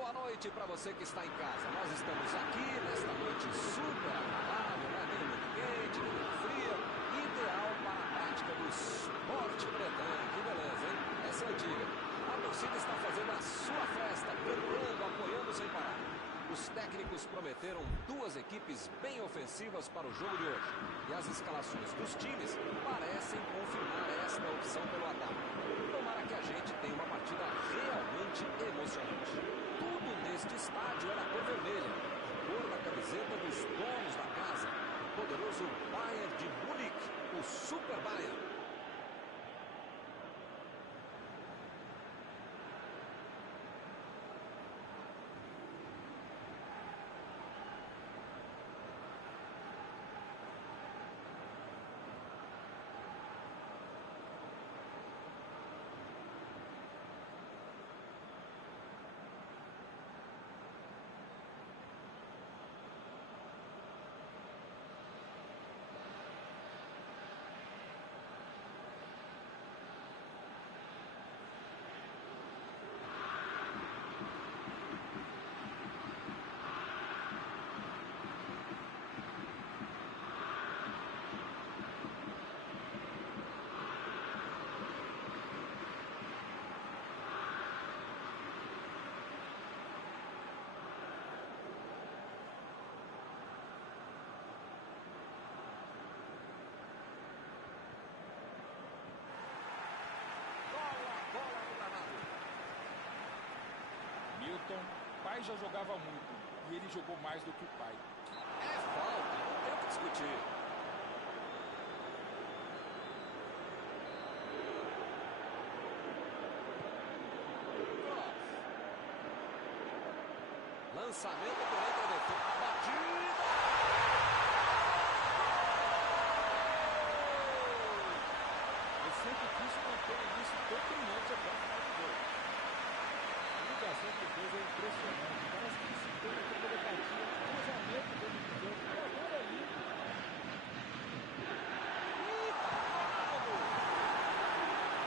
Boa noite para você que está em casa. Nós estamos aqui nesta noite super agradável, não é nem muito quente, nem muito fria, ideal para a prática do esporte bretão. Que beleza, hein? Essa é antiga. A torcida está fazendo a sua festa, cantando, apoiando sem parar. Os técnicos prometeram duas equipes bem ofensivas para o jogo de hoje. E as escalações dos times parecem confirmar esta opção pelo ataque. Tomara que a gente tenha uma partida realmente emocionante. Tudo neste estádio era cor vermelha, a cor da camiseta dos donos da casa. O poderoso Bayern de Munique, o Super Bayern. Milton, pai já jogava muito e ele jogou mais do que o pai. É falta, não tem o que discutir. Lançamento por entre a defesa. A batida! Eu sempre quis manter o início tão brilhante até o final do gol. A ligação dos dois é impressionante. Parece que se tem uma telepatia, um cruzamento dentro do campo. E agora é lindo.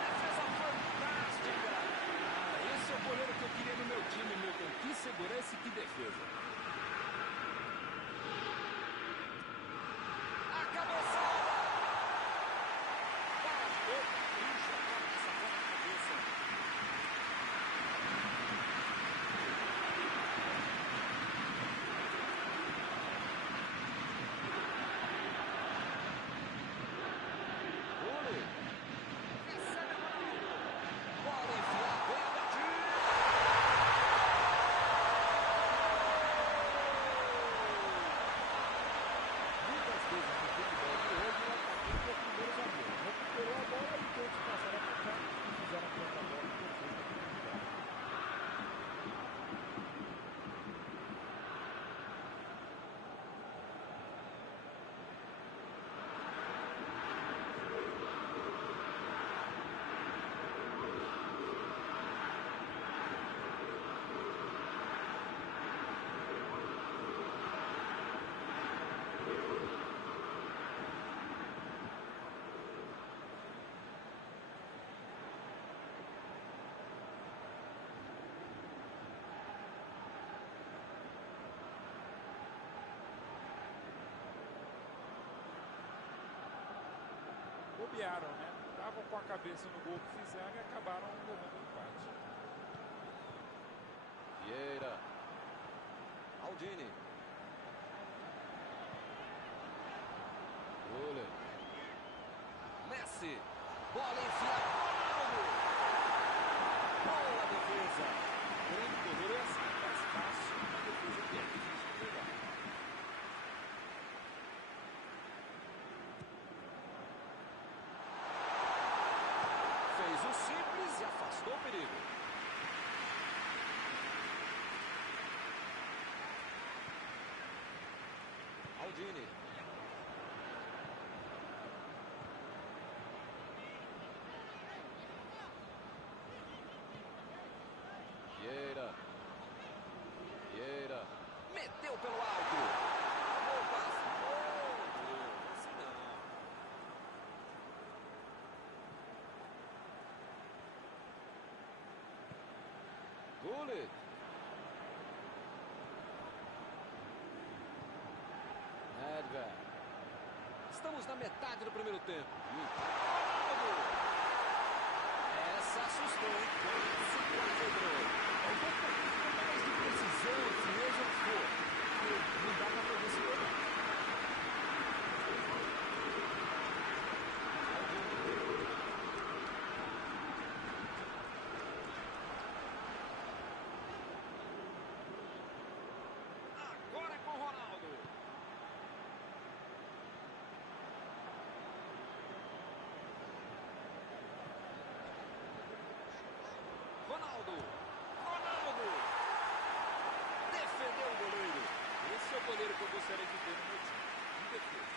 Defesa fantástica! Esse é o goleiro que eu queria no meu time, Milton. Que segurança e que defesa. A cabeçada! Bateu a trincha, essa bola na cabeça. Gole. Recebe Ronaldo. Bola enfiada, bem a batida. Muitas vezes no futebol de hoje, o atacante é o primeiro zagueiro. Recuperou a bola e todos passaram a tocar e fizeram a contra-bola e perfeita oportunidade. Bobearam, né? Estavam com a cabeça no gol que fizeram e acabaram levando o empate. Vieira. Aldini. Gole. Messi. Bola enfiada. Ronaldo. Boa defesa. Grande goleiro é assim, mais fácil uma defesa que é difícil de pegar. Fez o simples e afastou o perigo. Aldini. Vieira. Vieira. Meteu pelo alto. Bom passe. Oh, Deus, assim não. Gullit. Estamos na metade do primeiro tempo. Ronaldo! Essa assustou, hein? Isso quase entrou. Falta um pouco mais de precisão, se mesmo for. Não dá pra fazer isso não. Agora é com o Ronaldo. Ronaldo! Defendeu o goleiro. Esse é o goleiro que eu gostaria de ter no meu time. De defesa.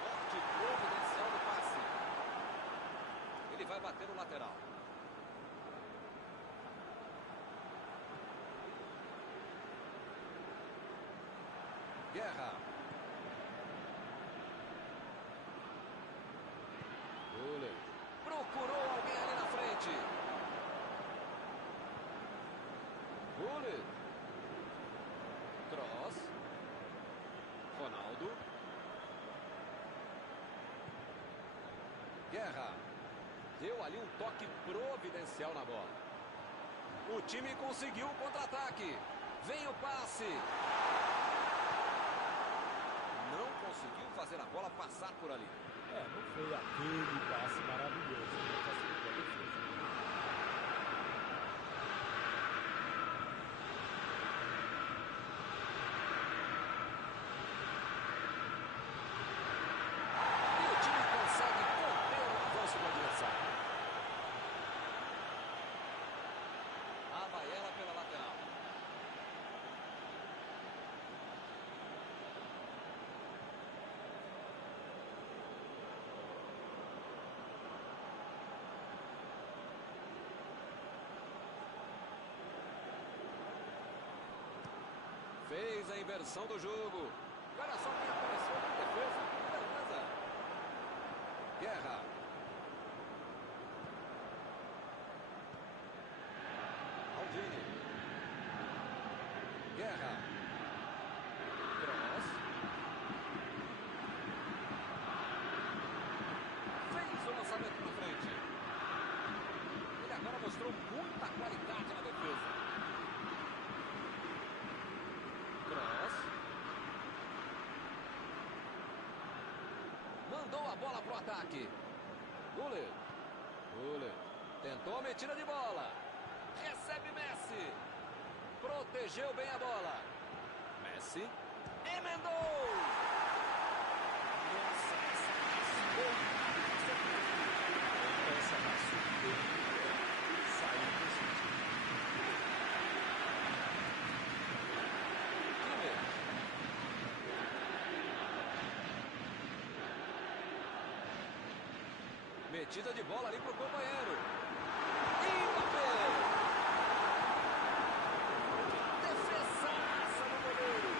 Forte providencial no passe. Ele vai bater no lateral. Guerra. Gullit. Procurou alguém ali na frente. Gullit. Kroos. Ronaldo. Guerra. Deu ali um toque providencial na bola. O time conseguiu o contra-ataque. Vem o passe. Não conseguiu fazer a bola passar por ali. Não foi aquele passe maravilhoso, né? Facilitou a defesa. E o time consegue conter o avanço do adversário. A vai ela pela lateral. Fez a inversão do jogo. Olha só quem apareceu na defesa. Beleza. Guerra. Aldini. Guerra. Kroos. Fez o lançamento na frente. Ele agora mostrou muita qualidade na defesa. Kroos. Mandou a bola pro ataque. Gullit. Tentou a metida de bola. Recebe Messi. Protegeu bem a bola. Messi. Emendou. Nossa, essa passou. Essa passou bem. Saiu desse time. Metida de bola ali pro companheiro. Mbappé. Defesaça no goleiro.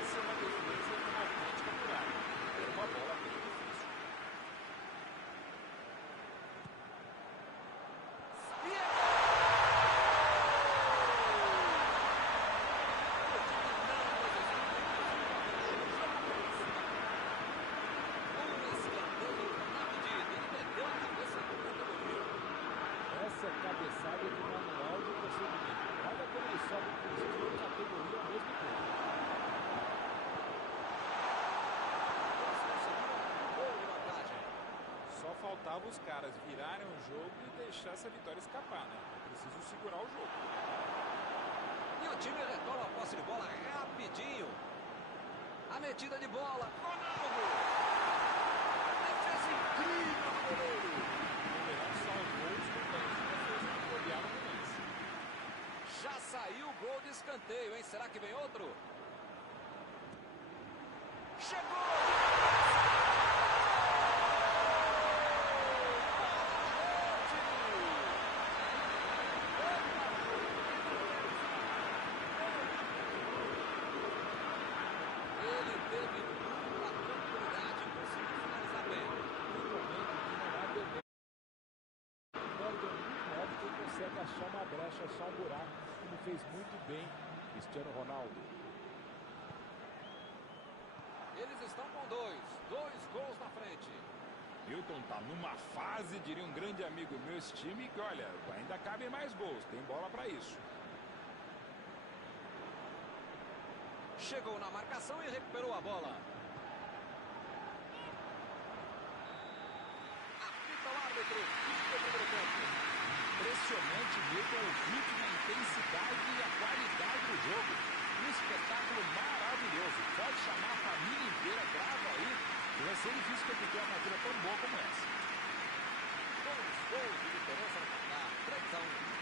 Essa é uma defesa de uma autêntica muralha. Era uma bola bem difícil. Essa cabeçada de manual de procedimento. Olha como ele sobe com os categoria ao mesmo tempo. Eles conseguiram um gol de vantagem. Só faltava os caras virarem o jogo e deixar essa vitória escapar, né? É preciso segurar o jogo. E o time retoma a posse de bola rapidinho. A metida de bola. Ronaldo. Defesa incrível do goleiro. O Verão salvou os companheiros de defesa que bobearam no lance. Já saiu o gol de escanteio, hein? Será que vem outro? Chegou! Ele teve muita tranquilidade e conseguiu finalizar bem. No momento que não há demanda, perde muito modo quem consegue deixa só um buraco, como fez muito bem Cristiano Ronaldo. Eles estão com dois gols na frente. Milton tá numa fase, diria um grande amigo meu, esse time, que olha, ainda cabem mais gols, tem bola para isso. Chegou na marcação e recuperou a bola. Apita o árbitro, fim do primeiro tempo. Impressionante, Milton, o ritmo, a intensidade e a qualidade do jogo. Um espetáculo maravilhoso. Pode chamar a família inteira, grava aí. E vai ser difícil repetir uma partida tão boa como essa. 2 gols de diferença no placar, 3-1.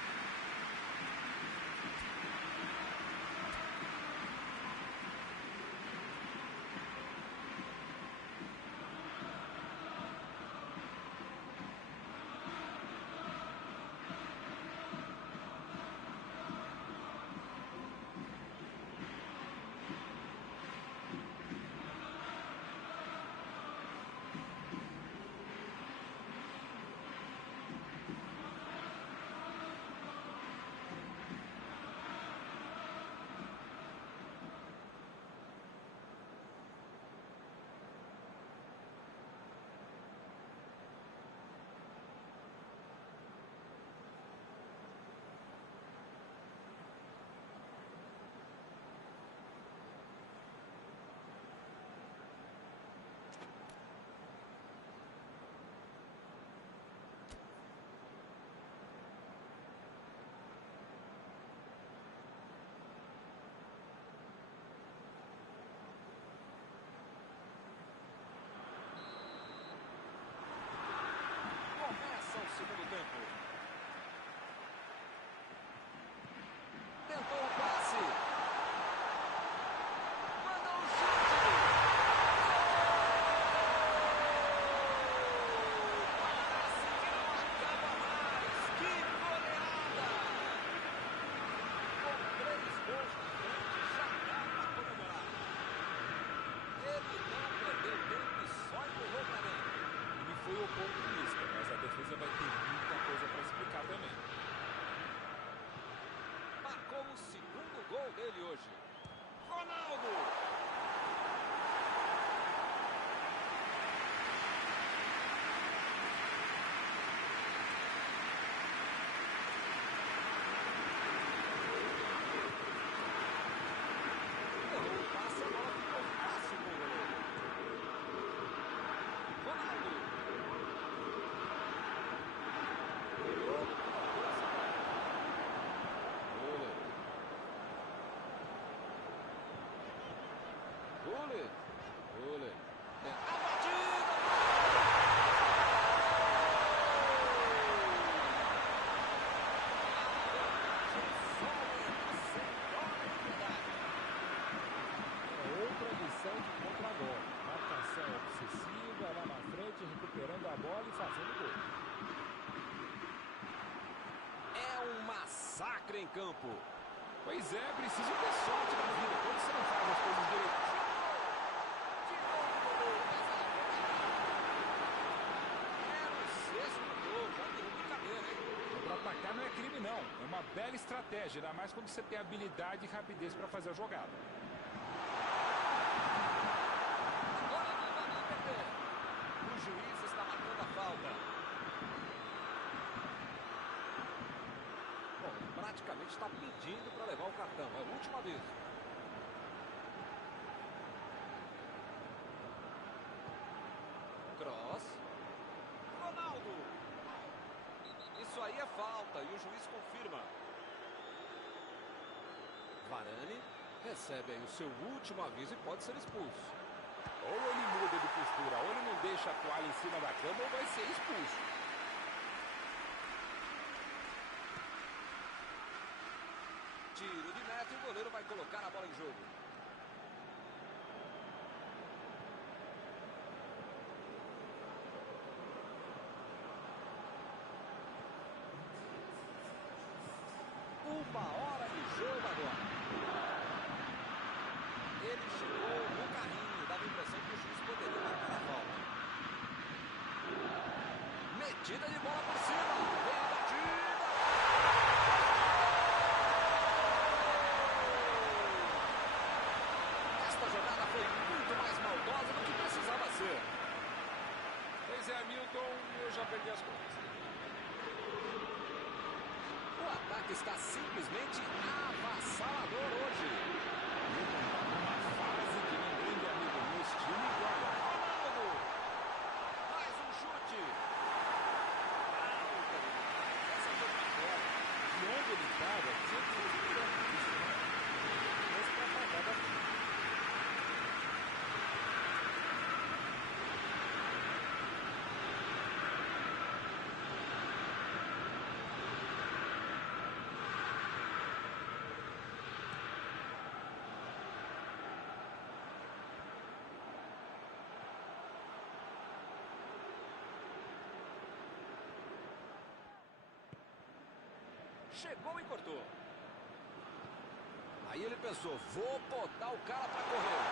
Segundo tempo. Tentou o passe. Mandou um chute. Parece que não acaba mais. Que goleada. Com 3 gols na frente, já dá para comemorar. Ele não perdeu tempo e só empurrou para dentro. Ele foi oportunista, mas a defesa vai ter muita coisa para explicar também. Marcou o segundo gol dele hoje. Ronaldo! Errou o passe, a bola ficou fácil com o goleiro. Ronaldo! Gullit. A batida! Outra lição de contra-golpe. Marcação obsessiva, lá na frente, recuperando a bola e fazendo gol. É um massacre em campo. Pois é, preciso ter sorte na vida. Quando você não faz as coisas direito. Era o 6º gol, já virou brincadeira, hein? Contra-atacar não é crime, não. É uma bela estratégia, ainda mais quando você tem habilidade e rapidez para fazer a jogada. Agora não dá pra perder. O juiz está marcando a falta. Bom, praticamente está pedindo para levar o cartão. É o último aviso. Cross. Ronaldo. Isso aí é falta e o juiz confirma. Varane recebe aí o seu último aviso e pode ser expulso. Ou ele muda de postura, ou ele não deixa a toalha em cima da cama, ou vai ser expulso. Tiro de meta e o goleiro vai colocar a bola em jogo. Uma hora de jogo agora. Ele chegou no carrinho, dava a impressão que o juiz poderia marcar a falta. Metida de bola por cima. Vem a batida. foi muito mais maldosa do que precisava ser. Pois é, Milton, eu já perdi as contas. O ataque está simplesmente avassalador hoje. Milton tá numa fase que ninguém de amigo meu time igual. Ronaldo! Mais um chute. Essa foi pra fora. De onde ele estava, tinha que ser isso, né? Esse pra pagar da frente. Chegou e cortou. Aí ele pensou, vou botar o cara para correr.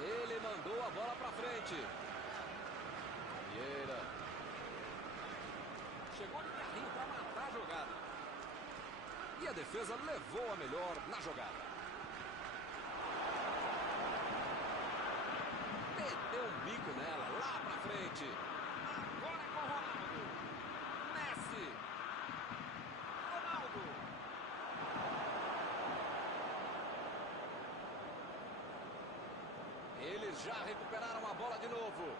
Ele mandou a bola para frente. Vieira. Chegou de carrinho para matar a jogada. E a defesa levou a melhor na jogada. Meteu um bico nela, lá pra frente. Agora é com o Ronaldo. Messi. Ronaldo. Eles já recuperaram a bola de novo.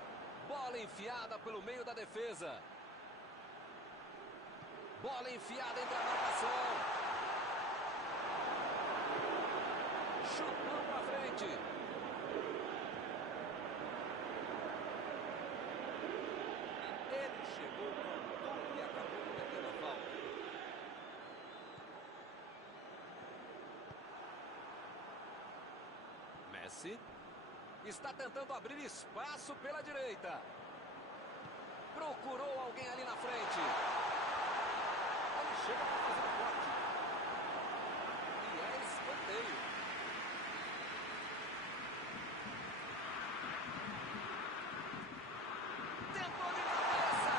Bola enfiada pelo meio da defesa. Bola enfiada entre a marcação. Chutão pra frente. Chegou com tudo e acabou cometendo a falta. Messi está tentando abrir espaço pela direita. Procurou alguém ali na frente. Ele chega para fazer o corte. E é escanteio. Tentou de cabeça.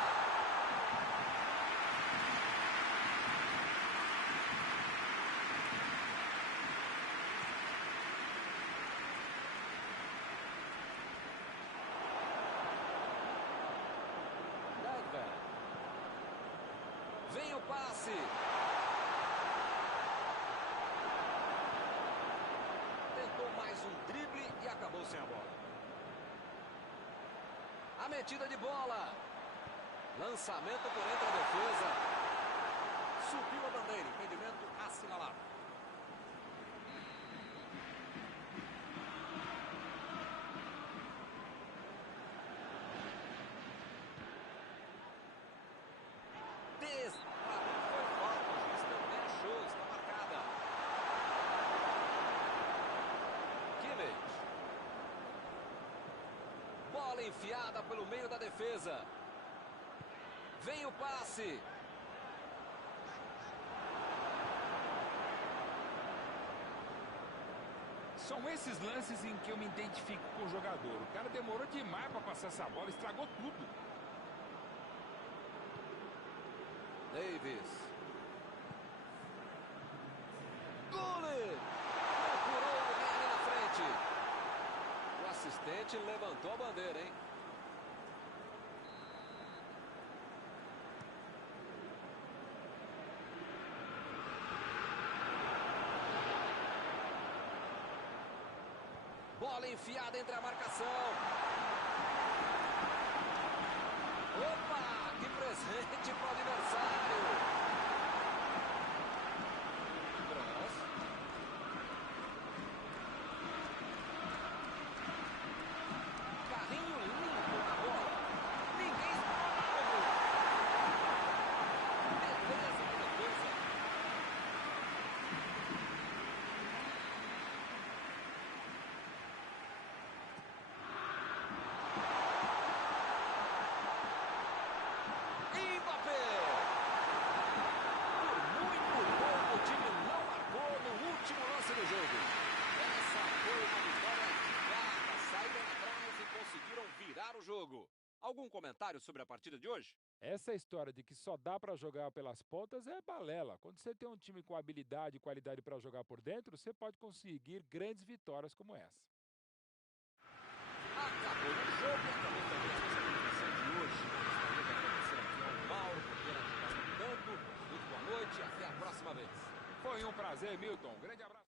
Vem o passe. Tentou mais um drible e acabou sem a bola. A metida de bola. Lançamento por entre a defesa. Subiu a bandeira. Impedimento assinalado. Bola enfiada pelo meio da defesa. Vem o passe. São esses lances em que eu me identifico com o jogador. O cara demorou demais para passar essa bola, estragou tudo. Davis. Gole! Procurou alguém ali na frente. O assistente levantou a bandeira, hein? Bola enfiada entre a marcação. Opa! Que presente para o adversário. Gross. Carrinho limpo na bola. Ninguém esperava. Beleza de defesa. algum comentário sobre a partida de hoje? Essa história de que só dá para jogar pelas pontas é balela. Quando você tem um time com habilidade e qualidade para jogar por dentro, você pode conseguir grandes vitórias como essa. Acabou o jogo, acabou também a nossa transmissão de hoje. Gostaria de agradecer aqui ao Mauro por ter ajudado tanto. Muito boa noite e até a próxima vez. Foi um prazer, Milton. Um grande abraço.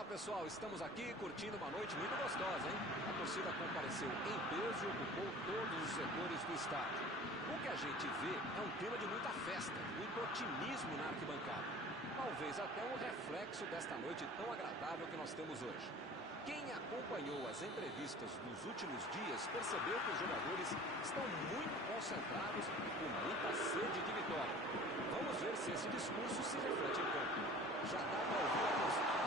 Olá pessoal, estamos aqui curtindo uma noite muito gostosa, hein? A torcida compareceu em peso e ocupou todos os setores do estádio. O que a gente vê é um clima de muita festa, muito otimismo na arquibancada. Talvez até um reflexo desta noite tão agradável que nós temos hoje. Quem acompanhou as entrevistas dos últimos dias percebeu que os jogadores estão muito concentrados e com muita sede de vitória. Vamos ver se esse discurso se reflete em campo. Já dá para ouvir a batida!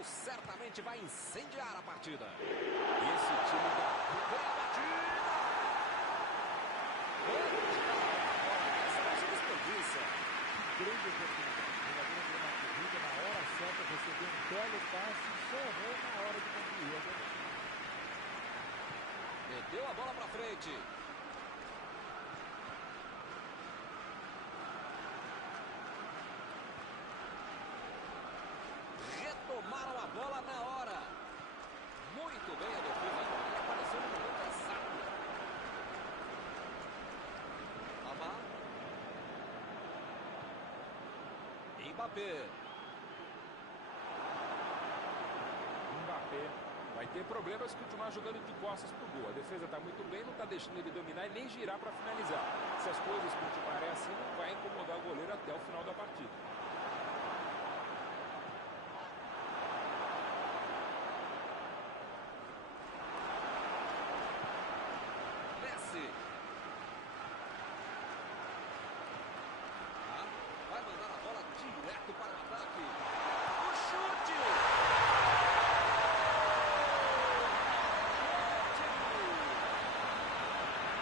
Certamente vai incendiar a partida. E esse time da vem a batida. Essa não se desperdiça. Grande oportunidade. O jogador entrou na corrida na hora certa, recebeu um belo passe e só errou na hora de concluir a jogada. Meteu a bola para frente. Tomaram a bola na hora. Muito bem a defesa agora. Apareceu no momento exato. Alaba. Mbappé. Mbappé vai ter problemas se continuar jogando de costas pro gol. A defesa está muito bem, não está deixando ele dominar e nem girar para finalizar. Se as coisas continuarem assim, não vai incomodar o goleiro até o final da partida. Vai mandar a bola direto para o ataque. O chute!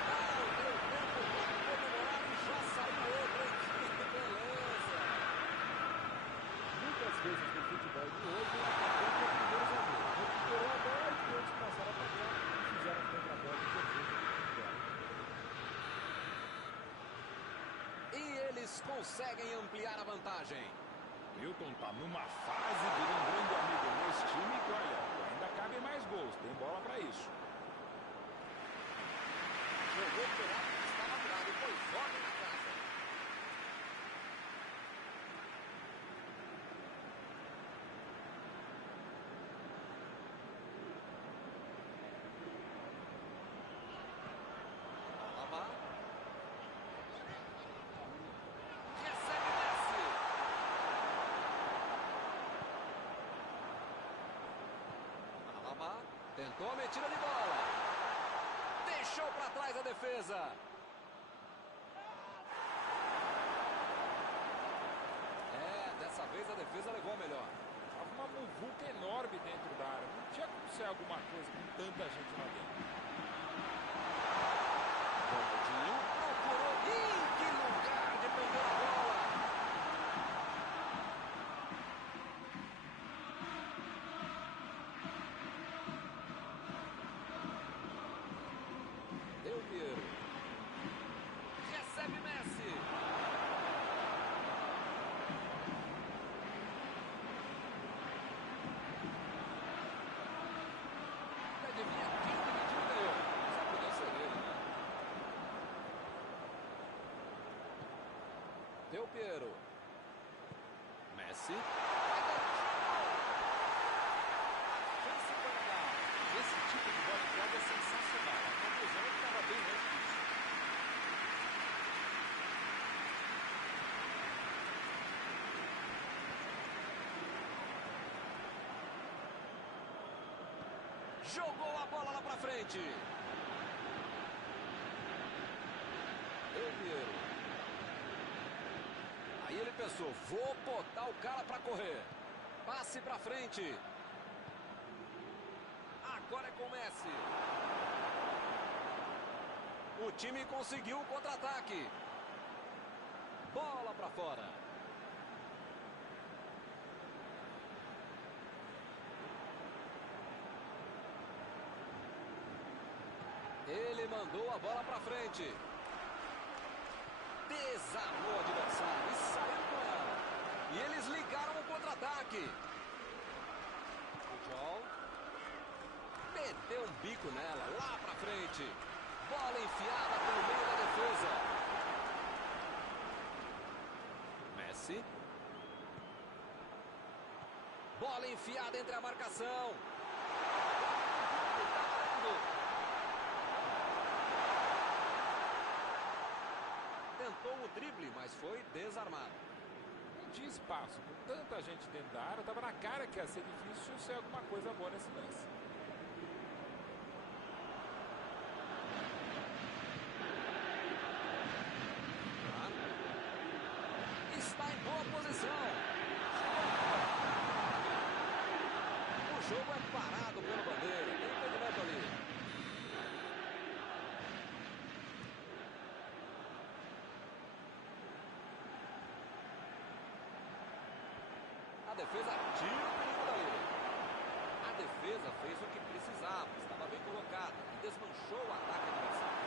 Não deu tempo para comemorar e já saiu outro, hein? Que beleza! Muitas vezes no futebol de hoje, acabou com o primeiro zagueiro. Recuperou a bola e todos passaram a pegar e fizeram um contra-golpe de defesa. Eles conseguem ampliar a vantagem. Milton tá numa fase de um grande amigo nesse time que, olha, ainda cabem mais gols. Tem bola para isso. Jogou por alto que estava virado e foi forte na casa. Alaba. Tentou a metida de bola. Deixou para trás a defesa. Dessa vez a defesa levou a melhor. Tava uma muvuca enorme dentro da área. Não tinha como ser alguma coisa com tanta gente lá dentro. Ronaldinho procurou. Que lugar de prender a bola. Del Piero. Recebe Messi. Adivinha quem dividiu e ganhou? Só podia ser ele, né? Del Piero. Messi. Chance foi legal. Esse tipo de bola entrada é sensacional. A conclusão é que estava bem longe disso. Jogou a bola lá pra frente. Del Piero. Aí ele pensou, vou botar o cara pra correr. Passe pra frente. Agora é com o Messi. O time conseguiu o contra-ataque. Bola pra fora. Ele mandou a bola para frente. Desarmou o adversário e saiu com ela. E eles ligaram o contra-ataque. O Joel meteu um bico nela, lá para frente. Bola enfiada pelo meio da defesa. Messi. Bola enfiada entre a marcação. Tentou o drible, mas foi desarmado. Não tinha espaço, com tanta gente dentro da área, estava na cara que ia ser difícil ser alguma coisa boa nesse lance. Está em boa posição. O jogo é parado pelo bandeira. Tem impedimento ali. A defesa tira o perigo dali. A defesa fez o que precisava. Estava bem colocada e desmanchou o ataque adversário.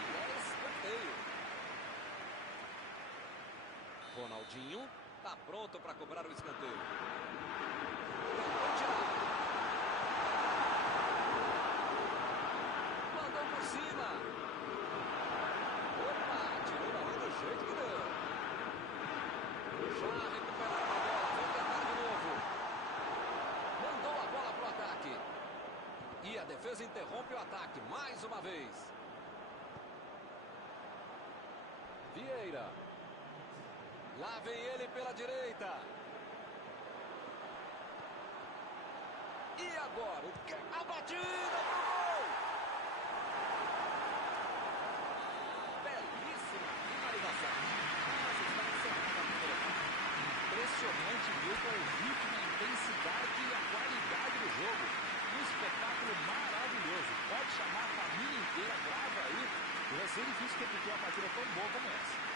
E é escanteio. Ronaldinho está pronto para cobrar o escanteio. Tentou tirar. Mandou por cima. Opa, tirou ali do jeito que deu. Já recuperaram a bola. Vão tentar de novo. Mandou a bola para o ataque. E a defesa interrompe o ataque mais uma vez. Vieira. Lá vem ele pela direita. E agora a batida pro gol. Belíssima finalização. Mas está encerrada a primeira etapa. Impressionante, viu, com o ritmo, a intensidade e a qualidade do jogo. Um espetáculo maravilhoso. Pode chamar a família inteira, grava aí. E vai ser difícil repetir uma partida tão boa como essa.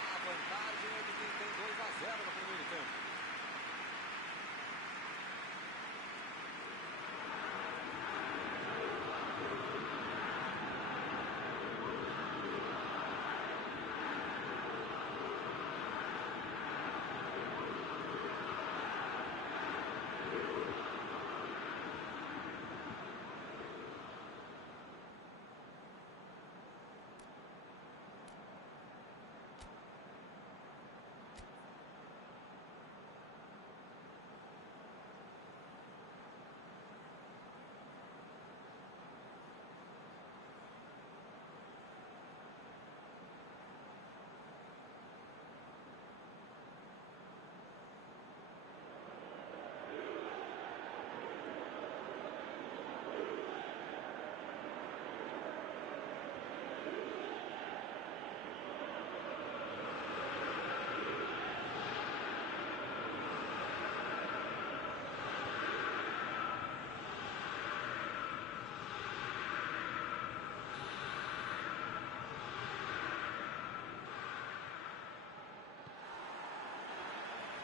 A vantagem é de quem tem 2-0 no primeiro tempo.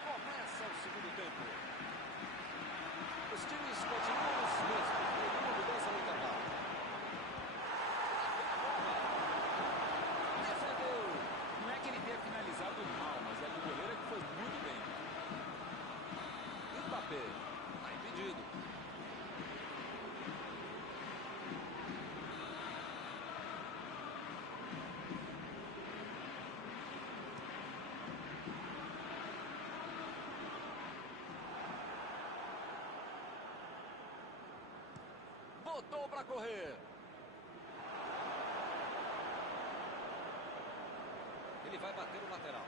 Começa o segundo tempo. Os times continuam os mesmos. Nenhuma mudança no intervalo. Defendeu. Não é que ele tenha finalizado mal, mas é que o goleiro é que foi muito bem. Mbappé. Está impedido. Botou para correr. Ele vai bater o lateral.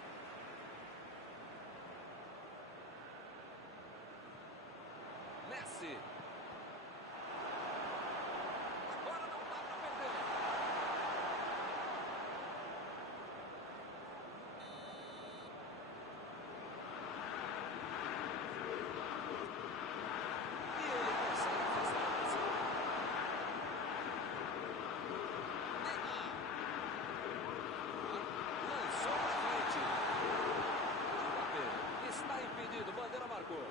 Messi. Agora não dá para perder. E ele consegue fazer a pressão. Neymar. Lançou para frente. Mbappé está impedido. Bandeira marcou.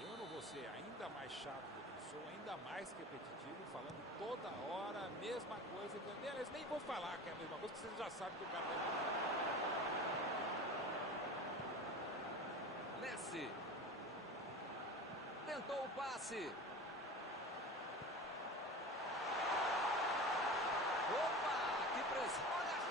Eu não vou ser ainda mais chato do que sou, ainda mais repetitivo, falando toda hora a mesma coisa. Aliás, nem vou falar que é a mesma coisa, porque você já sabe que o cara vai... Messi. Tentou o passe. Opa, que pressão. Olha a chance.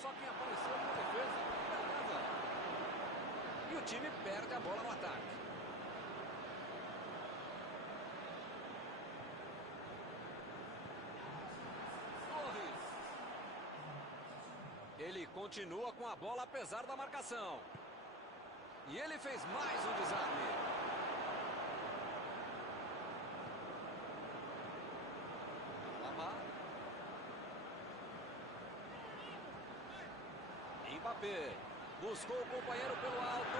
Só quem apareceu na defesa. Beleza. E o time perde a bola no ataque. Torres. Ele continua com a bola apesar da marcação. E ele fez mais um desarme. Lamar. Mbappé buscou o companheiro pelo alto.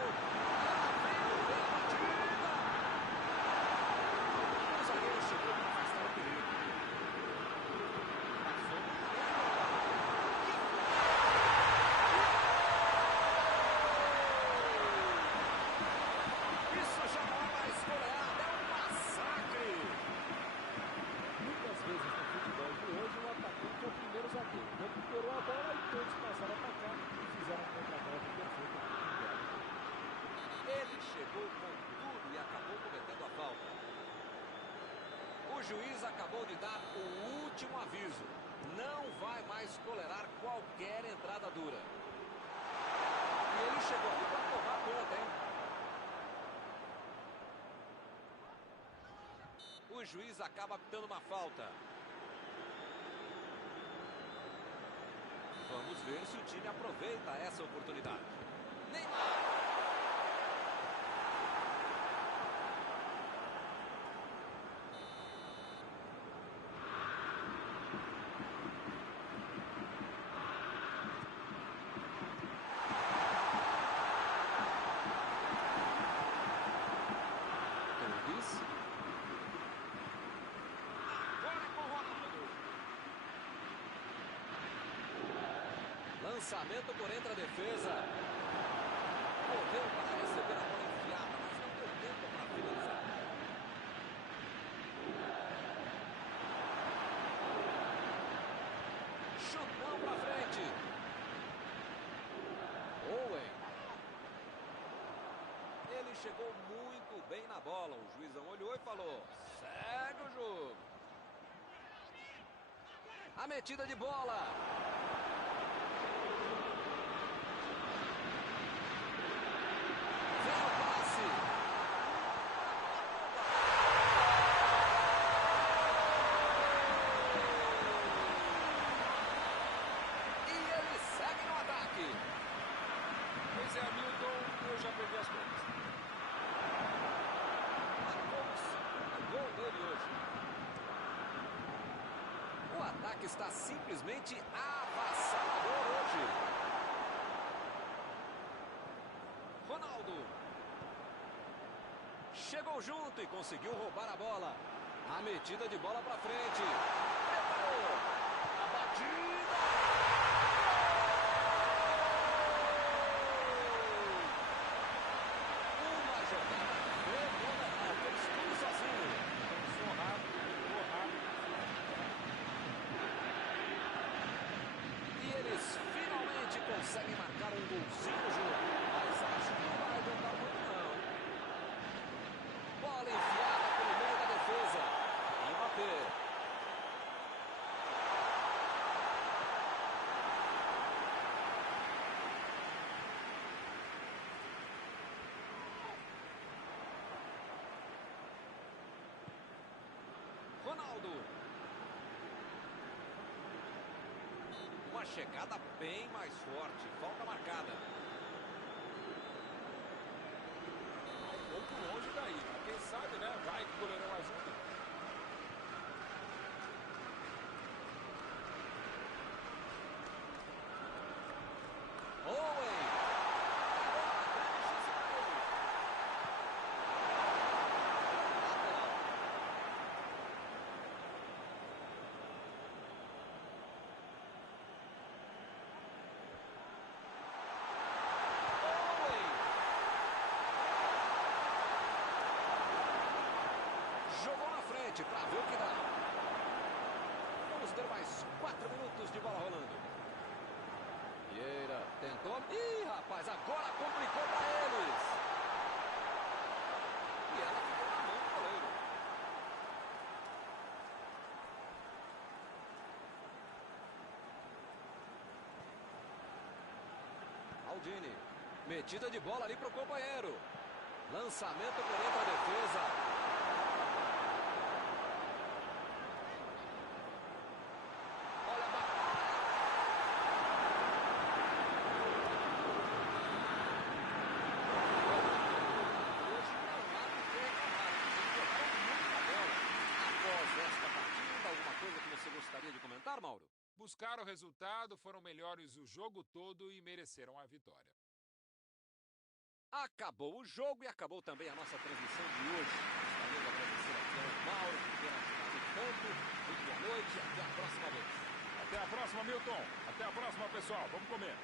Vem a batida. O zagueiro chegou para afastar o perigo. Passou. Isso já não é mais goleada, é um massacre. Muitas vezes no futebol de hoje o atacante é o primeiro zagueiro. Recuperou a bola e todos passaram a atacar. Fizeram um contra-golpe perfeito. Ele chegou com tudo e acabou cometendo a falta. O juiz acabou de dar o último aviso. Não vai mais tolerar qualquer entrada dura. E ele chegou aqui para tomar conta, hein? O juiz acaba apitando uma falta. Vamos ver se o time aproveita essa oportunidade. Neymar. Torres. Agora com o Ronaldo. Lançamento por entre a defesa. Correu para receber a bola enfiada, mas não deu tempo para finalizar. Chutão para frente. Owen. Ele chegou muito bem na bola. O juizão olhou e falou: segue o jogo. A metida de bola. Vem o passe. E ele segue no ataque. Pois é, Hamilton, eu já perdi as contas. Marcou o segundo gol dele hoje. O ataque está simplesmente avassalador hoje. Ronaldo. Chegou junto e conseguiu roubar a bola. A metida de bola para frente. Preparou. A batida. Uma jogada fenomenal. Fez tudo sozinho. Pensou rápido, jogou rápido. E eles finalmente conseguem marcar um golzinho junto. Mas acho que não vai adiantar muito não. Bola enfiada pelo meio da defesa. Mbappé. Ronaldo. uma chegada bem mais forte. Falta marcada. Um pouco longe daí, mas quem sabe, né? Vai que o goleirão ajuda. Owen! Jogou na frente para ver o que dá. Vamos ter mais 4 minutos de bola rolando. Vieira tentou. Ih, rapaz, agora complicou para eles. E ela ficou na mão do goleiro. Aldini. Metida de bola ali para o companheiro. Lançamento por entre a defesa. Gostaria de comentar, Mauro? Buscaram o resultado, foram melhores o jogo todo e mereceram a vitória. Acabou o jogo e acabou também a nossa transmissão de hoje. Gostaria de agradecer aqui ao Mauro por ter ajudado tanto. Muito boa noite e até a próxima vez. Até a próxima, Milton. Até a próxima, pessoal. Vamos comer.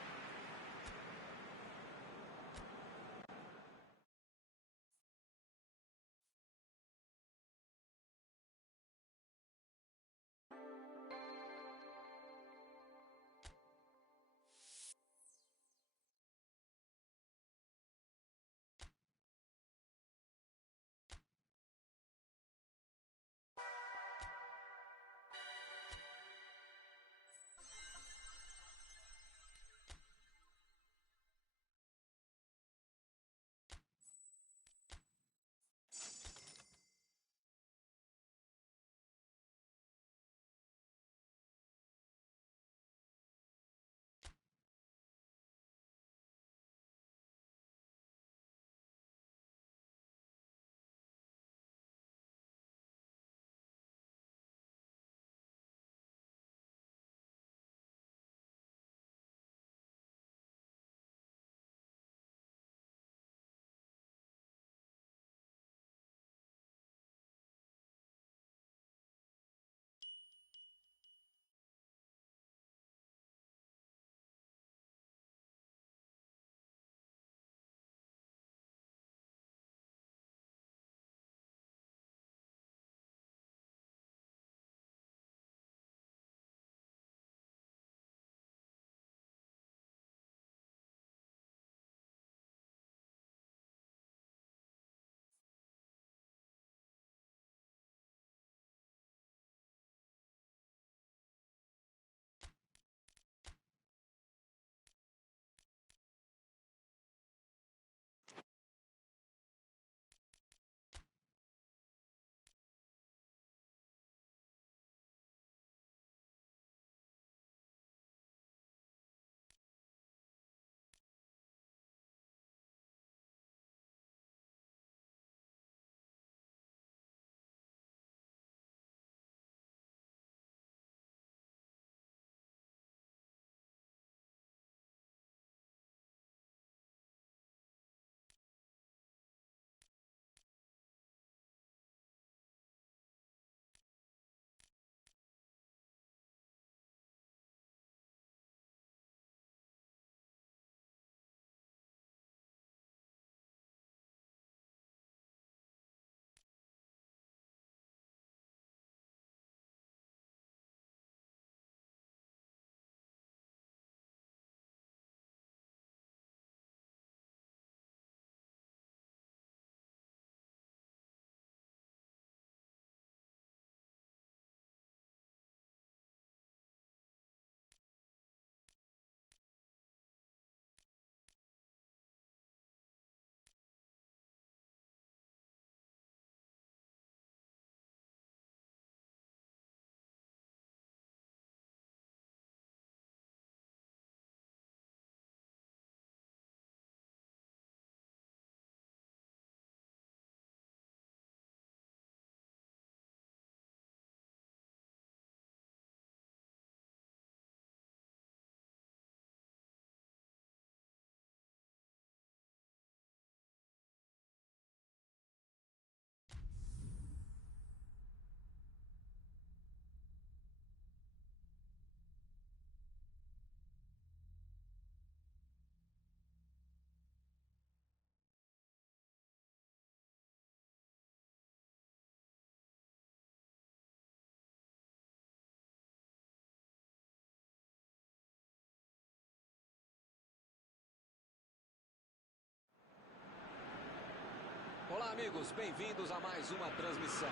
Olá, amigos, bem-vindos a mais uma transmissão.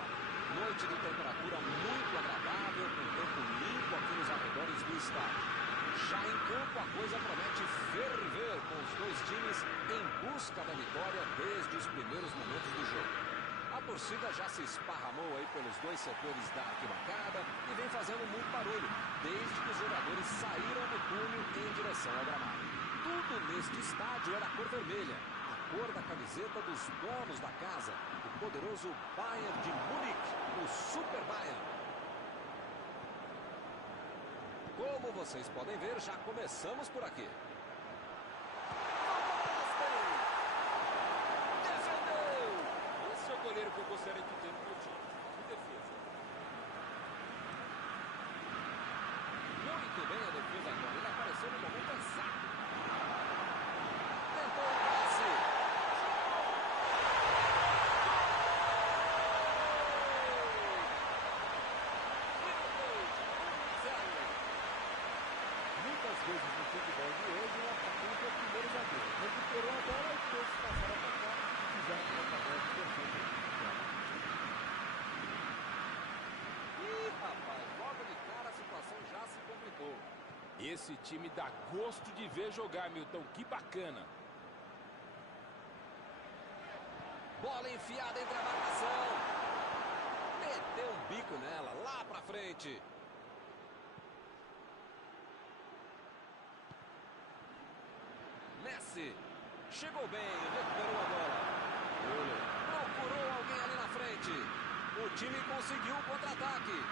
Noite de temperatura muito agradável, com tempo limpo aqui nos arredores do estádio. Já em campo, a coisa promete ferver, com os dois times em busca da vitória desde os primeiros momentos do jogo. A torcida já se esparramou aí pelos dois setores da arquibancada e vem fazendo muito barulho, desde que os jogadores saíram do túnel em direção ao gramado. Tudo neste estádio era cor vermelha, a cor da camiseta dos donos da casa, o poderoso Bayern de Munique, o Super Bayern. Como vocês podem ver, já começamos por aqui. Defendeu! Esse é o goleiro que eu gostaria de ter no meu time. De defesa. Muito bem a defesa agora. Ele apareceu no momento exato. Tentou o passe. Muitas vezes no futebol de hoje, o atacante é o primeiro zagueiro. Recuperou a bola e todos passaram a atacar e fizeram uma tabela perfeita. Ih, rapaz, logo de cara a situação já se complicou. Esse time dá gosto de ver jogar, Milton. Que bacana. Bola enfiada entre a marcação. Meteu um bico nela, lá pra frente. Messi. Chegou bem, recuperou a bola. Procurou alguém ali na frente. O time conseguiu um contra-ataque.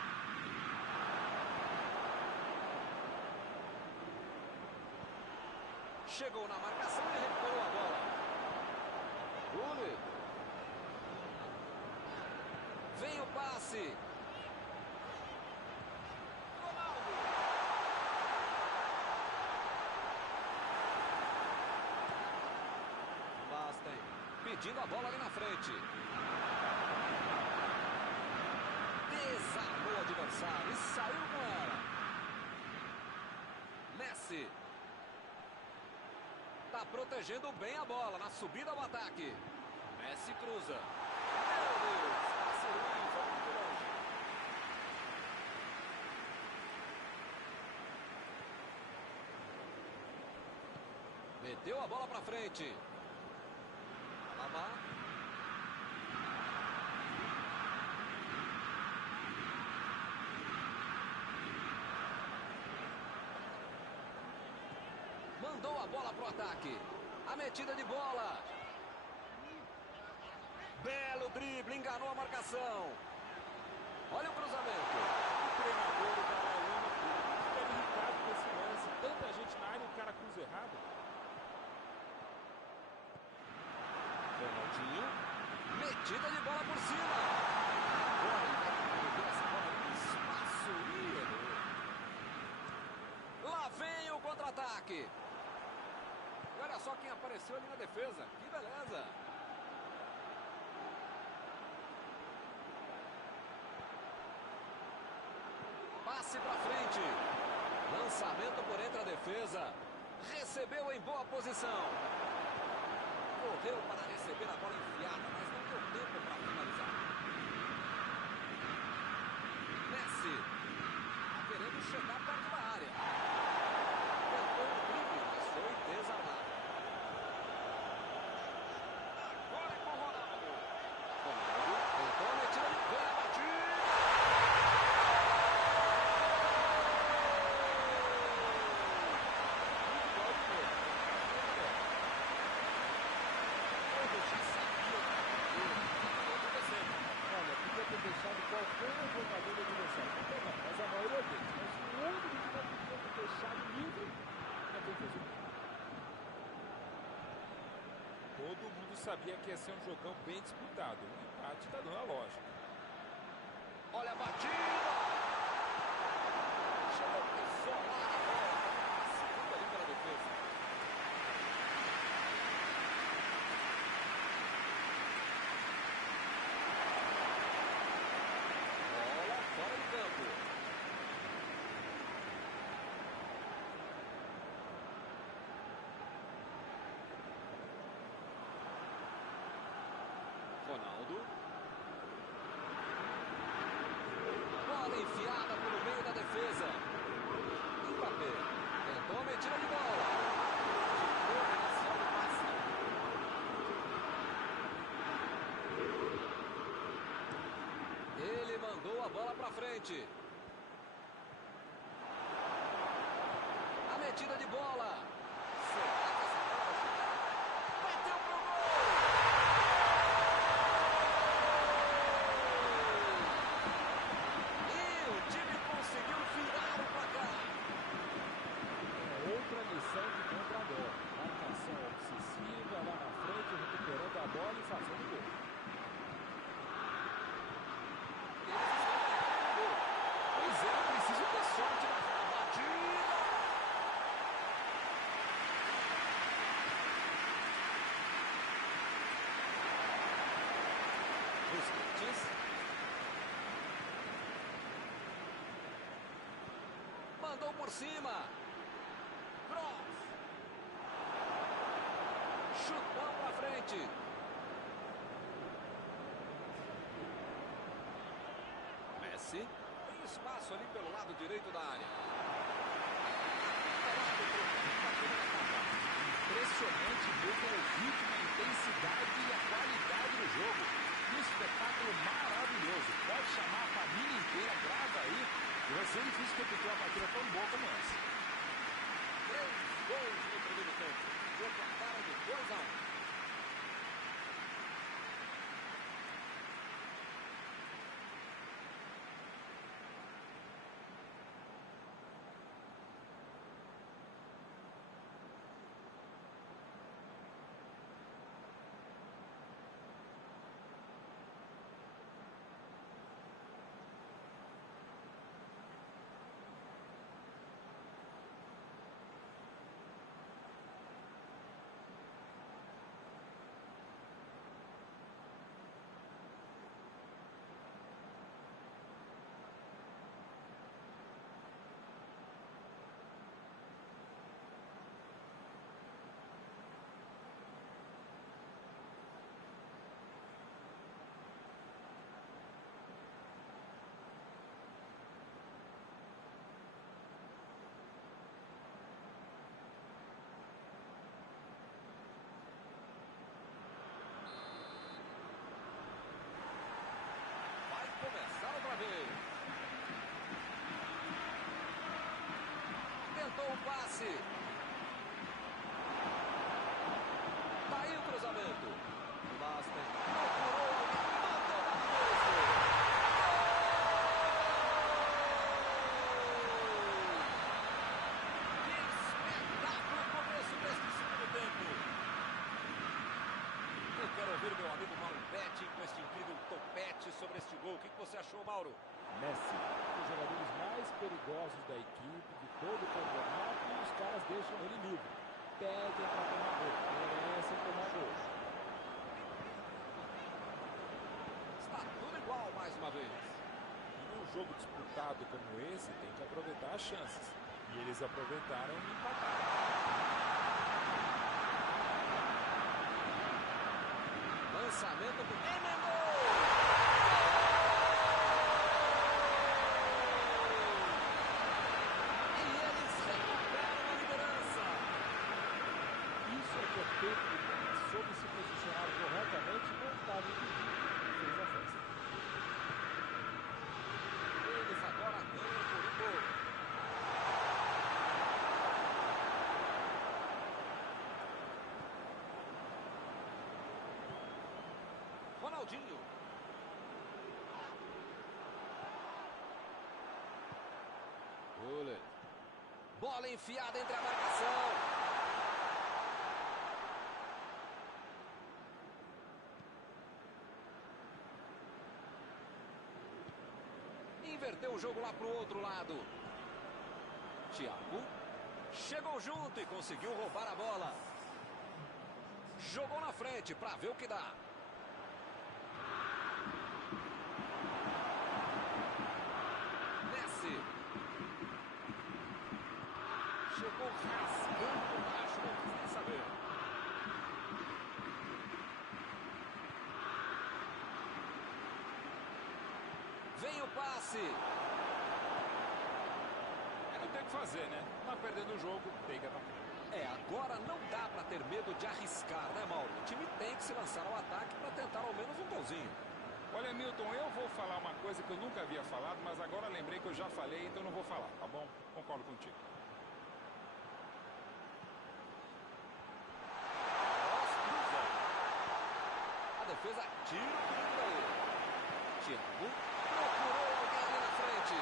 Chegou na marcação e recuperou a bola. Rulli. Vem o passe. Ronaldo. Bastem. Pedindo a bola ali na frente. Desarmou o adversário e saiu com ela. Messi. Tá protegendo bem a bola na subida ao ataque. Messi cruza. Meu Deus, passe ruim, foi muito longe. Meteu a bola pra frente. Alaba. Mandou a bola pro ataque. A metida de bola. Belo drible, enganou a marcação. Olha o cruzamento. O treinador, o Dalai Lama, fica irritado com esse lance. Tanta gente na área e o cara cruza errado. Ronaldinho. Metida de bola por cima. Agora ele vai perder essa bola no espaço. Lá vem o contra-ataque. E olha só quem apareceu ali na defesa. Que beleza. Passe pra frente. Lançamento por entre a defesa. Recebeu em boa posição. Correu para receber a bola enfiada, mas não deu tempo para finalizar. Messi. Tá querendo chegar perto da área. Tentou um drible, mas foi desarmado. Agora é com o Ronaldo. Ronaldo tentou a metida de vem a batida. Olha, podia ter deixado qualquer jogador do adversário. Não tem não, mas a maioria deles. Mas o único que não podia ter deixado livre é quem fez o gol. Todo mundo sabia que ia ser um jogão bem disputado. O empate tá dando a lógica. Olha a batida. Chegou para isolar a bola. Segunda ali pela defesa. Bola fora do campo. Ronaldo. Bola enfiada pelo meio da defesa. Mbappé. Tentou a metida de bola. Ficou inicial do passe. Ele mandou a bola para frente. A metida de bola. Bateu pro gol. E o time conseguiu virar o placar. Outra lição de comprador. Marcação obsessiva lá na frente, recuperando a bola e fazendo gol. Pois é, preciso ter sorte na batida. Busquets. Mandou por cima. Cross. Chutão pra frente. Messi. Tem espaço ali pelo lado direito da área. Impressionante mesmo o ritmo, a intensidade e a qualidade do jogo. Um espetáculo maravilhoso. Pode chamar a família inteira, grava aí. E vai ser difícil repetir uma partida tão boa como essa. 3 gols no primeiro tempo. O placar é de 2-1. Começar outra vez. Tentou o passe. Tá aí o cruzamento. Basta. Procurou alguém. Mandou na frente. Que espetáculo começo deste segundo tempo. Eu quero ouvir meu amigo Mauro Betti com este incrível topete sobre este gol. O que você achou, Mauro? Messi, um dos jogadores mais perigosos da equipe, de todo o campeonato, e os caras deixam ele livre. Pedem para tomar gol, merecem tomar gol. Está tudo igual mais uma vez. E num jogo disputado como esse, tem que aproveitar as chances. E eles aproveitaram e empataram. Lançamento do Emendou! E eles recuperam a liderança. Isso é que é tempo de bola. Soube se posicionar corretamente, não estava impedido. Fez a festa. Eles agora ganham por um gol. Ronaldinho. Gullit. Bola enfiada entre a marcação. Inverteu o jogo lá pro outro lado. Thiago. Chegou junto e conseguiu roubar a bola. Jogou na frente para ver o que dá. Messi. Chegou rasgando por baixo, não quis nem saber. passe. Não tem o que fazer, né? Tá perdendo o jogo, tem que atacar. Agora não dá para ter medo de arriscar, né, Mauro? O time tem que se lançar ao ataque para tentar ao menos um golzinho. Olha, Milton, eu vou falar uma coisa que eu nunca havia falado, mas agora lembrei que eu já falei, então não vou falar, tá bom? Concordo contigo. A defesa tira o perigo daí. Thiago procurou alguém ali na frente.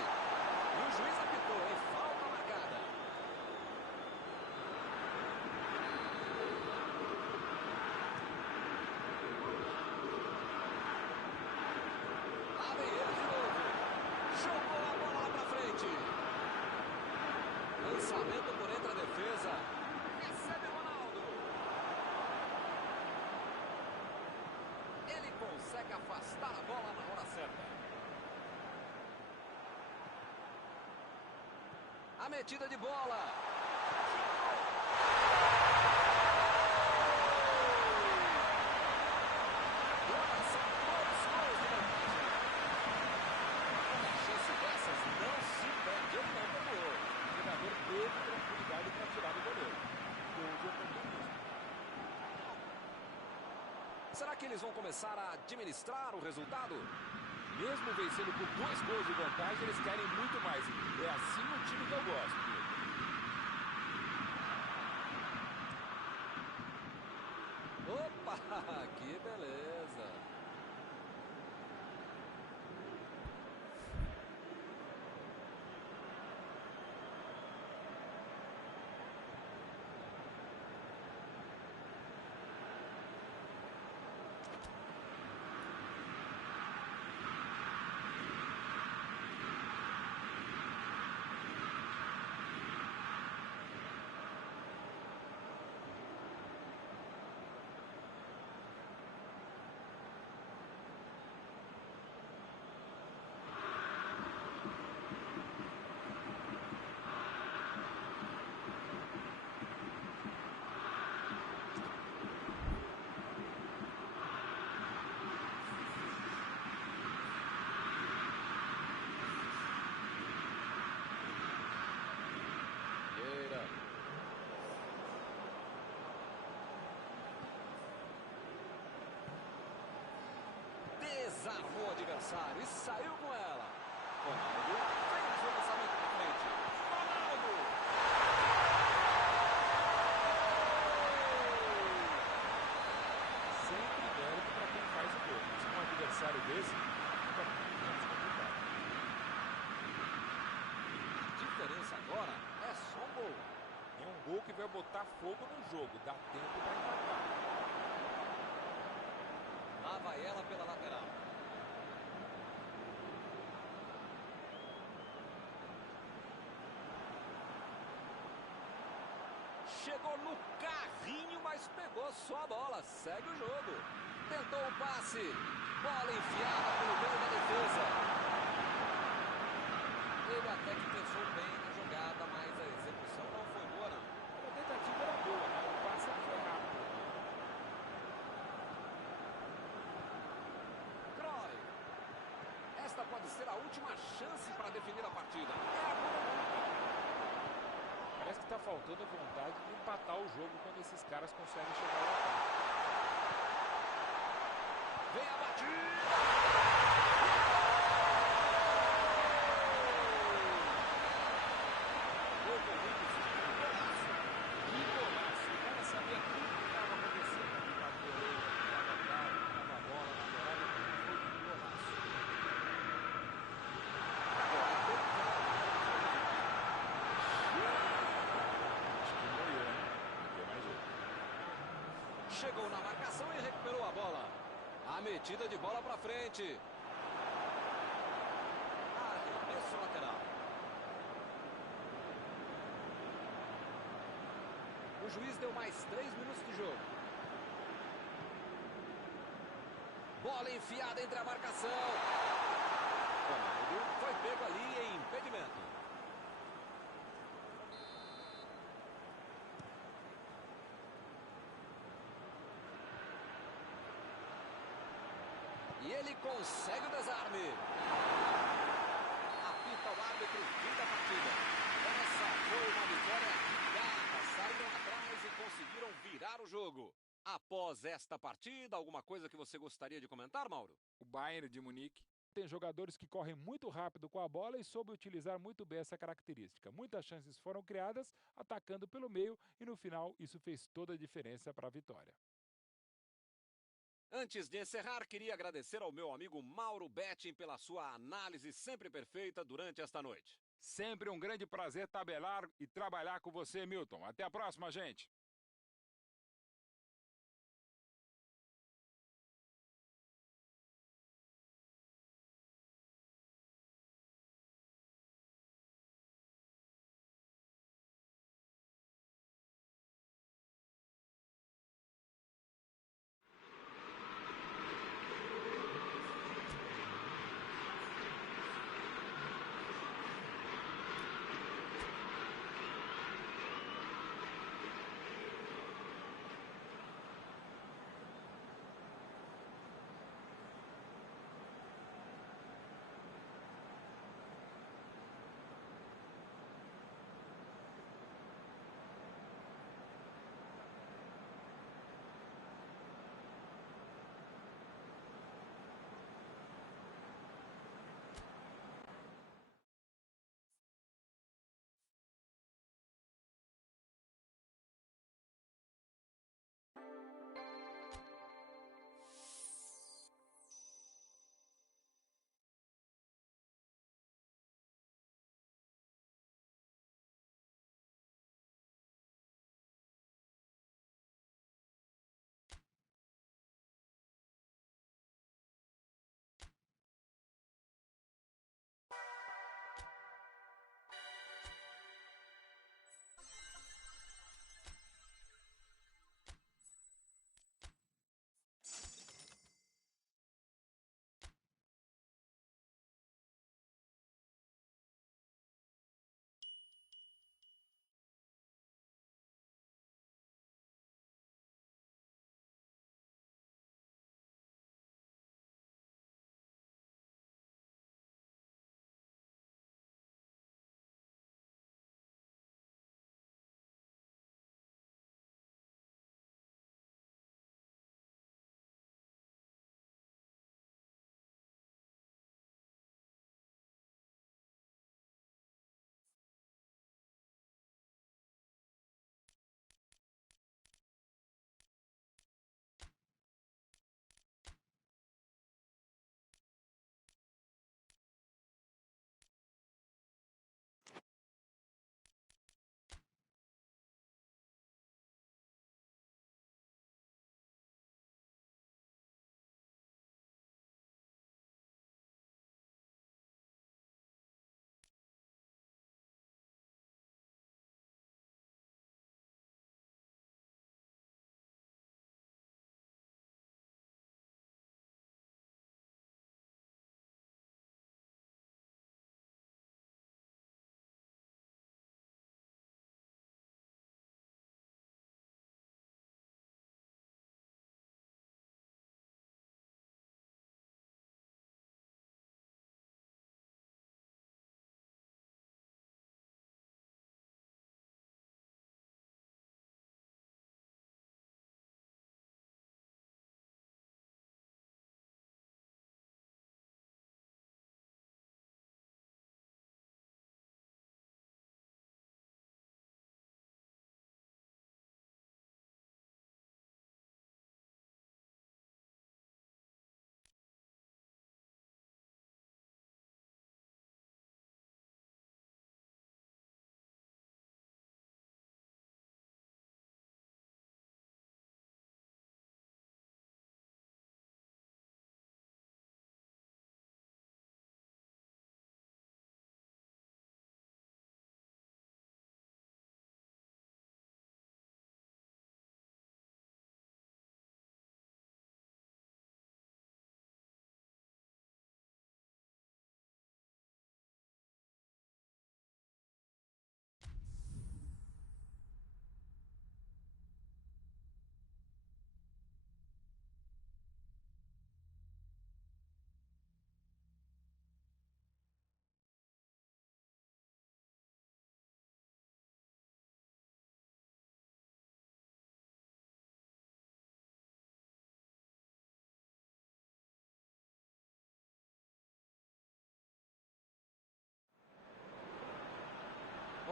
E o juiz apitou, hein? Falta marcada. Lá vem ele de novo. Jogou a bola lá pra frente. Lançamento por entre a defesa. Recebe o Ronaldo. Ele consegue afastar a bola na hora certa. A metida de bola. Agora são 2 gols de vantagem. Uma chance dessas não se perde. Ele não perdoou. O treinador teve tranquilidade para tirar do goleiro. Gol de oportunismo. Será que eles vão começar a administrar o resultado? Mesmo vencendo por 2 gols de vantagem, eles querem muito mais. É assim o time que eu gosto, Milton. Opa, que beleza. Vieira. Desarmou o adversário e saiu com ela. Ronaldo fez o lançamento para frente. Ronaldo! Sempre mérito para quem faz o gol. Mas com um adversário desse, fica muito mais complicado. A diferença agora é só um gol. É um gol que vai botar fogo no jogo. Dá tempo para empatar. Lá vai ela pela lateral. Chegou no carrinho, mas pegou só a bola. Segue o jogo. Tentou o passe. Bola enfiada pelo meio da defesa. Ele até que pensou bem na jogada, mas a execução não foi boa, não. A tentativa era boa, mas o passe foi rápido. Kroy. Esta pode ser a última chance para definir a partida. É agora. Parece que está faltando vontade de empatar o jogo quando esses caras conseguem chegar ao ataque. Vem a batida! Gol bonito, golaço! Que golaço! O cara sabia tudo que estava acontecendo. Estava goleiro, estava atrás, estava a bola, lateral, foi um golaço. Acho que moiou, hein? Não tem mais jeito. Chegou na marcação e recuperou a bola. A metida de bola para frente. Arremesso lateral. O juiz deu mais 3 minutos de jogo. Bola enfiada entre a marcação. Ronaldo foi pego ali em impedimento. E ele consegue o desarme. árbitro, fim da partida. Essa foi uma vitória de garra, saíram atrás e conseguiram virar o jogo. Após esta partida, alguma coisa que você gostaria de comentar, Mauro? O Bayern de Munique. Tem jogadores que correm muito rápido com a bola e soube utilizar muito bem essa característica. Muitas chances foram criadas atacando pelo meio e no final isso fez toda a diferença para a vitória. Antes de encerrar, queria agradecer ao meu amigo Mauro Betting pela sua análise sempre perfeita durante esta noite. Sempre um grande prazer tabelar e trabalhar com você, Milton. Até a próxima, gente.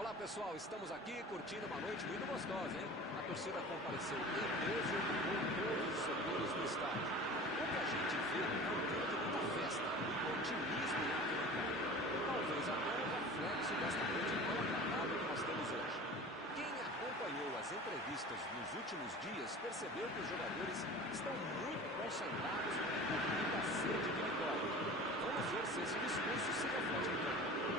Olá, pessoal, estamos aqui curtindo uma noite muito gostosa, hein? A torcida compareceu em peso com todos os setores do estádio. O que a gente vê é um clima de muita festa, muito otimismo na arquibancada. Talvez até um reflexo desta noite tão agradável que nós temos hoje. Quem acompanhou as entrevistas nos últimos dias percebeu que os jogadores estão muito concentrados por muita sede de vitória. Vamos ver se esse discurso se reflete em campo.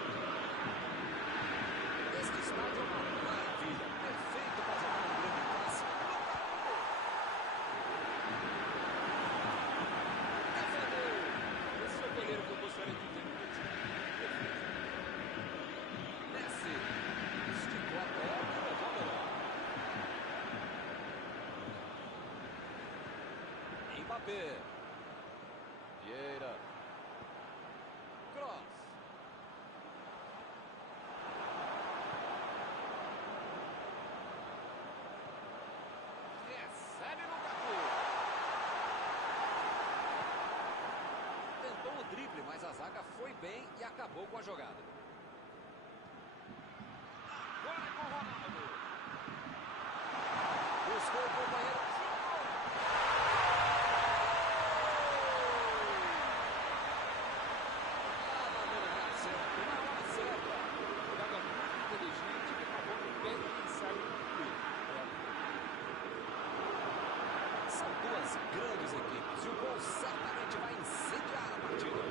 Este estádio é uma maravilha, perfeito para jogar um grande clássico. Defendeu! Esse é o goleiro que eu gostaria de ter no meu time. Messi esticou a perna e levou melhor. Mbappé. Vieira. Cross. Recebe no Cafu. Tentou o drible, mas a zaga foi bem e acabou com a jogada. Agora é com o Ronaldo. Buscou o companheiro. Estava no lugar certo, na hora certa. Jogada muito inteligente que acabou com o pé e saiu concluir. São duas grandes equipes e o gol certamente vai incendiar a partida.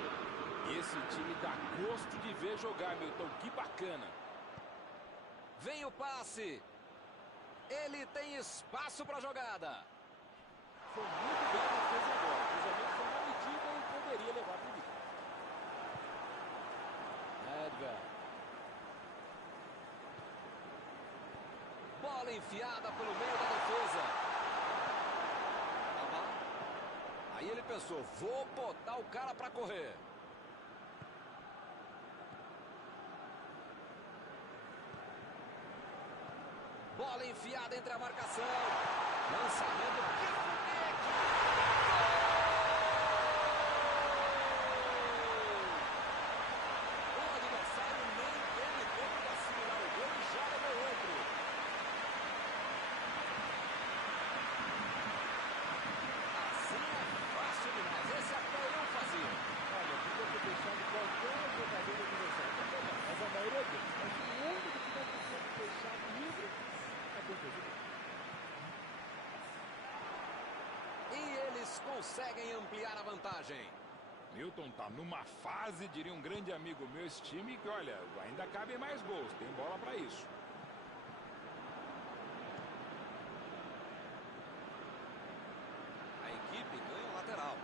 Esse time dá gosto de ver jogar, Milton. Que bacana. Vem o passe. Ele tem espaço para a jogada. Foi muito bem a defesa agora. O cruzamento foi na medida e poderia levar perigo. Edgar. Bola enfiada pelo meio da defesa. Aí ele pensou, vou botar o cara para correr. Bola enfiada entre a marcação. Lançamento. Que foguete! O adversário nem teve tempo de assimilar o gol e já levou outro. Assim é fácil demais. Esse até eu fazia. Olha, podia ter deixado qualquer jogador do adversário. Mas a maioria deles. Mas o único que não precisa deixar livre é defesa. E eles conseguem ampliar a vantagem. Milton tá numa fase, diria um grande amigo meu, esse time, que olha, ainda cabem mais gols, tem bola para isso. A equipe ganha o lateral.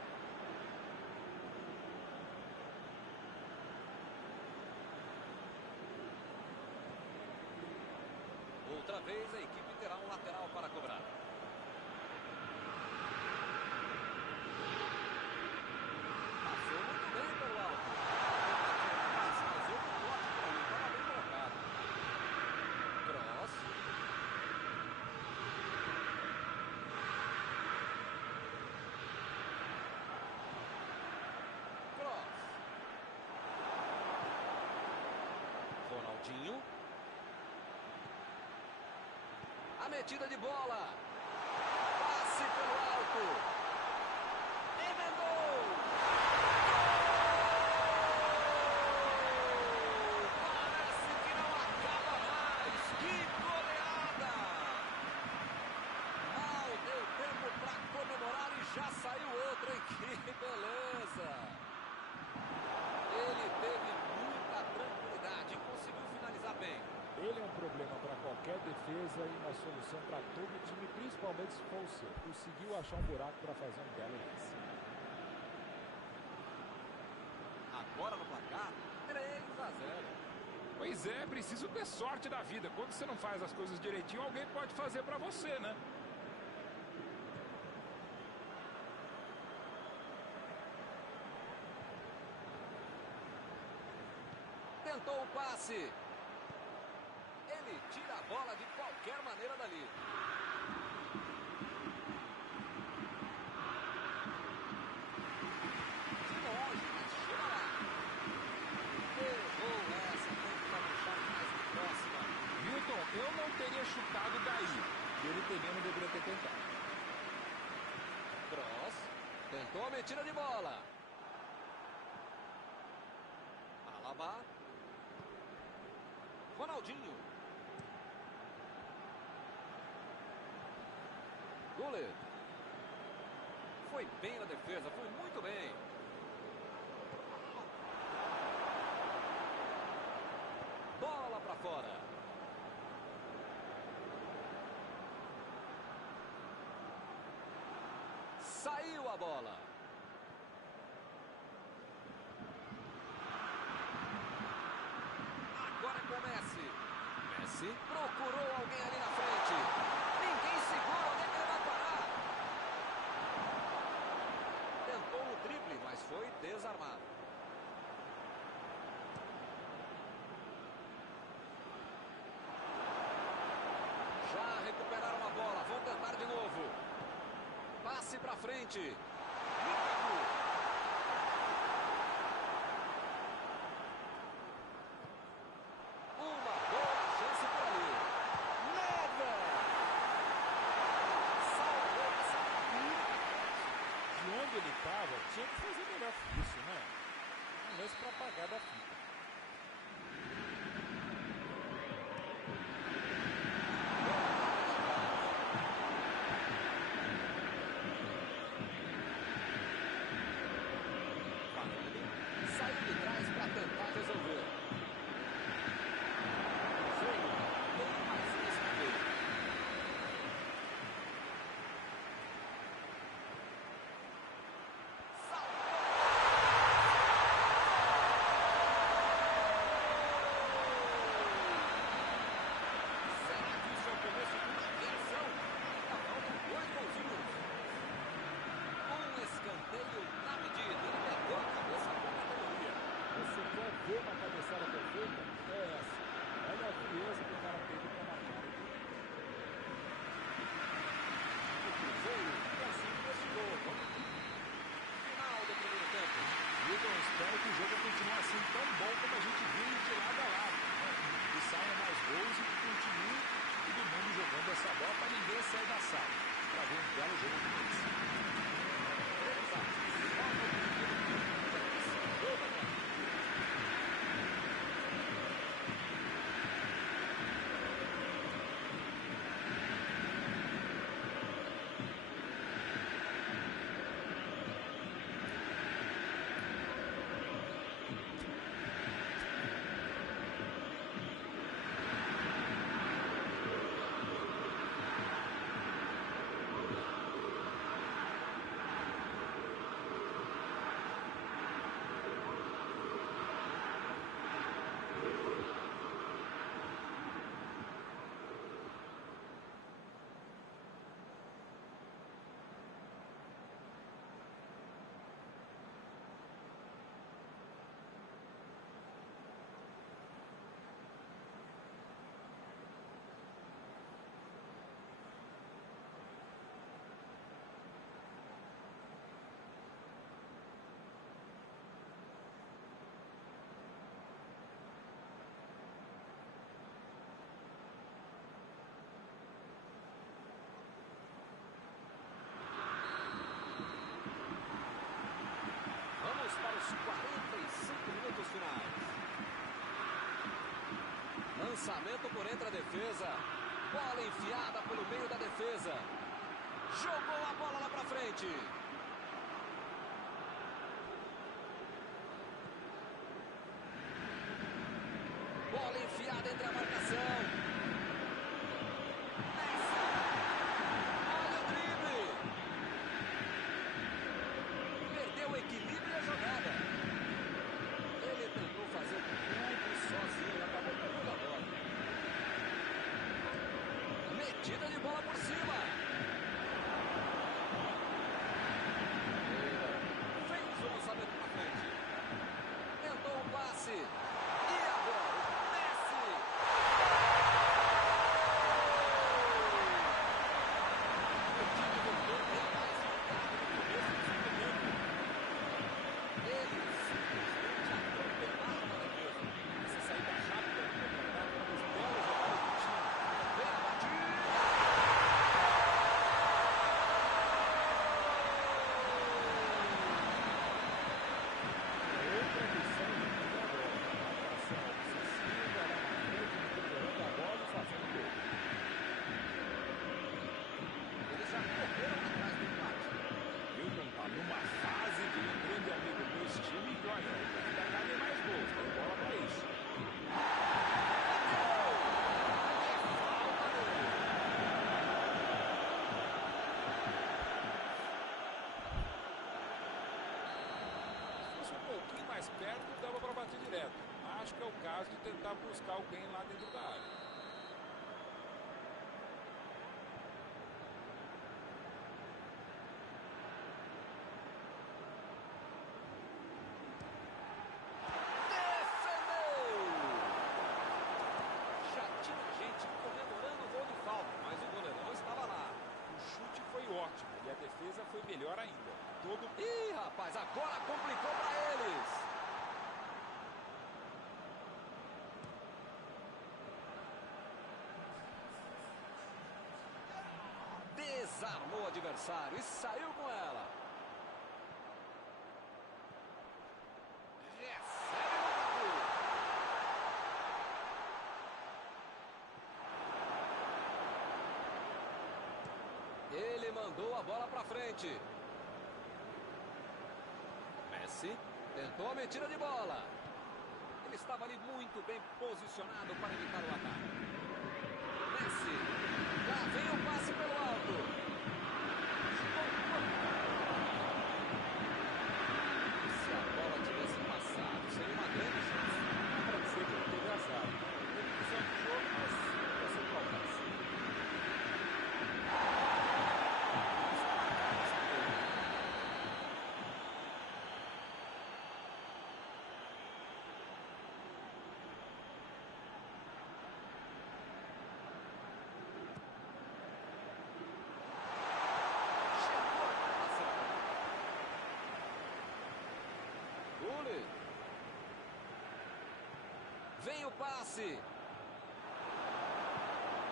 Outra vez a equipe terá um lateral para cobrar. Passou muito bem pelo alto. Mas houve um corte por ali, estava bem colocado. Cross. Cross. Ronaldinho. A metida de bola. Passe pelo alto. Emendou. Parece que não acaba mais. Que goleada. Mal deu tempo para comemorar e já saiu outro, hein? Que beleza. Ele teve muita tranquilidade e conseguiu finalizar bem. Ele é um problema para qualquer defesa e uma solução para todo o time, principalmente se for o seu. Conseguiu achar um buraco para fazer um belo lance. Agora no placar, 3-0. Pois é, preciso ter sorte da vida. Quando você não faz as coisas direitinho, alguém pode fazer para você, né? Tentou o passe. Ele tira a bola de qualquer maneira dali. De longe, mas chega lá. Errou essa, tem que caprichar mais próxima. tentar. Cross. Tentou a metida de bola. Alaba. Ronaldinho. Gullit. Foi bem na defesa, foi muito bem. Bola para fora. Saiu a bola. Agora com o Messi. Messi procurou alguém ali na frente. Ninguém segura, onde é que ele vai parar? Tentou o drible, mas foi desarmado. Já recuperaram a bola, vão tentar de novo. Passe para frente. Lukaku. Uma boa chance por ali. Nedved. Salvou essa partida. De onde ele estava, tinha que fazer melhor que isso, né? Um lance para apagar da fita. Saiu de trás para tentar resolver. Feio. Tem mais um escanteio. Será que isso é o começo de uma reação? Ainda faltam 2 golzinhos. Um escanteio na medida. Ele meteu a cabeça com a categoria. Você quer ver uma cabeçada perfeita? É essa. Olha a frieza que o cara teve para matar. O Cruzeiro conseguiu esse gol. Final do primeiro tempo. Wilton, espero que o jogo continue assim tão bom como a gente viu de lado a lado. Que saiam mais gols e que continue todo mundo jogando essa bola para ninguém sair da sala. Para ver um belo jogo como esse. Vamos para os 45 minutos finais. Lançamento por entre a defesa. Bola enfiada pelo meio da defesa. Jogou a bola lá para frente. Bola enfiada entre a marcação. Messi. Olha o drible. Perdeu o equilíbrio e a jogada. Ele tentou fazer tudo sozinho. Acabou perdendo a bola. Metida de bola por cima. Fez o lançamento para frente. Tentou um passe. E agora o Messi. O time voltou bem mais ligado no começo do segundo tempo. Eles simplesmente atropelaram a defesa. Essa saída rápida do contra-ataque é uma das belas jogadas do time. Vem a batida. mais perto, dava para bater direto. Acho que é o caso de tentar buscar alguém lá dentro da área. Ótimo, e a defesa foi melhor ainda. Ih, rapaz, agora complicou para eles. Desarmou o adversário e saiu com ela. Recebe no taco. Ele mandou a bola para frente. Messi tentou a metida de bola. Ele estava ali muito bem posicionado para evitar o ataque. Messi. Já vem o passe pelo alto. Se a bola tivesse passado, seria uma grande chance. Para dizer que não teve azar. Teve visão de jogo, mas não sei qual passe. Vem o passe.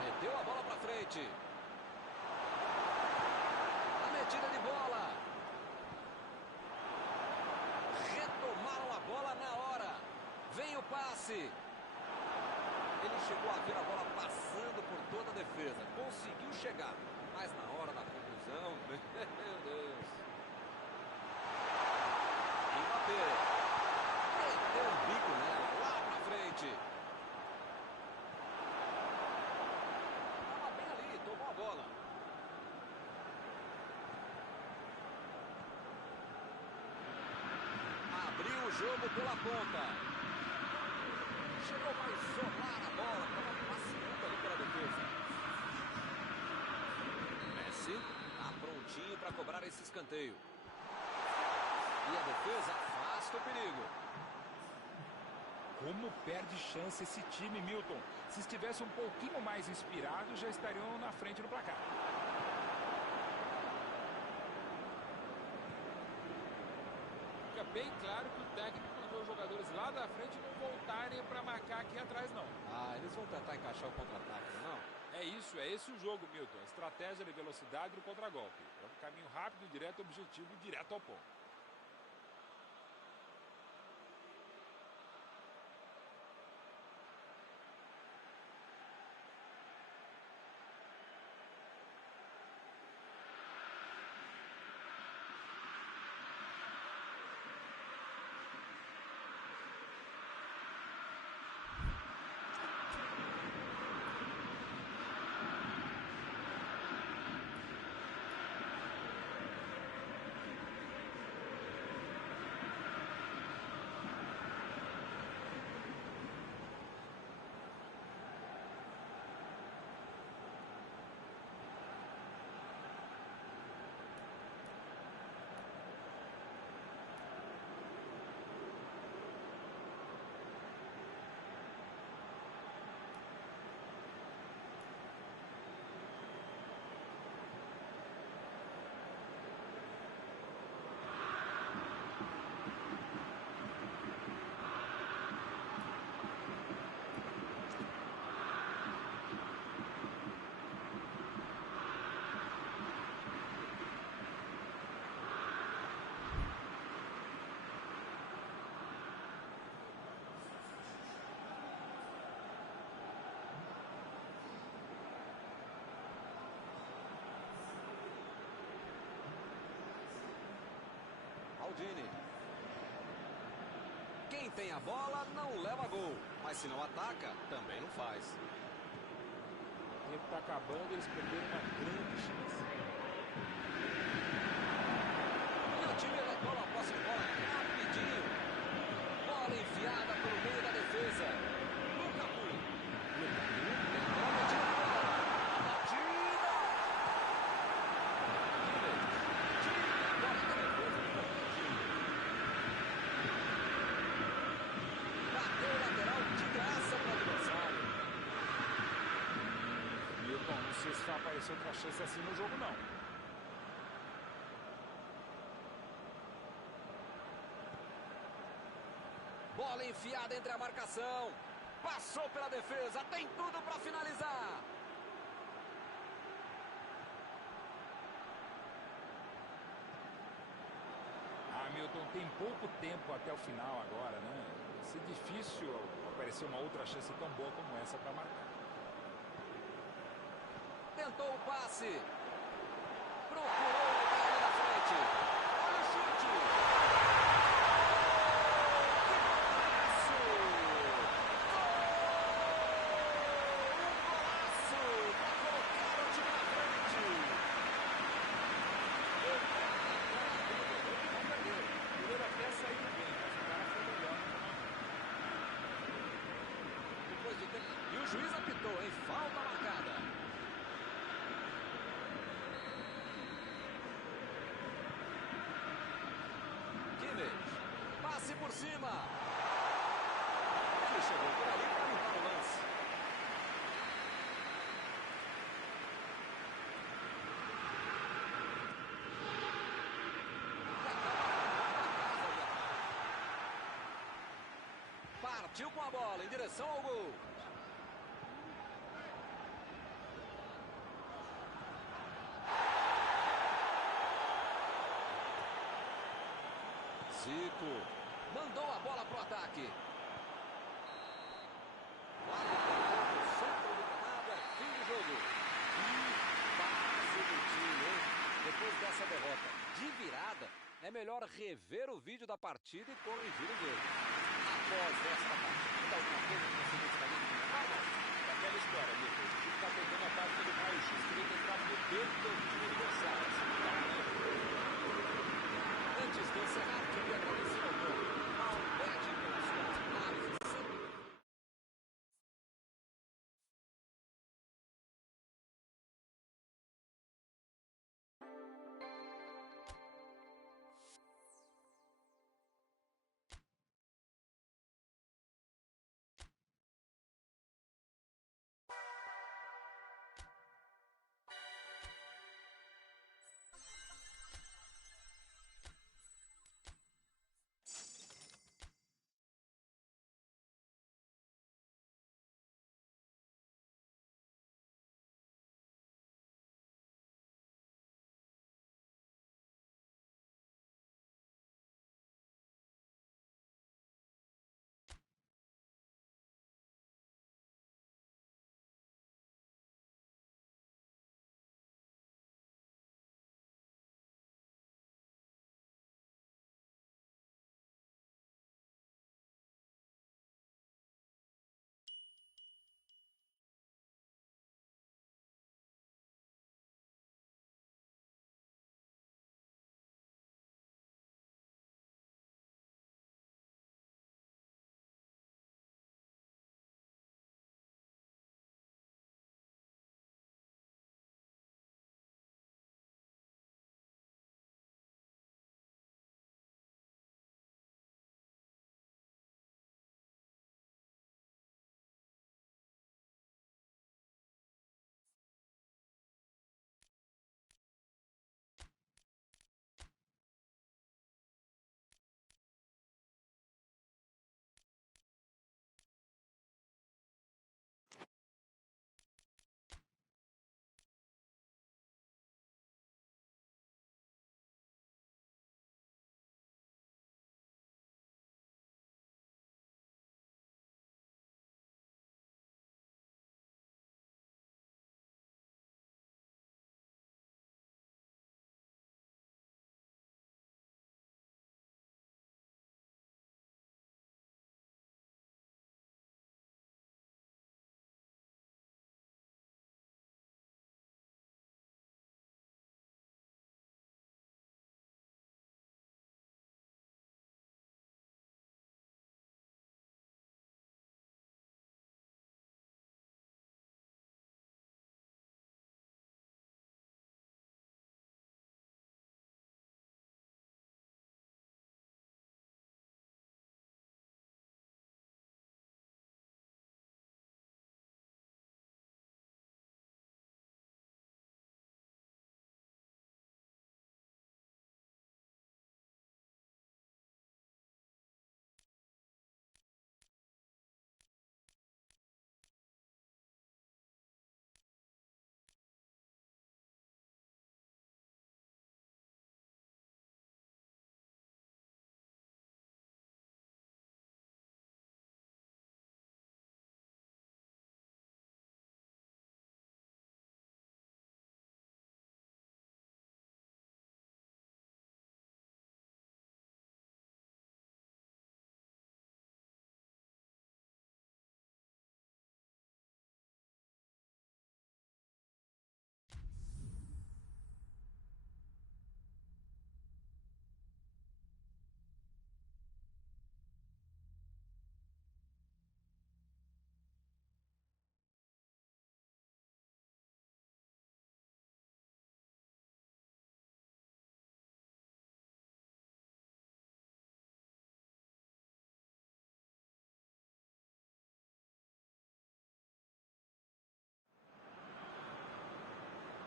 Meteu a bola para frente. A metida de bola. Retomaram a bola na hora. Vem o passe. Ele chegou a ver a bola passando por toda a defesa. Conseguiu chegar. Mas na hora da conclusão, meu Deus. Mbappé. Meteu um bico nela. Lá pra frente. Estava bem ali. Tomou a bola. Abriu o jogo pela ponta. Chegou a isolar a bola. Estava passeando ali pela defesa. Messi está prontinho para cobrar esse escanteio. E a defesa afasta o perigo. Como perde chance esse time, Milton. Se estivesse um pouquinho mais inspirado, já estariam na frente do placar. Fica bem claro que o técnico mandou os jogadores lá da frente não voltarem para marcar aqui atrás, não. Ah, eles vão tentar encaixar o contra-ataque, não? É isso, é esse o jogo, Milton. A estratégia de velocidade do contragolpe. É um caminho rápido, direto, objetivo, direto ao ponto. Maldini. Quem tem a bola não leva gol, mas se não ataca, também não faz. O tempo está acabando, eles perderam uma grande chance. E o time retoma a posse de bola rapidinho. sei se vai aparecer outra chance assim no jogo, não. Bola enfiada entre a marcação. Passou pela defesa, tem tudo para finalizar. Hamilton tem pouco tempo até o final agora, né? Vai ser difícil aparecer uma outra chance tão boa como essa para marcar. Tentou o passe. Procurou o lugar na frente. Olha o chute. Que golaço! Golaço! Para colocar o time na frente. O goleiro até saiu bem, mas o cara foi melhor no final. Depois de tempo. E o juiz apitou, hein? Falta marcada. Passe por cima. Ele chegou por ali para limpar o lance. Partiu com a bola em direção ao gol. Zico mandou a bola pro ataque. Lá no centro do gramado, é fim de jogo. Que base do time, hein? Depois dessa derrota de virada, é melhor rever o vídeo da partida e corrigir os erros. Após esta partida, alguma coisa que você gostaria de comentar? Aquela história, Nico. O time está pegando a parte do raio-x, queria ter entrado no peito do time adversário. Assim não dá, né? Antes de encerrar, queria agradecer ao meu Malbed pela sua análise sempre.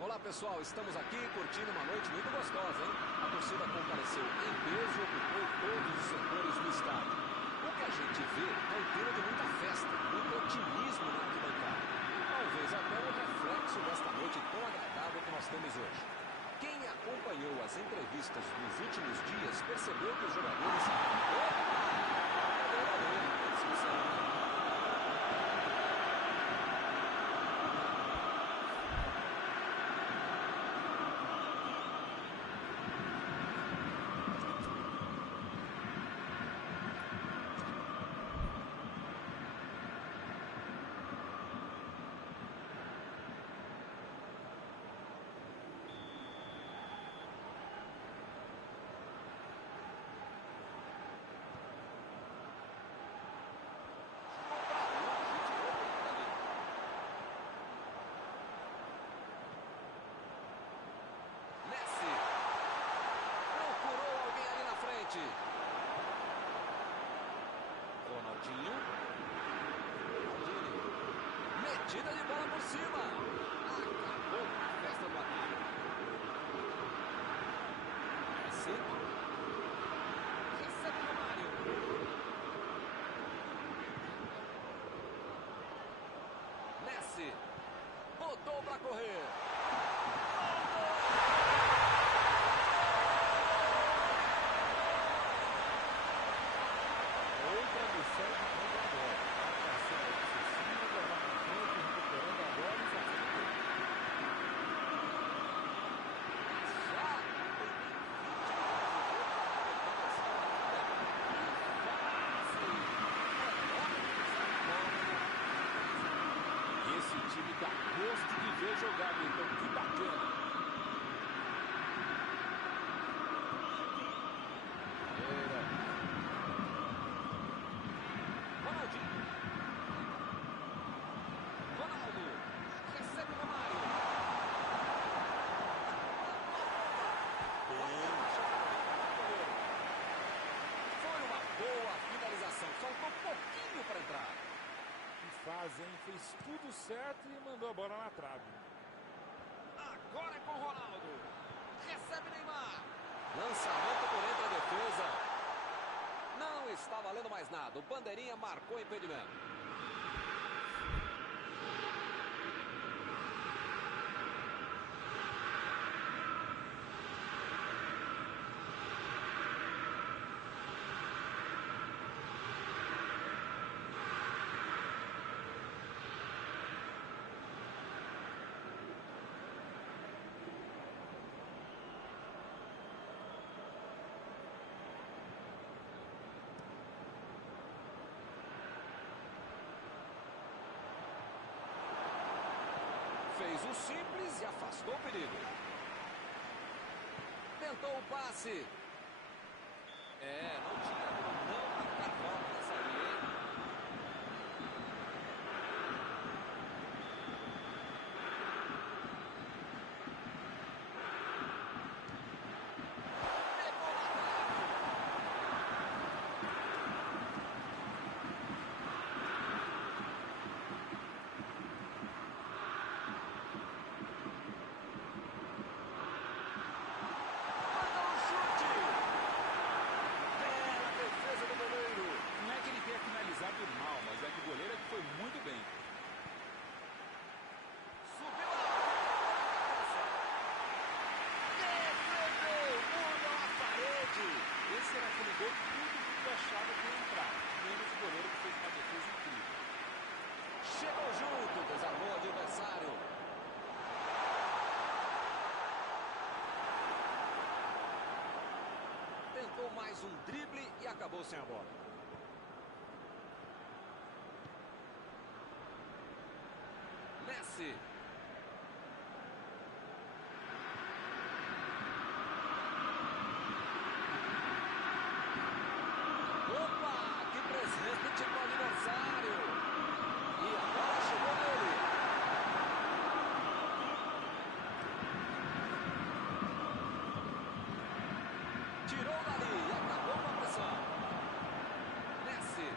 Olá pessoal, estamos aqui curtindo uma noite muito gostosa, hein? A torcida compareceu em peso e ocupou todos os setores do estádio. O que a gente vê é um clima de muita festa, muito otimismo na arquibancada. Talvez até um reflexo desta noite tão agradável que nós temos hoje. Quem acompanhou as entrevistas dos últimos dias percebeu que os jogadores... Ronaldinho. Metida de bola por cima. Acabou com a festa do ataque. Messi. Recebe o Mário. Messi. Botou para correr. Gosto de ver jogar, então que bacana. Ronaldinho. Ronaldo. Recebe o Mário. Foi uma boa finalização. Faltou pouquinho para entrar. Faz, hein? Fez tudo certo e mandou a bola na trave. Agora é com o Ronaldo. Recebe Neymar. Lançamento por entre a defesa. Não está valendo mais nada. O bandeirinha marcou impedimento. Fez o simples e afastou o perigo. Tentou o passe. Não tinha como não marcar falta nessa linha, hein? Pegou na trave. Mal, mas é que o goleiro é que foi muito bem. Subiu a cabeça. Defendeu, muda a parede. Esse era aquele gol que todo mundo achava que ia entrar, menos o goleiro que fez uma defesa incrível. Chegou junto, desarmou o adversário. Tentou mais um drible e acabou sem a bola. Messi. Opa, que presente no aniversário. E a bola chegou nele. Tirou dali e acabou com a pressão. Messi.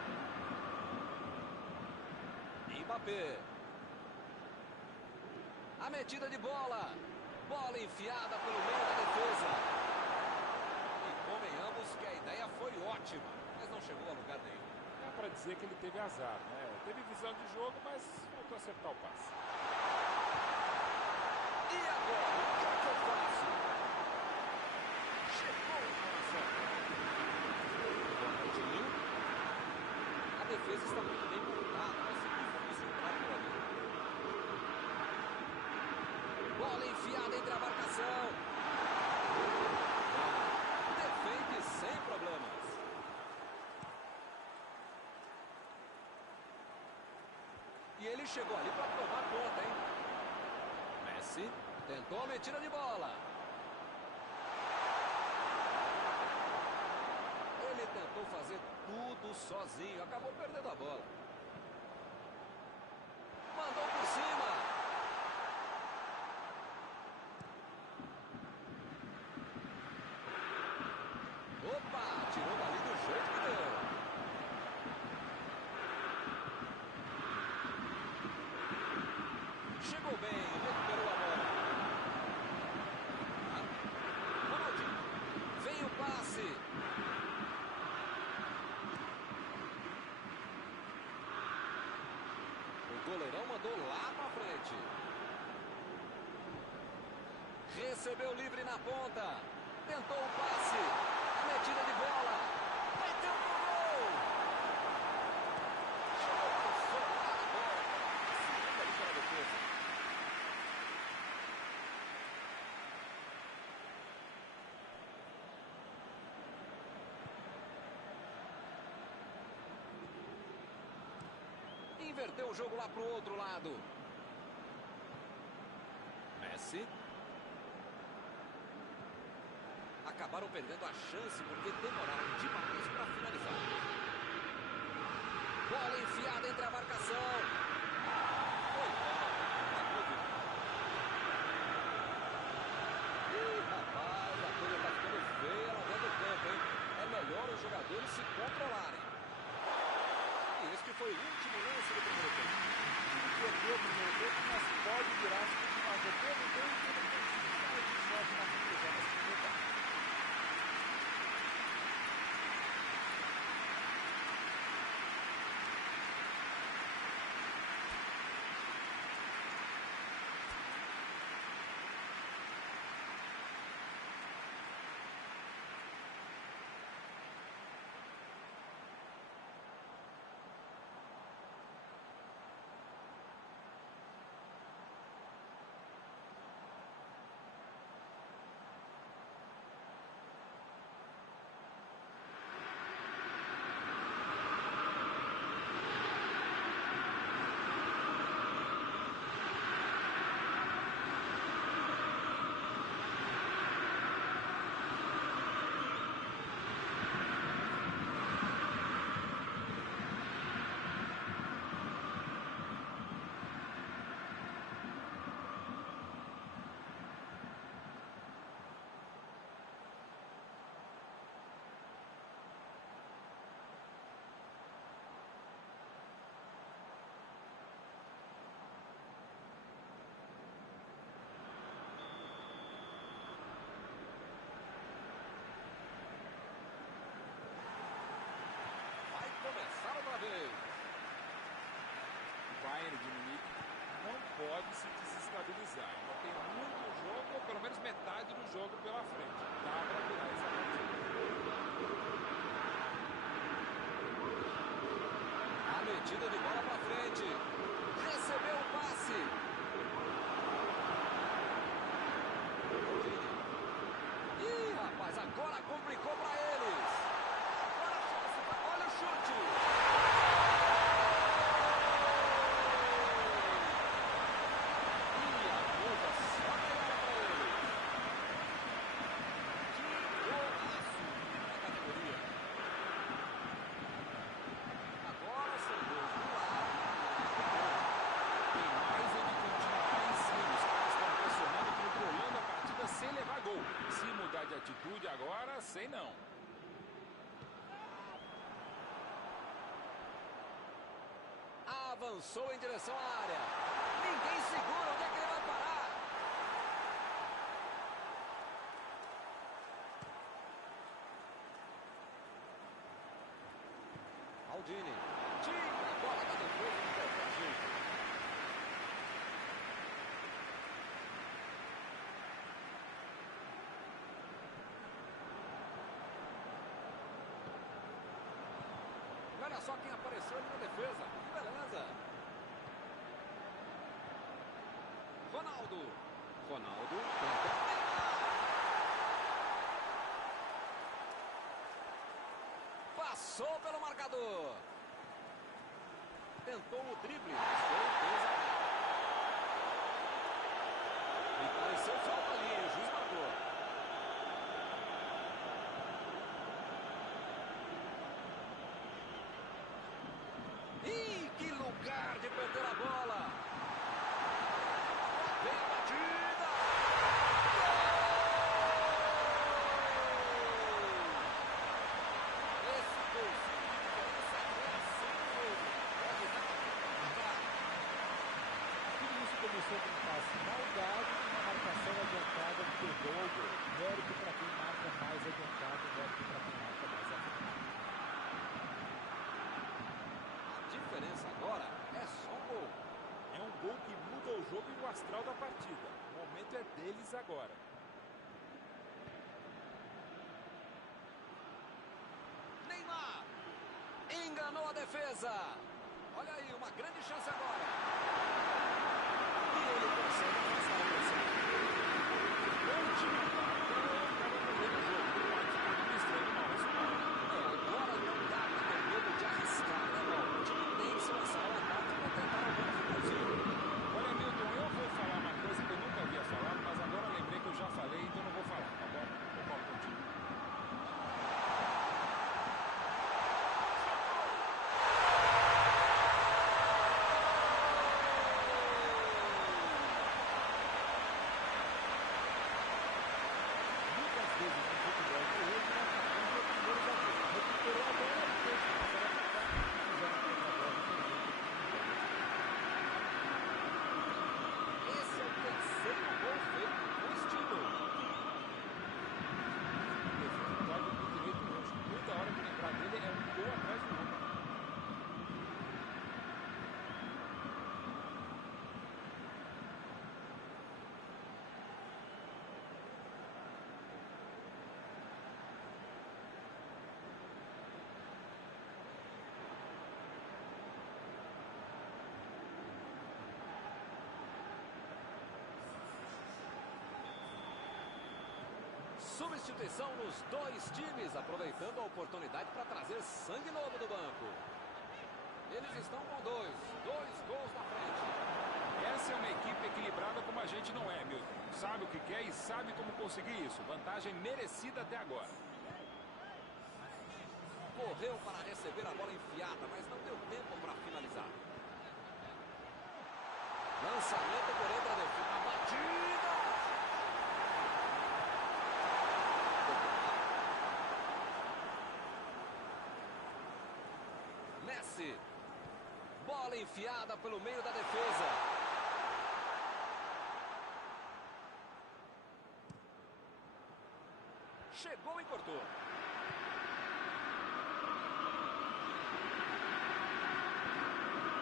Mbappé. A metida de bola. Bola enfiada pelo meio da defesa. E convenhamos que a ideia foi ótima, mas não chegou a lugar nenhum. É para dizer que ele teve azar, né? Teve visão de jogo, mas faltou acertar o passe. E agora, o que eu faço? Chegou na ação. Ronaldinho. A defesa está muito bem montada, vai ser difícil entrar por ali. Bola enfiada entre a marcação. Defende sem problemas. E ele chegou ali para tomar conta, hein? Messi tentou a metida de bola. Ele tentou fazer tudo sozinho, acabou perdendo a bola. Mandou por cima. Opa, tirou dali do jeito que deu. Chegou bem, recuperou a bola. Ronaldinho. Vem o passe. O goleirão mandou lá pra frente. Recebeu livre na ponta. Tentou o passe. A metida de bola. Meteu pro gol. Chegou para solar a bola. Segunda ali para a defesa. Inverteu o jogo lá pro outro lado. Messi. Acabaram perdendo a chance porque demoraram demais para finalizar. Bola enfiada entre a marcação. Foi falta. Na dúvida. Ih, rapaz, a coisa tá ficando feia lá dentro do campo, hein? É melhor os jogadores se controlarem. E este foi o último lance do primeiro tempo. Perdeu o primeiro tempo, mas pode virar no final. Perdeu o tempo e ele tem de sorte na conclusão da segunda etapa. Começar outra vez. O Bayern de Munique não pode se desestabilizar. Ainda tem muito jogo, ou pelo menos metade do jogo pela frente. Dá para virar essa partida. A metida de bola para frente. Recebeu o passe. Ih, rapaz, agora complicou para eles. Agora a chance, olha o chute. E a curva só melhora para eles. Que golaço na categoria. Agora são dois do lado. Tem mais é de continuar em cima. Os caras estão pressionando, controlando a partida sem levar gol. Se mudar de atitude agora, sei não. Avançou em direção à área. Ninguém segura. Onde é que ele vai parar? Maldini. Tira a bola da defesa de qualquer jeito. Olha só quem apareceu ali na defesa. Que beleza. Ronaldo. Passou pelo marcador. Tentou o drible, mas foi desarmado. E pareceu falta ali, o juiz marcou. Ih, que lugar de perder a bola. Vem a batida. Esse golzinho de diferença agora sem jogo. Pode dar para cá. Tudo isso começou com um passe mal dado e uma marcação adiantada que pegou o gol. Mérito para quem marca mais adiantado, mérito para quem marca mais à frente. A diferença agora é só um gol. É um gol que muda o jogo e o astral da partida. O momento é deles agora. Neymar enganou a defesa. Olha aí, uma grande chance agora. E ele consegue afastar o lançamento. O time acaba perdendo o jogo. Pode estar administrando mal resultado. Agora não dá para ter medo de arriscar, né, Val? O time tem que se lançar ao ataque para tentar um bom finalzinho. Olha, Milton, eu vou falar uma coisa que eu nunca havia falado, mas agora lembrei que eu já falei, então não vou falar, tá bom? Concordo contigo. Muitas vezes no futebol de hoje, nós temos o primeiro zagueiro. Recuperou a bola e fez o passar a ficar e fizeram a bola e perderam. Esse é o terceiro gol feito com estilo. Defesa do lado do direito hoje. Toda hora que lembrar dele é um gol atrás do outro. Substituição nos dois times, aproveitando a oportunidade para trazer sangue novo do banco. Eles estão com dois gols na frente. Essa é uma equipe equilibrada como a gente não é, Milton. Sabe o que quer e sabe como conseguir isso. Vantagem merecida até agora. Correu para receber a bola enfiada, mas não deu tempo para finalizar. Lançamento por entre a defesa. A batida! Messi. Bola enfiada pelo meio da defesa. Chegou e cortou.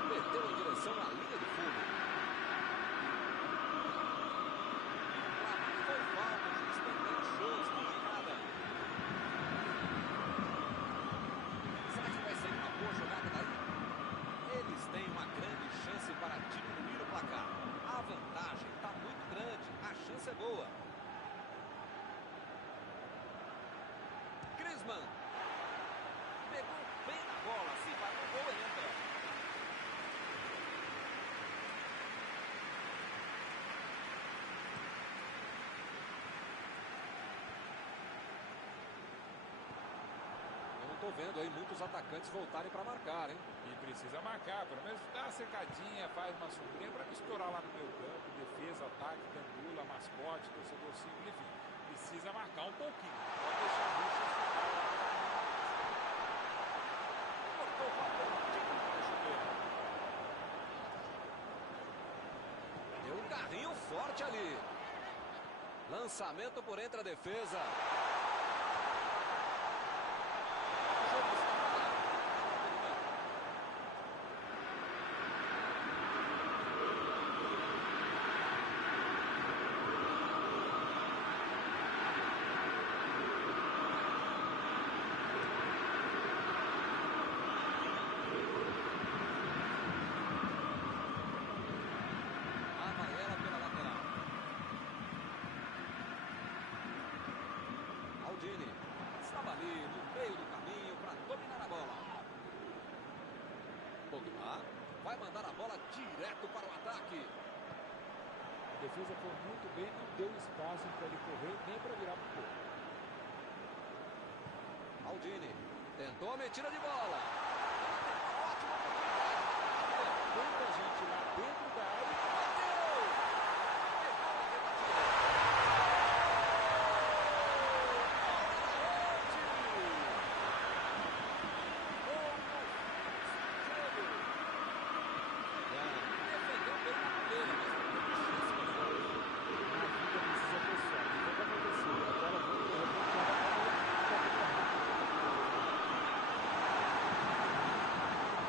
Meteu em direção à linha de fundo. Foi falta, o juiz também achou, está girada. Será que vai ser uma boa jogada daí? Eles têm uma grande chance para diminuir o placar. A vantagem está muito grande, a chance é boa. Griezmann. Pegou bem na bola, se vai no gol, entra. Estou vendo aí muitos atacantes voltarem para marcar, hein? E precisa marcar, pelo menos dá uma cercadinha, faz uma sombrinha para estourar lá no meio campo, defesa, ataque, gandula, mascote, torcedor simples, enfim. Precisa marcar um pouquinho. Pode deixar a bucha ficar lá. Cortou com a pontinha, chutou. Deu um carrinho forte ali. Lançamento por entre a defesa. O jogo está parado. Maldini. Estava ali no meio do caminho para dominar a bola. Pogba vai mandar a bola direto para o ataque. A defesa foi muito bem, não deu espaço para ele correr, nem para virar para o gol. Maldini tentou a metida de bola. Ela tem uma ótima oportunidade. Tanta gente lá dentro da área. Bateu! Pegou a rebatida. Defendeu bem na primeira, mas não teve chance no jogo. Na vida precisa ter sorte. O que aconteceu? A bola foi rebotando.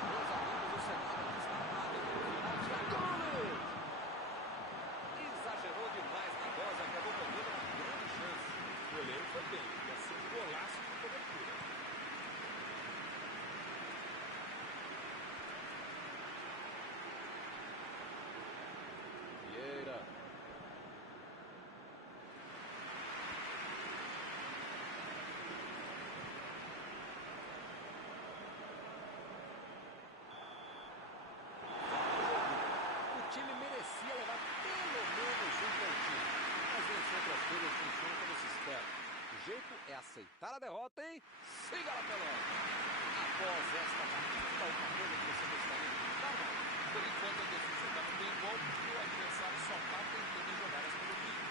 Meus amigos, o cenário aqui está armado para o final de agora. Exagerou demais na dose, acabou perdendo uma grande chance. O goleiro foi bem. Ia ser um golaço de cobertura. Vieira. O time merecia levar pelo menos um pontinho. Mas nem sempre as coisas funcionam como se espera. O jeito é aceitar a derrota e siga lá pela. Após esta partida, alguma coisa que você gostaria de comentar, não? Por enquanto a defesa está no bem gol e o adversário só está tentando jogadas pelo meio.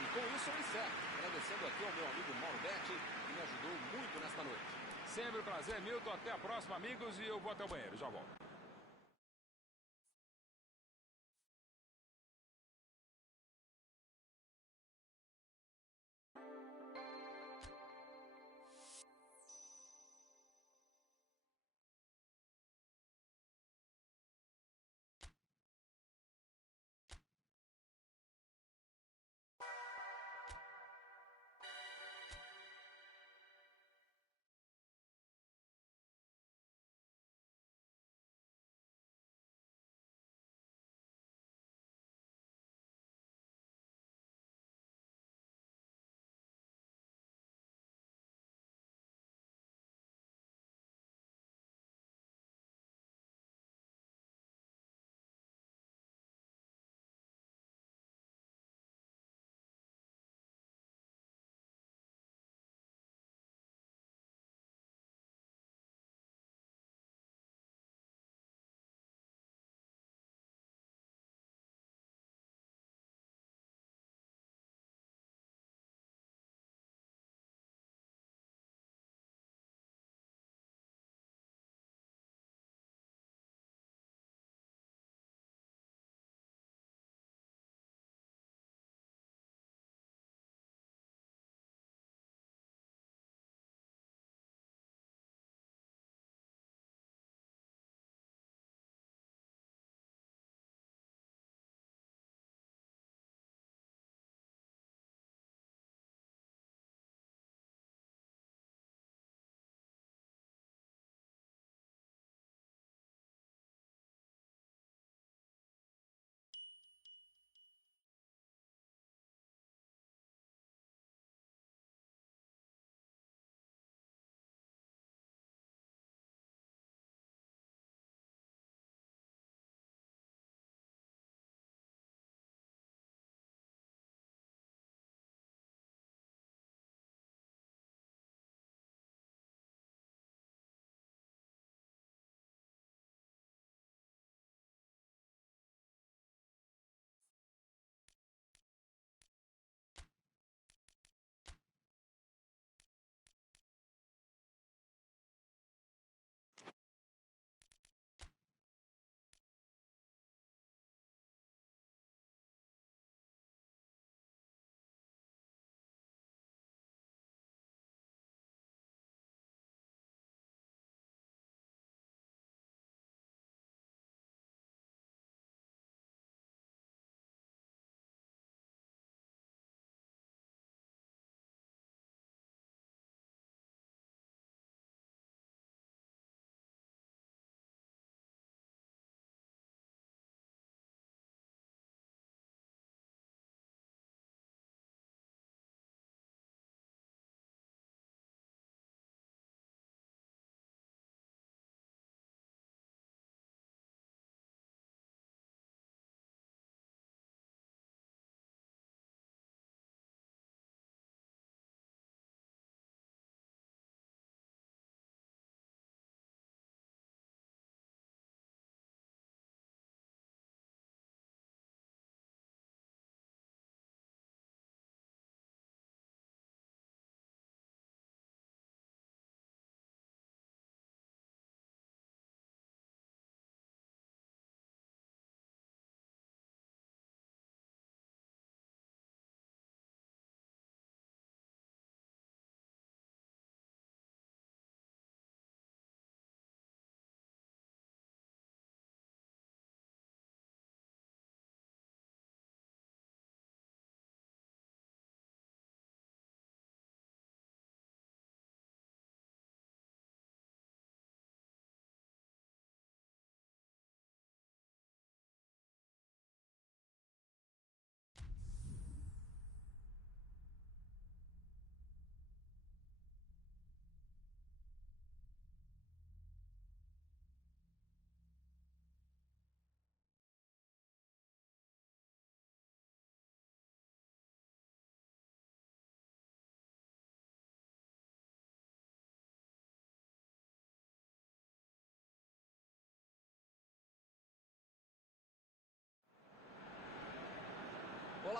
E com isso eu encerro, agradecendo aqui ao meu amigo Mauro Betti, que me ajudou muito nesta noite. Sempre um prazer, Milton. Até a próxima, amigos. E eu vou até o banheiro. Já volto.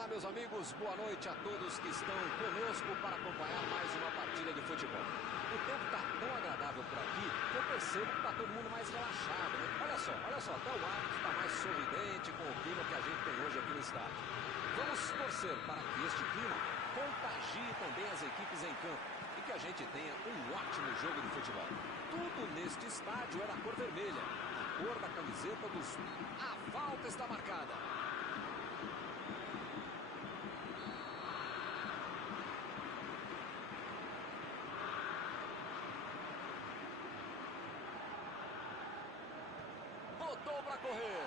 Olá, meus amigos, boa noite a todos que estão conosco para acompanhar mais uma partida de futebol. O tempo está tão agradável por aqui que eu percebo que está todo mundo mais relaxado, né? Olha só, até o árbitro está mais sorridente com o clima que a gente tem hoje aqui no estádio. Vamos torcer para que este clima contagie também as equipes em campo e que a gente tenha um ótimo jogo de futebol. Tudo neste estádio é da cor vermelha, a cor da camiseta dos... A falta está marcada. Botou para correr.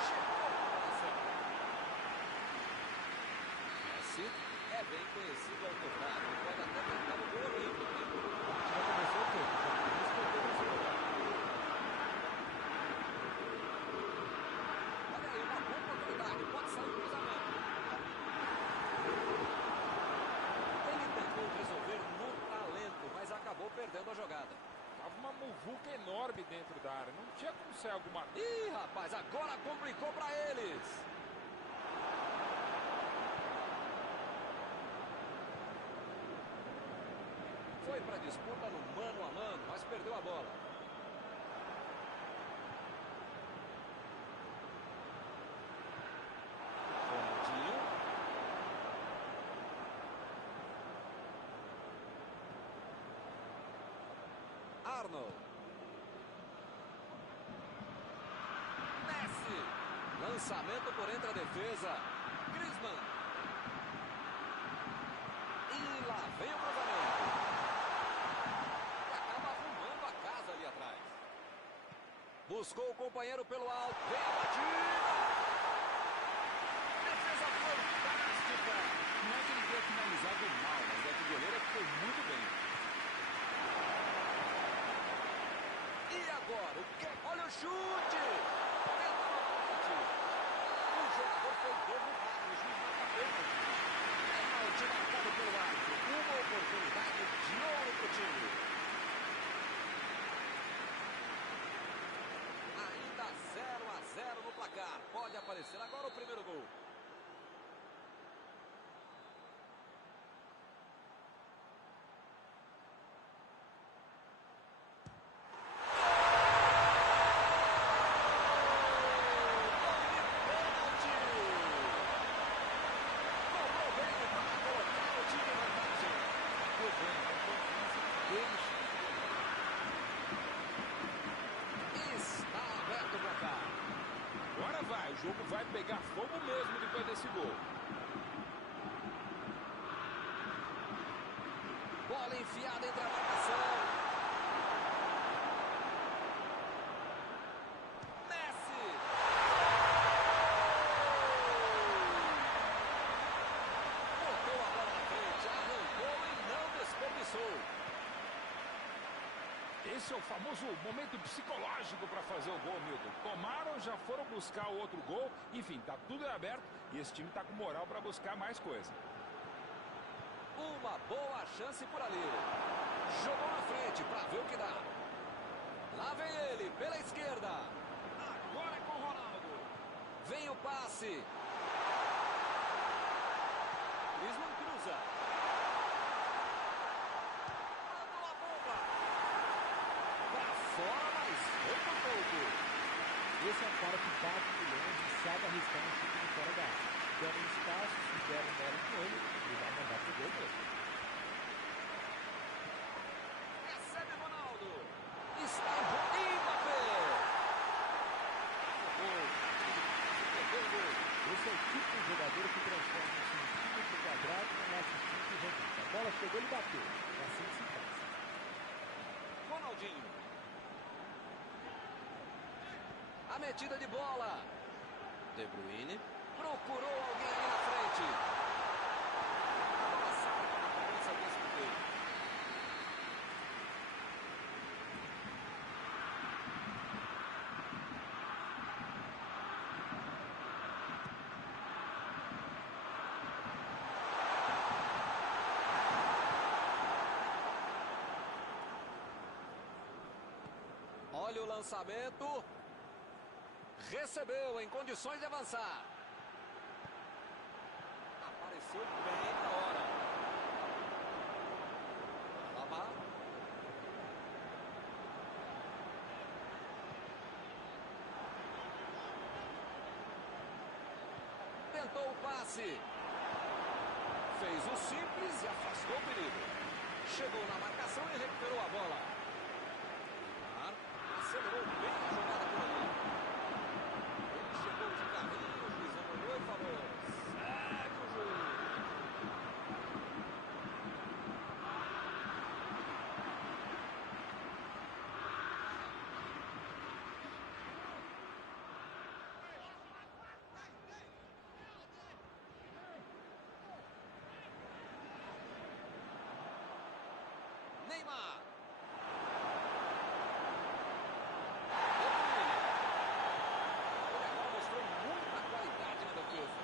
Chegou para a certa. Messi é bem conhecido ao tocar. Pode até tentar o gol olímpico. Já começou o tempo. Olha aí, uma boa oportunidade. Pode sair o cruzamento. Ele tentou resolver no talento, mas acabou perdendo a jogada. Tava uma muvuca enorme dentro da área. Não tinha como sair alguma... Ih, rapaz, agora complicou para eles. Foi para a disputa no mano a mano, mas perdeu a bola. Ronaldinho. Arnold. Messi. Lançamento por entre a defesa. Griezmann. E lá vem o cruzamento. E acaba arrumando a casa ali atrás. Buscou o companheiro pelo alto. Vem a batida. Defesa fantástica. Não é que ele tenha finalizado mal, mas é que o goleiro foi muito bem. E agora? Olha o chute! Tenta novamente. O jogador foi derrubado. O juiz marca pênalti. Pênalti marcado pelo árbitro. Uma oportunidade de ouro para o time. Ainda 0-0 no placar. Pode aparecer agora o primeiro gol. Agora vai, o jogo vai pegar fogo mesmo depois desse gol. Bola enfiada entre a marcação. Messi. Botou a bola na frente, arrancou e não desperdiçou. Esse é o famoso momento psicológico para fazer o gol, Milton. Tomaram, já foram buscar o outro gol. Enfim, tá tudo em aberto e esse time tá com moral para buscar mais coisa. Uma boa chance por ali. Jogou na frente para ver o que dá. Lá vem ele, pela esquerda. Agora é com o Ronaldo. Vem o passe. Griezmann cruza. Mandou a bomba. Para fora, mas foi por pouco. Esse é um cara que bate de longe e sabe arriscar um chute de fora da área. Dando espaço, se der um bola com ele, ele vai mandar pro gol mesmo. Recebe Ronaldo. Está em Mbappé. Gol. Perdeu o gol. Esse é o tipo de jogador que transforma um centímetro quadrado num assistente redondo. A bola chegou e bateu. É assim que se faz. Ronaldinho. A metida de bola. De Bruyne. Procurou alguém ali na frente. A bola sai na cabeça do escanteio. Olha o lançamento. Recebeu em condições de avançar. apareceu bem na hora. Alaba. Tentou o passe. Fez o simples e afastou o perigo. Chegou na marcação e recuperou a bola. Acelerou bem a jogada por ali. Ele chegou de carrinho, o juizão olhou e falou: segue o jogo. Neymar. Ele agora mostrou muita qualidade na defesa.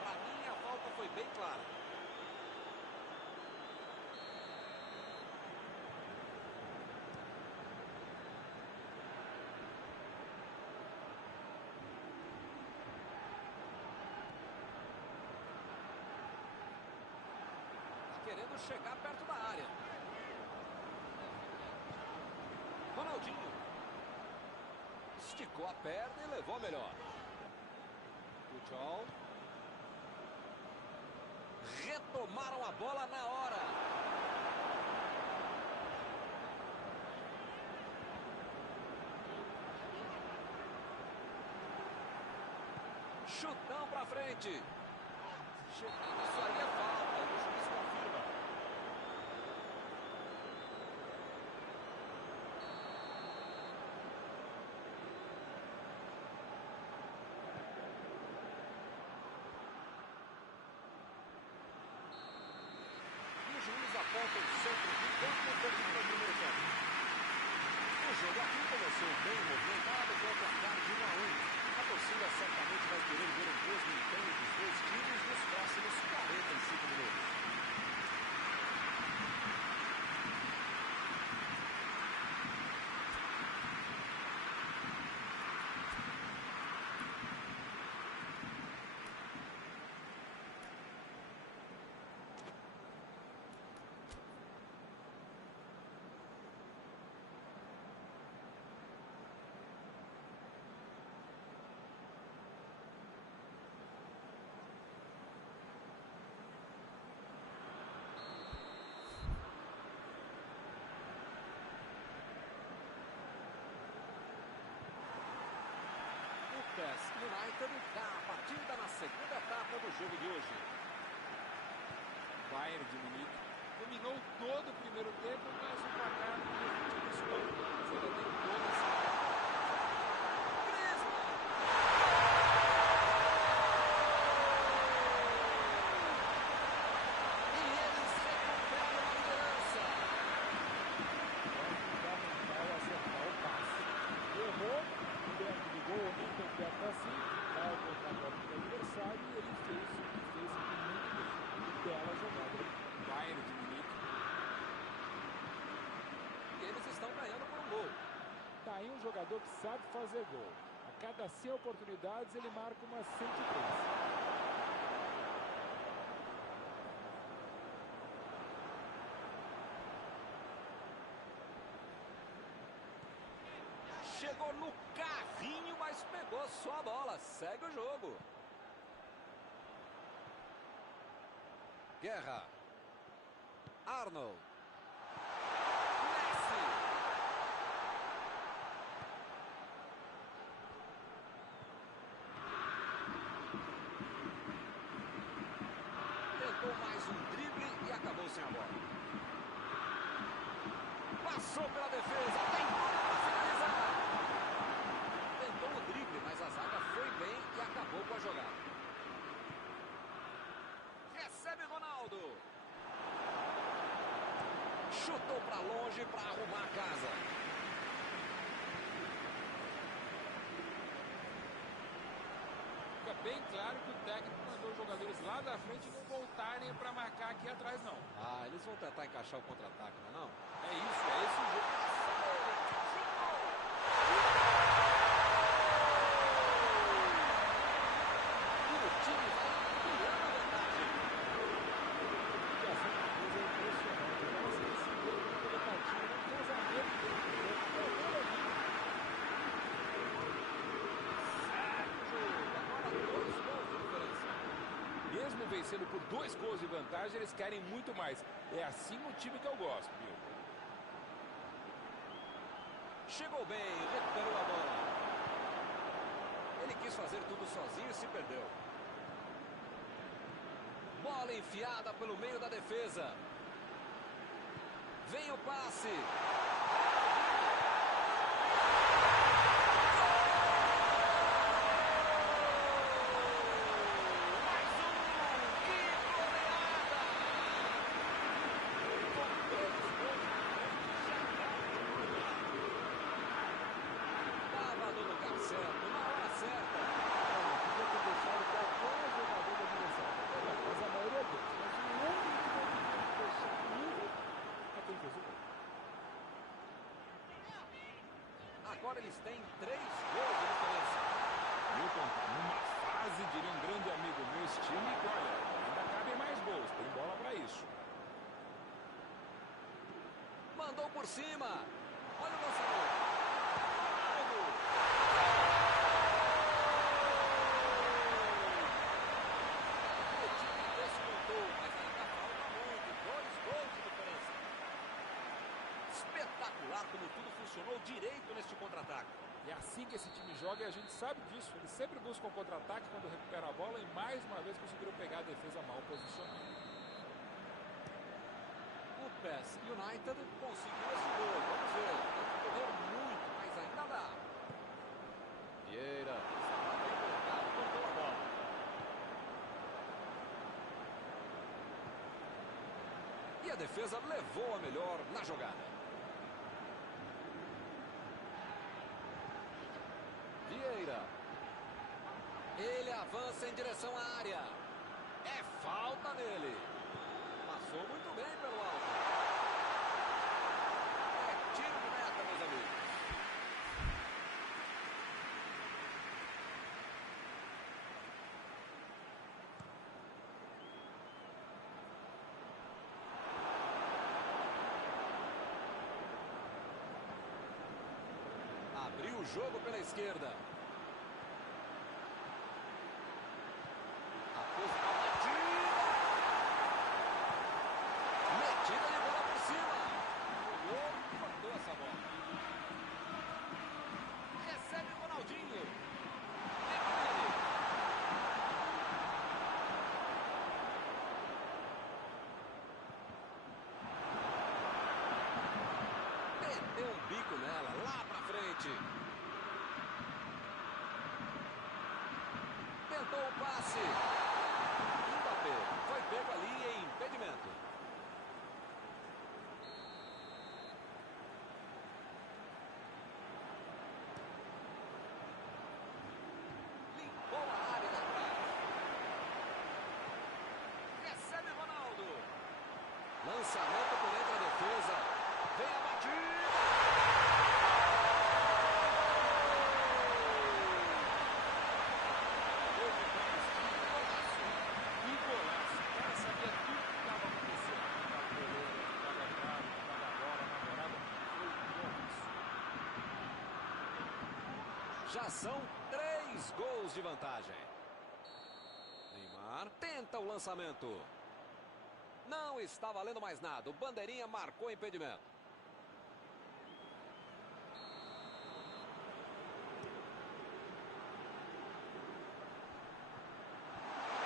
Para mim, a falta foi bem clara. Tá querendo chegar perto da área. Ronaldinho. Esticou a perna e levou a melhor. Puchol. Retomaram a bola na hora. Chutão pra frente. Isso aí é falta. O juiz confirma. Aponta o centro do campo e termina o primeiro tempo. O jogo aqui começou bem movimentado com o placar de 1-1. A torcida certamente vai querer ver o mesmo empenho dos dois times nos próximos 45 minutos. United dá a partida na segunda etapa do jogo de hoje. Bayern de Munique dominou todo o primeiro tempo, mas o placar não refletiu isso não. Mas ainda tem toda essa... E eles recuperam a liderança. É fundamental acertar o passe. Errou, o dentro do gol, nem tão perto assim, vai ao contra-golpe do adversário e ele fez o que fez muito bem. Bela jogada. Bayern de Munique. E eles estão ganhando por um gol. Tá aí um jogador que sabe fazer gol. A cada 100 oportunidades ele marca umas 103. Chegou no carrinho, mas pegou só a bola. Segue o jogo. Guerra. Arnold. Messi. Tentou mais um drible e acabou sem a bola. Passou pela defesa. Tentou para finalizar. Tentou o drible, mas a zaga foi bem e acabou com a jogada. Recebe Ronaldo. Chutou para longe para arrumar a casa. Fica bem claro que o técnico mandou os jogadores lá da frente não voltarem para marcar aqui atrás, não. Ah, eles vão tentar encaixar o contra-ataque, não é não? É isso, é esse o jogo. E o time vai ampliando a vantagem. vencendo por 2 gols de vantagem, eles querem muito mais. É assim o time que eu gosto, viu? Chegou bem, recuperou a bola. Ele quis fazer tudo sozinho e se perdeu. Bola enfiada pelo meio da defesa. Vem o passe. Agora eles têm 3 gols de diferença. Milton tá numa fase, diria um grande amigo meu, esse time, que olha, ainda cabem mais gols, tem bola pra isso. Mandou por cima. Olha o lançamento. Ronaldo. O time descontou, mas ainda falta muito. 2 gols de diferença. Espetacular como tudo funcionou direito neste contra-ataque. E é assim que esse time joga e a gente sabe disso. Eles sempre buscam contra-ataque quando recupera a bola e mais uma vez conseguiram pegar a defesa mal posicionada. O PES United conseguiu esse gol. Vamos ver. Tem que correr muito, mas ainda dá. Vieira. Estava bem colocado. Cortou a bola. E a defesa levou a melhor na jogada. Vieira. Ele avança em direção à área. É falta nele. Passou muito bem pelo alto. É tiro de meta, meus amigos. Abriu o jogo pela esquerda. Metida de bola por cima. Olhou e mandou essa bola. Recebe o Ronaldinho. Meteu um bico nela, lá pra frente. Tentou o passe. Mbappé foi pego ali em impedimento. Limpou a área lá atrás. Recebe Ronaldo. Lançamento por entre a defesa. Vem a batida. Já são 3 gols de vantagem. Neymar tenta o lançamento. Não está valendo mais nada. O bandeirinha marcou impedimento.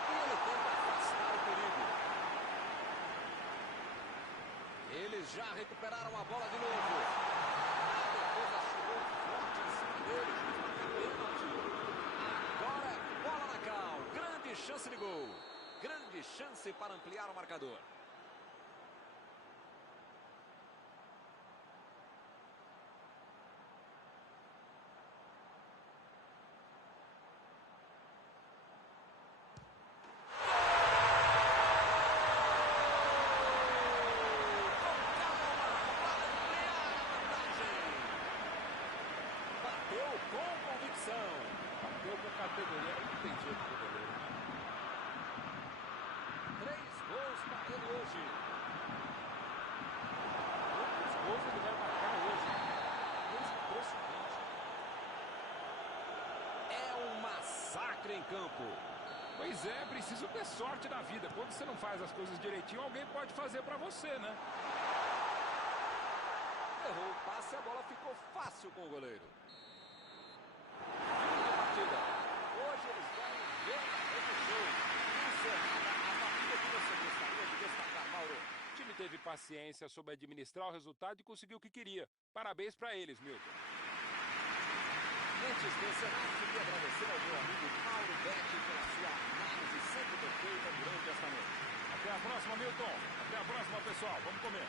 E ele tenta afastar o perigo. Eles já recuperaram a bola de novo. A defesa chegou forte em cima dele. Agora é bola na cal. Grande chance de gol. Grande chance para ampliar o marcador. Com convicção. Bateu com categoria, não tem jeito pro goleiro, né? 3 gols para ele hoje. Quantos gols ele vai marcar hoje? Impressionante. É um massacre em campo. Pois é, preciso ter sorte na vida. Quando você não faz as coisas direitinho, alguém pode fazer pra você, né? Errou o passe, a bola ficou fácil com o goleiro. Fim de partida. Hoje eles deram um verdadeiro jogo. Encerrada a partida que você gostaria de destacar, Mauro. O time teve paciência, soube administrar o resultado e conseguiu o que queria. Parabéns pra eles, Milton. Antes de encerrar, queria agradecer ao meu amigo Mauro Betti pela sua análise sempre perfeita durante esta noite. Até a próxima, Milton. Até a próxima, pessoal. Vamos comer.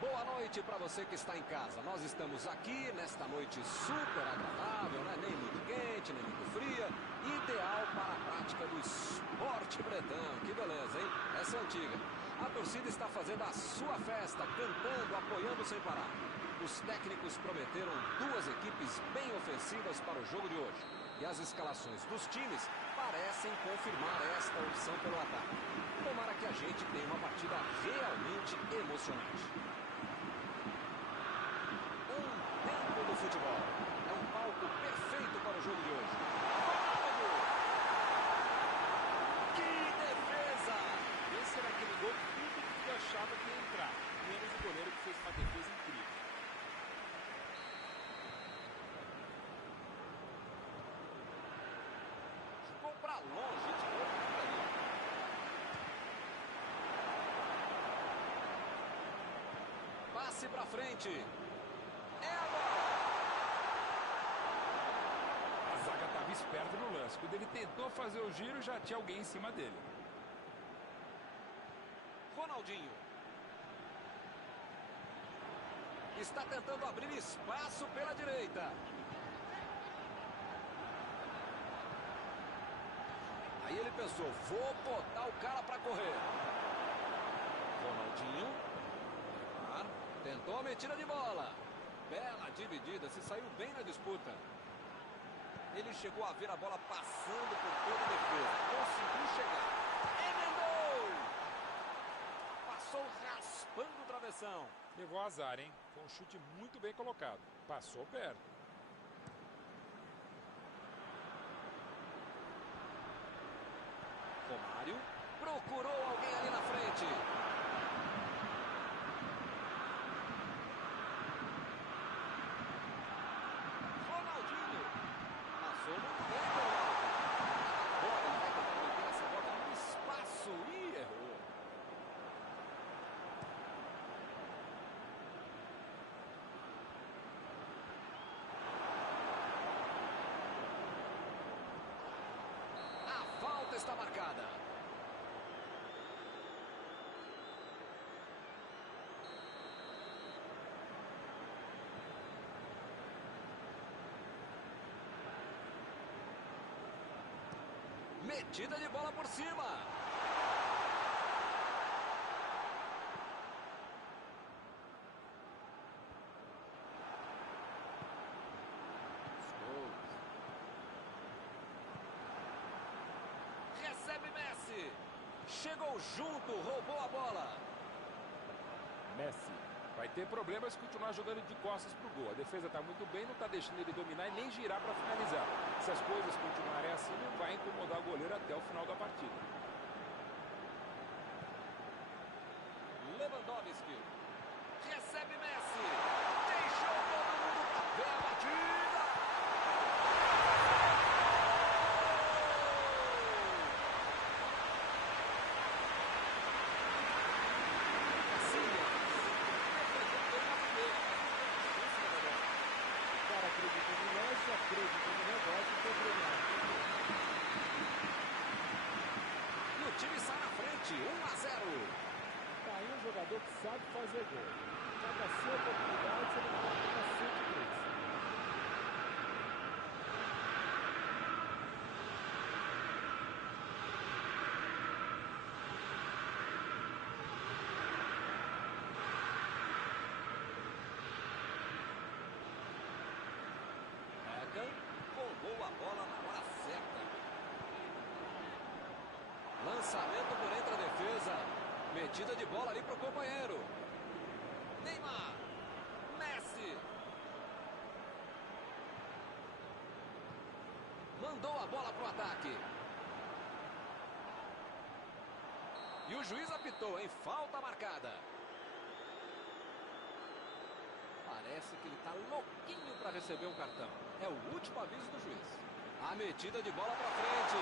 Boa noite para você que está em casa. Nós estamos aqui nesta noite super agradável, né? Nem muito quente, nem muito fria. Ideal para a prática do esporte bretão. Que beleza, hein? Essa é antiga. A torcida está fazendo a sua festa, cantando, apoiando sem parar. Os técnicos prometeram duas equipes bem ofensivas para o jogo de hoje. E as escalações dos times parecem confirmar esta opção pelo ataque. Tomara que a gente tenha uma partida realmente emocionante. Um tempo do futebol. É um palco perfeito para o jogo de hoje. Ronaldo! Que defesa! Esse era aquele gol que todo mundo achava que ia entrar, menos o goleiro que fez uma defesa incrível. Jogou para longe de novo por ali. Passe para frente. É a bola. A zaga estava esperta no lance. Quando ele tentou fazer o giro, já tinha alguém em cima dele. Ronaldinho. Está tentando abrir espaço pela direita. Aí ele pensou, vou botar o cara para correr. Ronaldinho. Tentou a metida de bola. Bela dividida, se saiu bem na disputa. Ele chegou a ver a bola passando por toda a defesa. Conseguiu chegar. Emendou! Passou raspando o travessão. Levou azar, hein? Foi um chute muito bem colocado. Passou perto. Romário procurou alguém ali na frente. Ronaldinho passou muito bem pelo alto. Agora ele vai tentar meter essa bola no espaço e errou. A falta está marcada. Metida de bola por cima. Recebe Messi. Chegou junto, roubou a bola. Messi vai ter problemas se continuar jogando de costas pro gol. A defesa está muito bem, não está deixando ele dominar e nem girar para finalizar. Se as coisas continuarem assim, não vai incomodar o goleiro até o final da partida. Lewandowski. Recebe Messi. Deixou todo mundo para ver a batida. O cara acredita no lance, acredita no rebote e foi premiado. E o time sai na frente, 1-0. Tá aí um jogador que sabe fazer gol. Cada 100 oportunidades ele marca 103. Beckham roubou a bola na hora certa. Lançamento por entre a defesa. Metida de bola ali para o companheiro. Neymar. Messi. Mandou a bola para o ataque. E o juiz apitou, em falta marcada. Parece que ele está louquinho para receber um cartão. É o último aviso do juiz. A metida de bola para frente.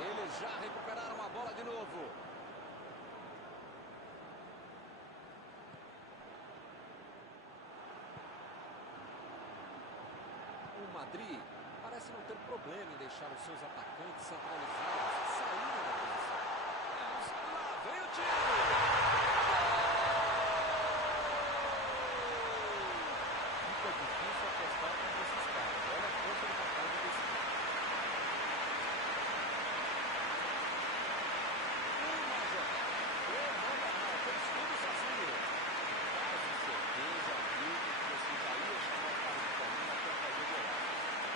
Eles já recuperaram a bola de novo. O Madrid parece não ter problema em deixar os seus atacantes centralizados saírem da posição. Lá vem o tiro! Fica difícil apostar com esses caras. Olha a força de vontade desse cara. Uma jogada fenomenal, fez tudo sozinho. Quase certeza, viu que você já ia chamar o cara de caminho até fazer golaço.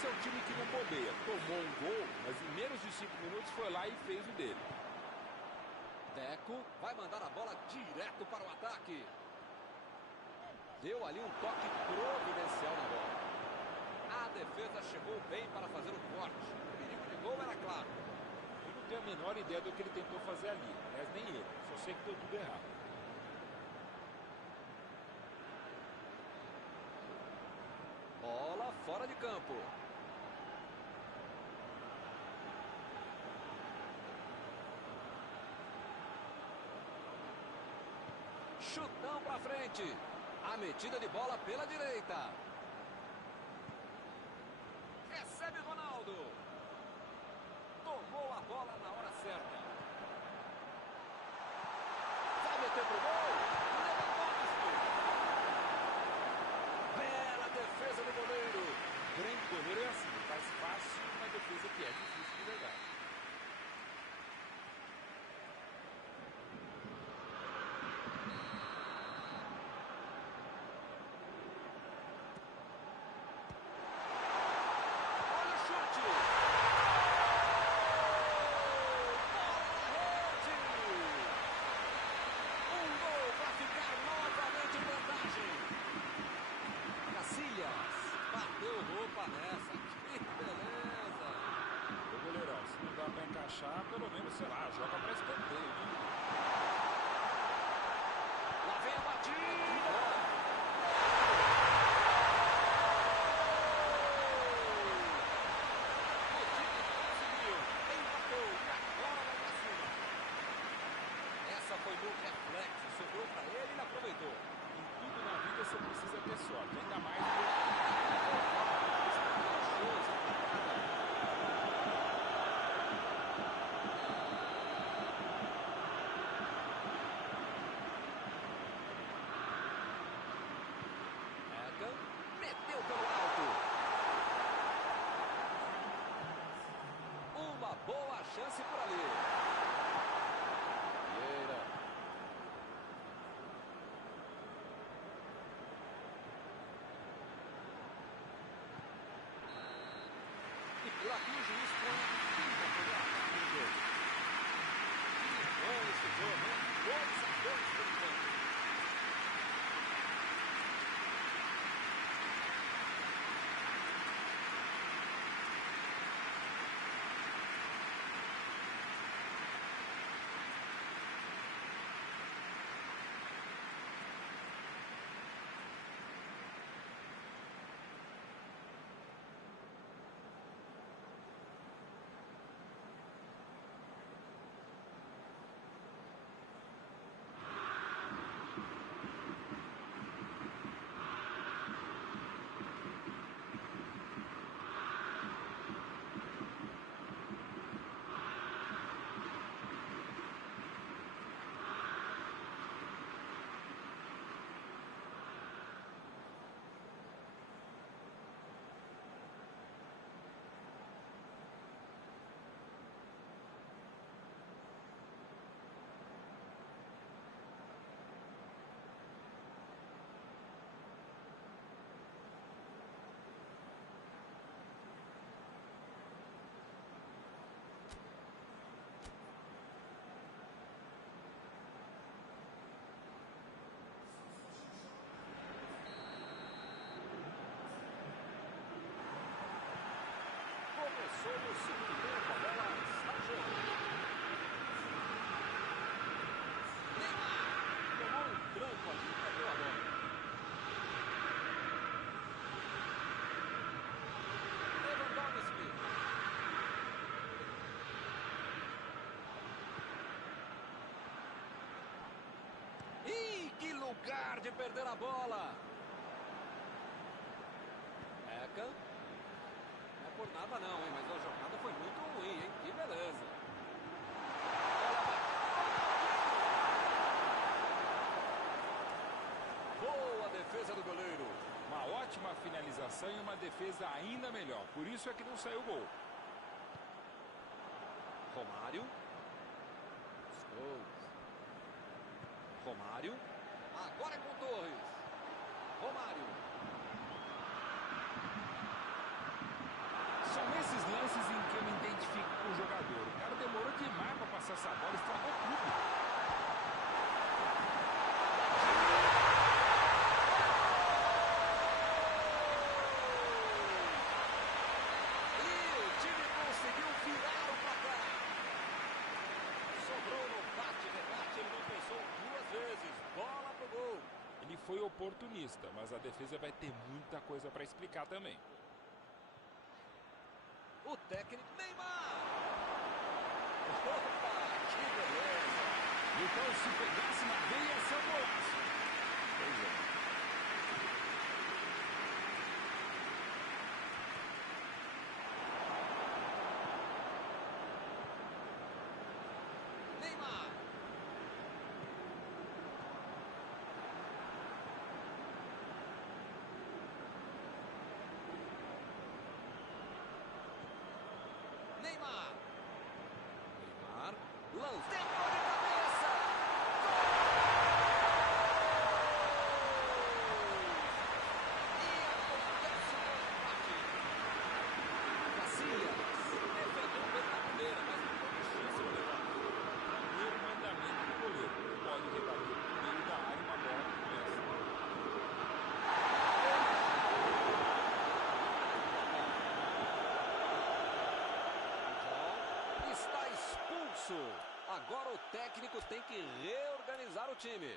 Esse é o time que não bobeia. Tomou um gol, mas em menos de 5 minutos foi lá e fez o dele. Deco vai mandar a bola direto para o ataque. Deu ali um toque providencial na bola. A defesa chegou bem para fazer o corte. O perigo de gol era claro. Eu não tenho a menor ideia do que ele tentou fazer ali. Aliás, nem ele. Só sei que deu tudo errado. Bola fora de campo. Chutão para frente. A metida de bola pela direita. Recebe Ronaldo. Tomou a bola na hora certa. Vai meter pro gol. Lewandowski. Bela defesa do goleiro. Grande goleiro é assim. Faz fácil uma defesa que é difícil de verdade. Bateu roupa nessa. Que beleza. Ô goleirão, se não dá pra encaixar, pelo menos, sei lá, joga pra escanteio, né? Lá vem a batida. O time conseguiu. Empatou. E agora vai pra cima. Essa foi no reflexo. Sobrou pra ele e ele aproveitou. Em tudo na vida você precisa ter sorte. Ainda mais meteu pelo alto. Uma boa chance por ali. Vieira. E por aqui o juiz põe o ataque do jogo. Que bom esse jogo, hein? 2-2 por enquanto. Começou o segundo tempo, a bola está no jogo. Neymar tomou um tranco ali e perdeu a bola. Lewandowski. Ih, que lugar de perder a bola. Eca. Não é por nada não, hein? Mas a jogada foi muito ruim, hein? Que beleza. Boa defesa do goleiro. Uma ótima finalização e uma defesa ainda melhor. Por isso é que não saiu o gol. Romário. Scholes. Romário. Agora é com Torres. Romário. oportunista, mas a defesa vai ter muita coisa para explicar também. O técnico Neymar. Opa, que beleza. Então, se pegasse na veia, ia ser um golaço. Pois é. Neymar. Neymar. Lança. Tentou de cabeça. Gol! E acontece o empate. Casillas. Defendeu bem na primeira, mas não teve chance no debate. Primeiro mandamento do goleiro. Pode rebater no meio da área uma bola que começa. Está expulso. Agora o técnico tem que reorganizar o time.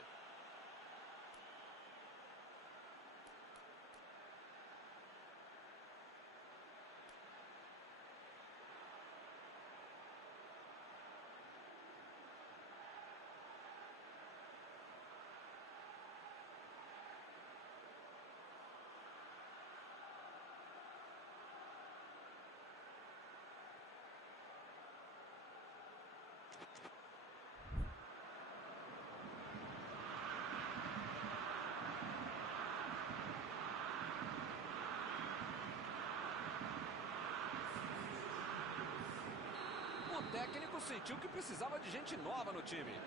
O técnico sentiu que precisava de gente nova no time.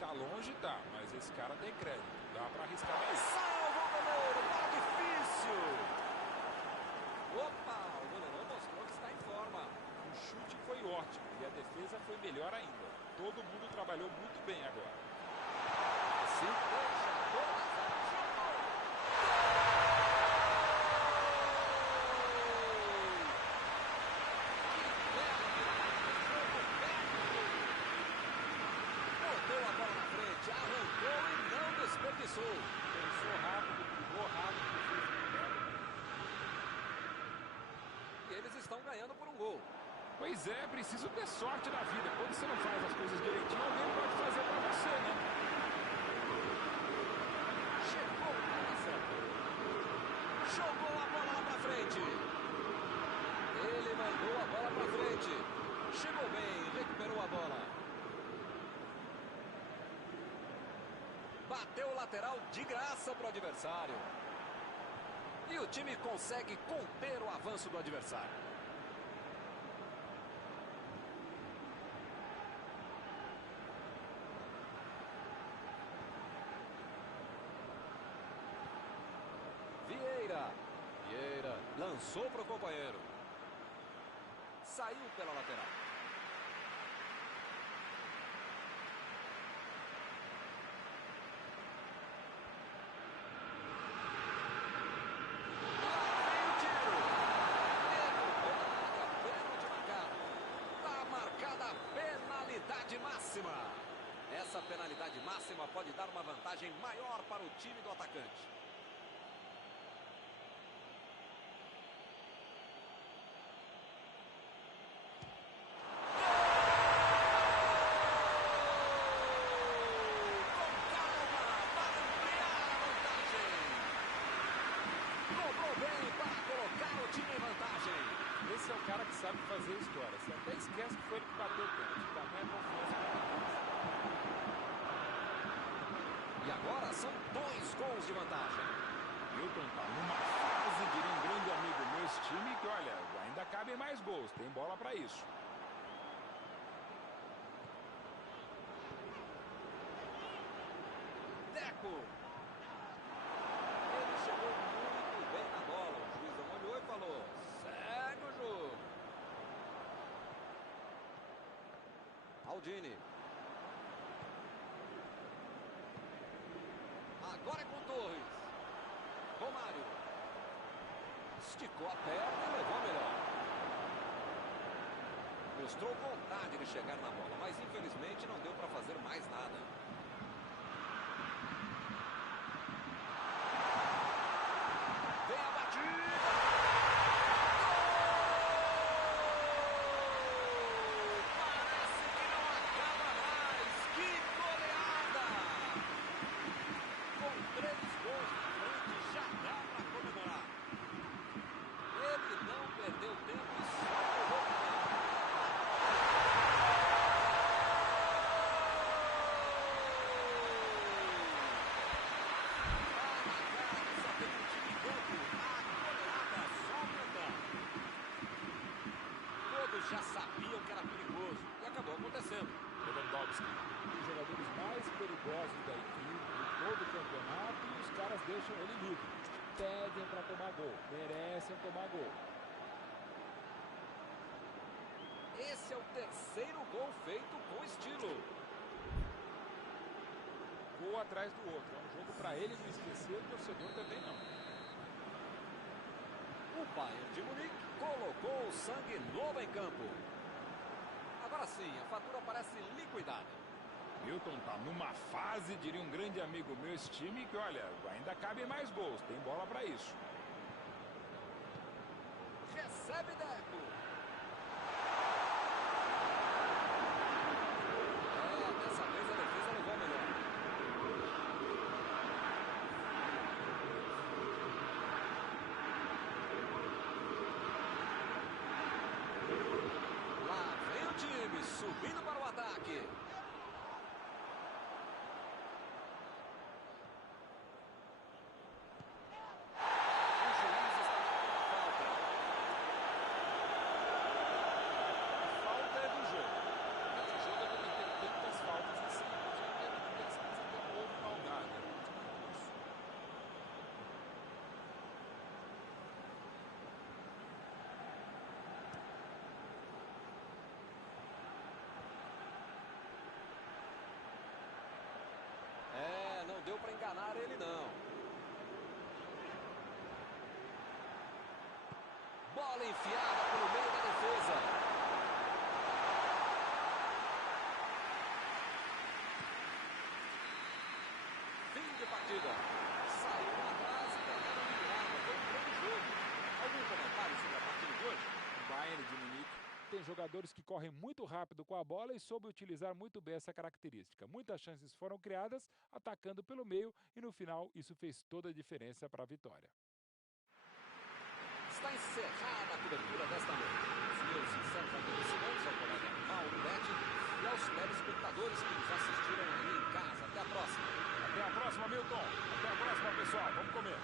Tá longe, tá, mas esse cara tem crédito. Dá pra arriscar mais. Salva o goleiro, bola difícil. Opa, o goleirão mostrou que está em forma. O chute foi ótimo e a defesa foi melhor ainda. Todo mundo trabalhou muito bem agora. Assim deixa toda a zaga. Arrancou e não desperdiçou. Pensou rápido, pulou rápido, fez o pé. E eles estão ganhando por um gol. Pois é, preciso ter sorte na vida. Quando você não faz as coisas direitinho, alguém pode fazer pra você, né? Chegou o cara certo. Jogou a bola lá pra frente. Ele mandou a bola pra frente. Chegou bem, recuperou a bola. Bateu o lateral de graça para o adversário. E o time consegue conter o avanço do adversário. Vieira lançou para o companheiro. Saiu pela lateral. Essa penalidade máxima pode dar uma vantagem maior para o time do atacante. Com calma para ampliar a vantagem. Cobrou bem para colocar o time em vantagem. Esse é o cara que sabe fazer história. Você até esquece que foi ele que bateu o pênalti. Tamanha confiança que ele tem. E agora são 2 gols de vantagem. Milton tá numa fase, diria um grande amigo meu, esse time que, olha, ainda cabem mais gols. Tem bola pra isso. Deco. Ele chegou muito bem na bola. O juizão olhou e falou: segue o jogo. Aldini. Agora é com Torres. Romário. Esticou a perna e levou melhor. Mostrou vontade de chegar na bola, mas infelizmente não deu para fazer mais nada. já sabiam que era perigoso e acabou acontecendo. Lewandowski. Um dos jogadores mais perigosos da equipe, de todo o campeonato, e os caras deixam ele livre. Pedem para tomar gol, merecem tomar gol. Esse é o terceiro gol feito com estilo. Gol atrás do outro. É um jogo para ele não esquecer, o torcedor também não. O Bayern de Munique colocou o sangue novo em campo. Agora sim, a fatura parece liquidada. Milton tá numa fase, diria um grande amigo meu, esse time que, olha, ainda cabe mais gols, tem bola para isso. Recebe Deco. Dessa vez a defesa levou melhor. Lá vem o time subindo para o ataque. Não deu para enganar ele não. Bola enfiada pelo meio da defesa. Fim de partida. Saiu atrás e ganharam de virada. Foi um grande jogo. Algum comentário sobre a partida de hoje? Bayern de Munique Tem jogadores que correm muito rápido com a bola e soube utilizar muito bem essa característica. Muitas chances foram criadas atacando pelo meio e no final isso fez toda a diferença para a vitória. Está encerrada a cobertura desta noite. Os meus sinceros agradecimentos ao colega Mauro Betti e aos telespectadores que nos assistiram aí em casa. Até a próxima. Até a próxima, Milton. Até a próxima, pessoal. Vamos comer.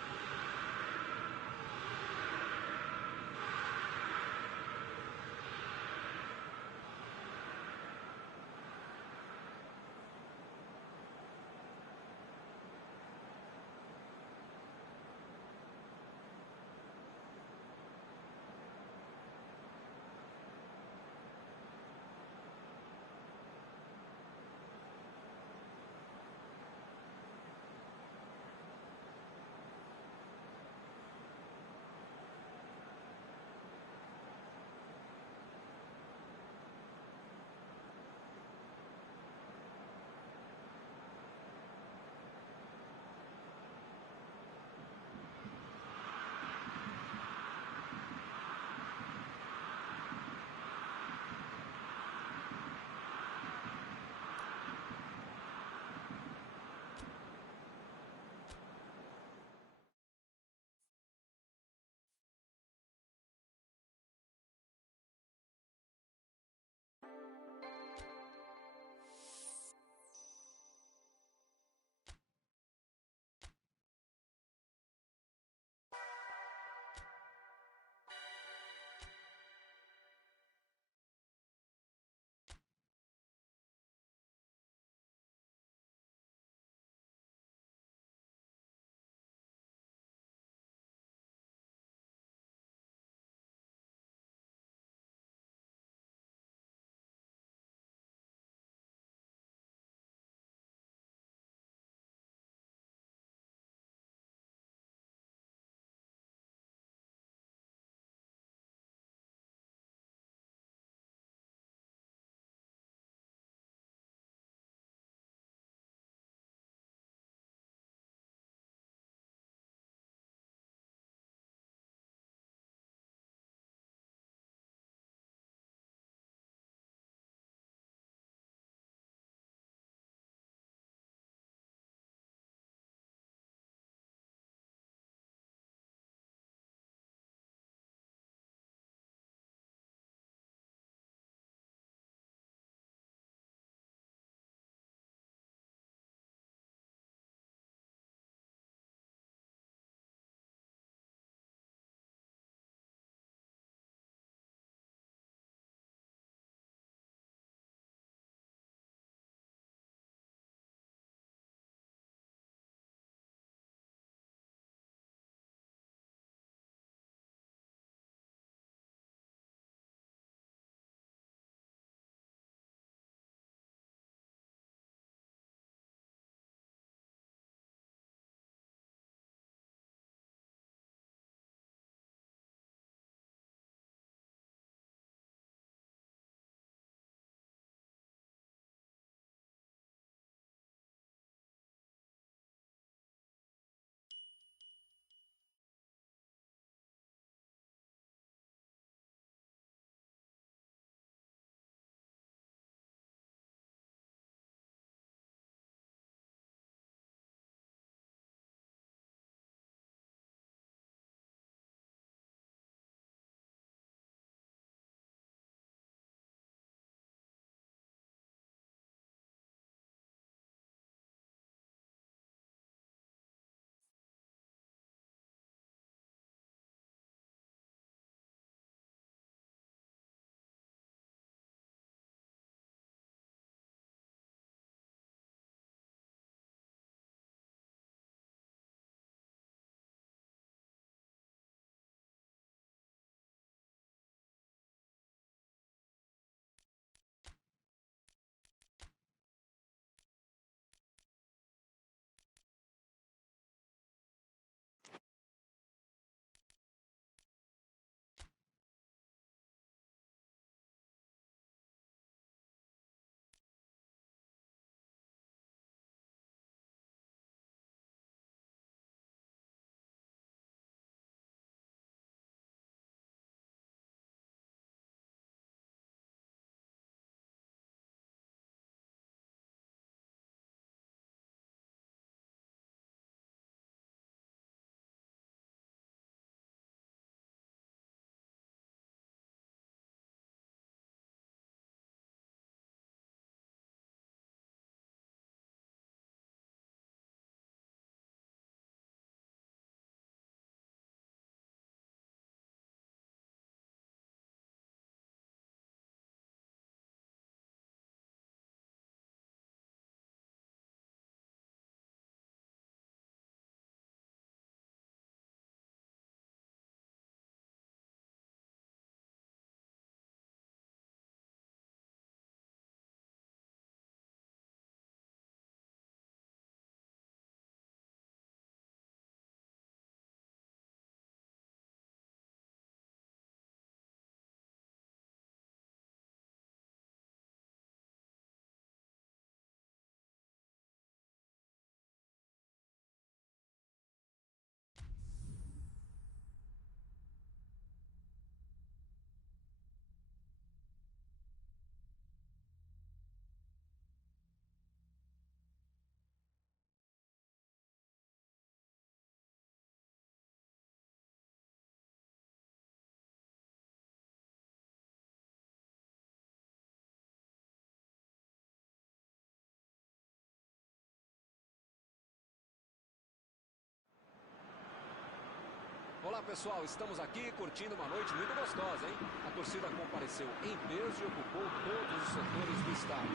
Olá pessoal, estamos aqui curtindo uma noite muito gostosa, hein? A torcida compareceu em peso e ocupou todos os setores do estádio.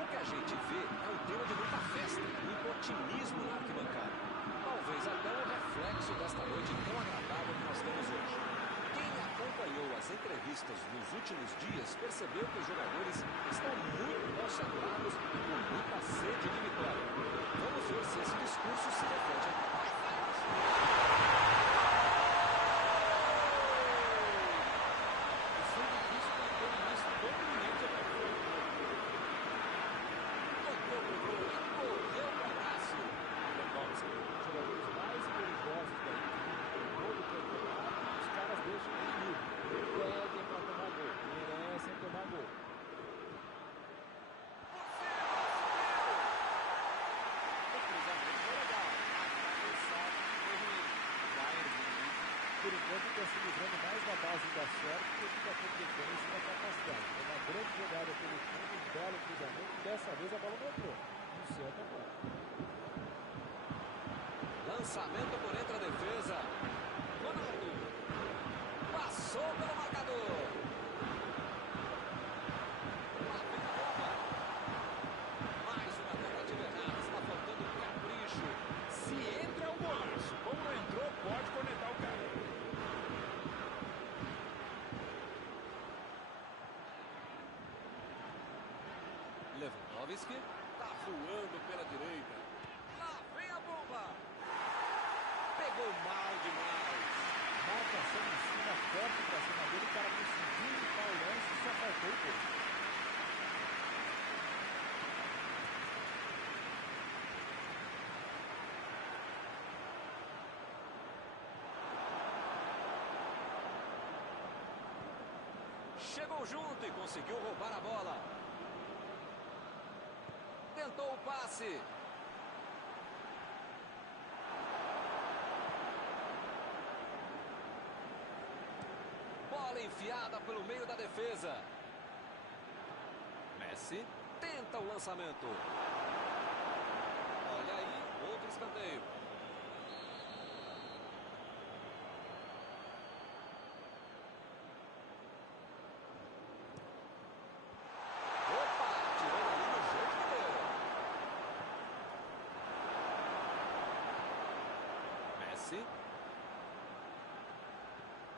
O que a gente vê é um clima de muita festa, muito otimismo na arquibancada. Talvez até um reflexo desta noite tão agradável que nós temos hoje. Quem acompanhou as entrevistas nos últimos dias percebeu que os jogadores estão muito concentrados e com muita sede de vitória. Vamos ver se esse discurso se reflete aqui. Por enquanto está se livrando mais da base da sorte do que da competência e da capacidade. É uma grande jogada pelo fundo, um belo cruzamento. Dessa vez a bola não entrou. No certo agora. Lançamento por entre a defesa. Ronaldo. Passou pelo marcador. Lá vem a bola. Mais uma tentativa errada. Está faltando capricho. Se entra é um golaço. Como não entrou, pode conectar o cara. Lewandowski tá voando pela direita. Lá vem a bomba. Pegou mal demais. Marcação em cima, forte para cima dele. O cara conseguiu limpar o lance, só faltou o gol. Chegou junto e conseguiu roubar a bola. Tentou o passe. Bola enfiada pelo meio da defesa. Messi tenta o lançamento. Olha aí, outro escanteio.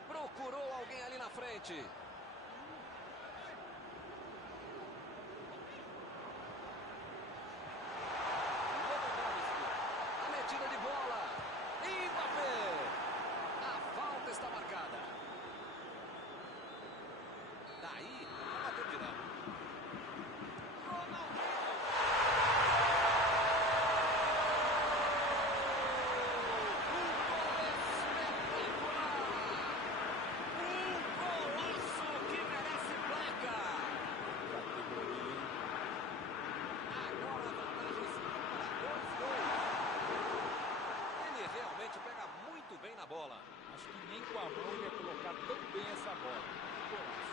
Procurou alguém ali na frente. Lewandowski. A metida de bola. Mbappé. A falta está marcada. Daí, bateu direto. Acho que nem com a mão ele ia colocar tão bem essa bola. Golaço.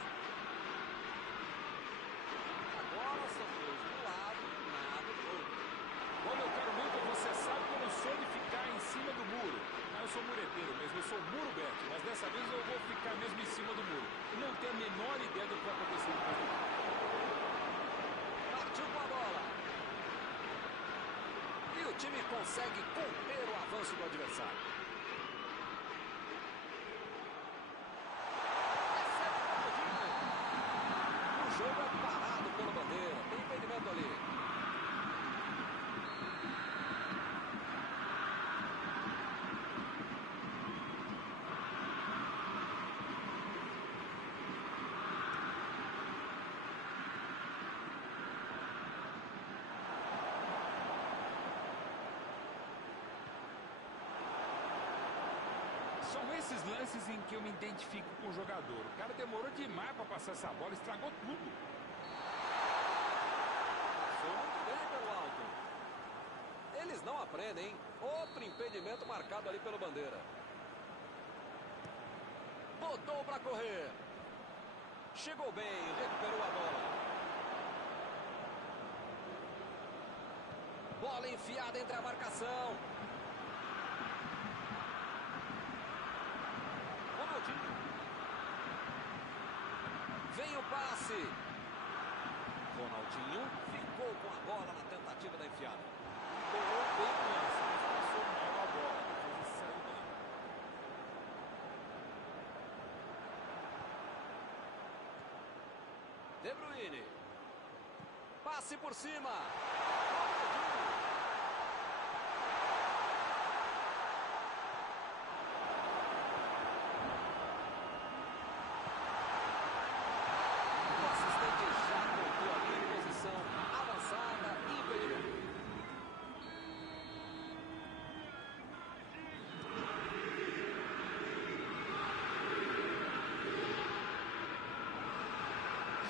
Agora são dois do lado, nada do outro. Bom, meu caro Milton, você sabe que eu não sou de ficar em cima do muro. Eu sou mureteiro mesmo, eu sou muro Beto. Mas dessa vez eu vou ficar mesmo em cima do muro. E não tenho a menor ideia do que vai acontecer depois do gol. Partiu com a bola. E o time consegue conter o avanço do adversário. O jogo é parado pelo bandeira. Tem impedimento ali. São esses lances em que eu me identifico com o jogador. O cara demorou demais para passar essa bola, estragou tudo. Passou muito bem pelo alto. Eles não aprendem, hein? Outro impedimento marcado ali pelo bandeira. Botou para correr. Chegou bem, recuperou a bola. Bola enfiada entre a marcação. Ronaldinho. Vem o passe. Ronaldinho ficou com a bola na tentativa da enfiada. Correu bem no lance, mas passou mal a bola. Depois ele saiu bem. De Bruyne. Passe por cima. O assistente já colocou ali em posição avançada e impedido.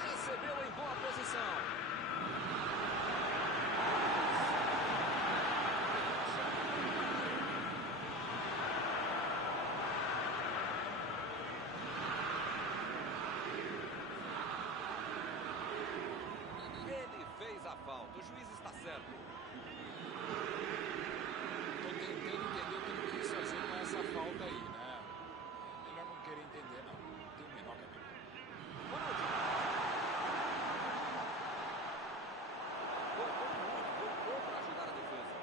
Recebeu em boa posição. Ele fez a falta. O juiz está certo. Tô tentando entender o que ele quis fazer com essa falta aí, né? É melhor não querer entender, não. Não tem o menor caminho. Ronaldinho. Cortou muito, deu pouco para ajudar a defesa.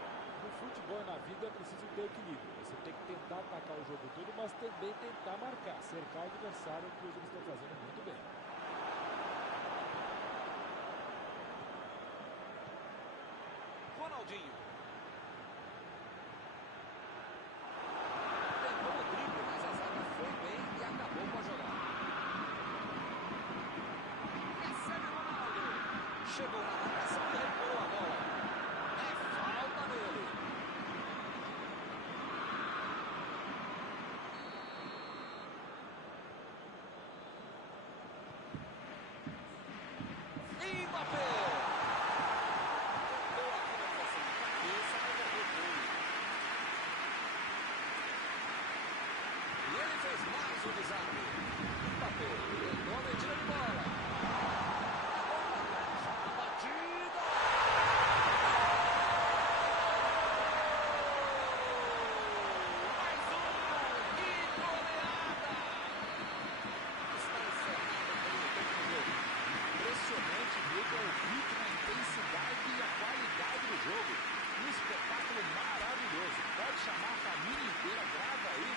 No futebol e na vida é preciso ter equilíbrio. Você tem que tentar atacar o jogo todo, mas também tentar marcar, cercar o adversário, que hoje eles estão fazendo muito bem. Ronaldinho. Tentou o drible, mas a zaga foi bem e acabou com a jogada. Recebe Ronaldo. Chegou na marcação e recuperou a bola. É falta nele. Mbappé. Tentou a finalização de cabeça, mas errou o gol. E ele fez mais um desarme. Mbappé tentou a metida de bola. A bola caixa na batida. Mais um. Que goleada. Está encerrado o primeiro tempo do jogo. Impressionante ver o ritmo, a intensidade e a qualidade do jogo. Um espetáculo maravilhoso. Pode chamar a família inteira, grava aí.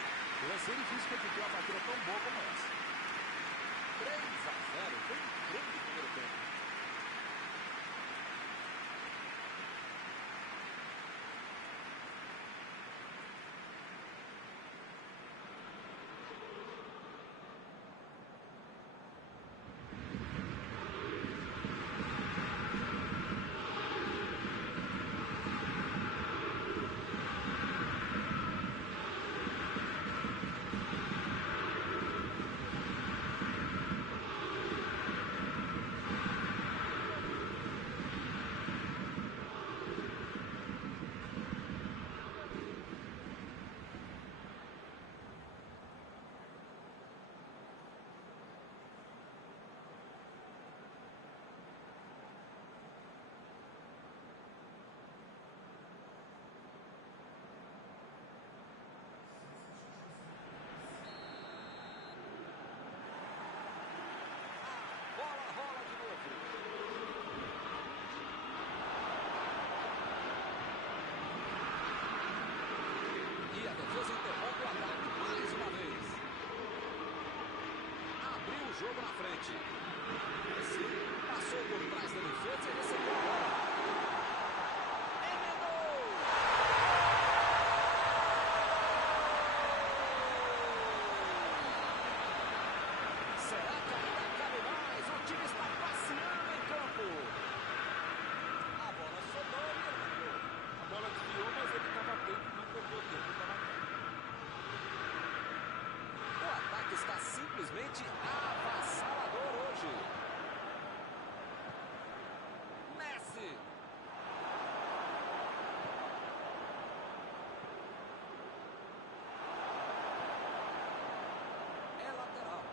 Vai ser difícil repetir uma partida tão boa como essa. 3-0. Foi um grande primeiro tempo. Bola rola de novo. E a defesa interrompe o ataque mais uma vez. Abriu o jogo na frente. Messi passou por trás da defesa e recebeu a bola. Emendou! Será que ainda cabe mais? O time está passeando em campo. A bola sobrou e ele marcou. A bola desviou, mas ele estava atento e não perdeu tempo para marcar. O ataque está simplesmente avassalador hoje. Messi. É lateral.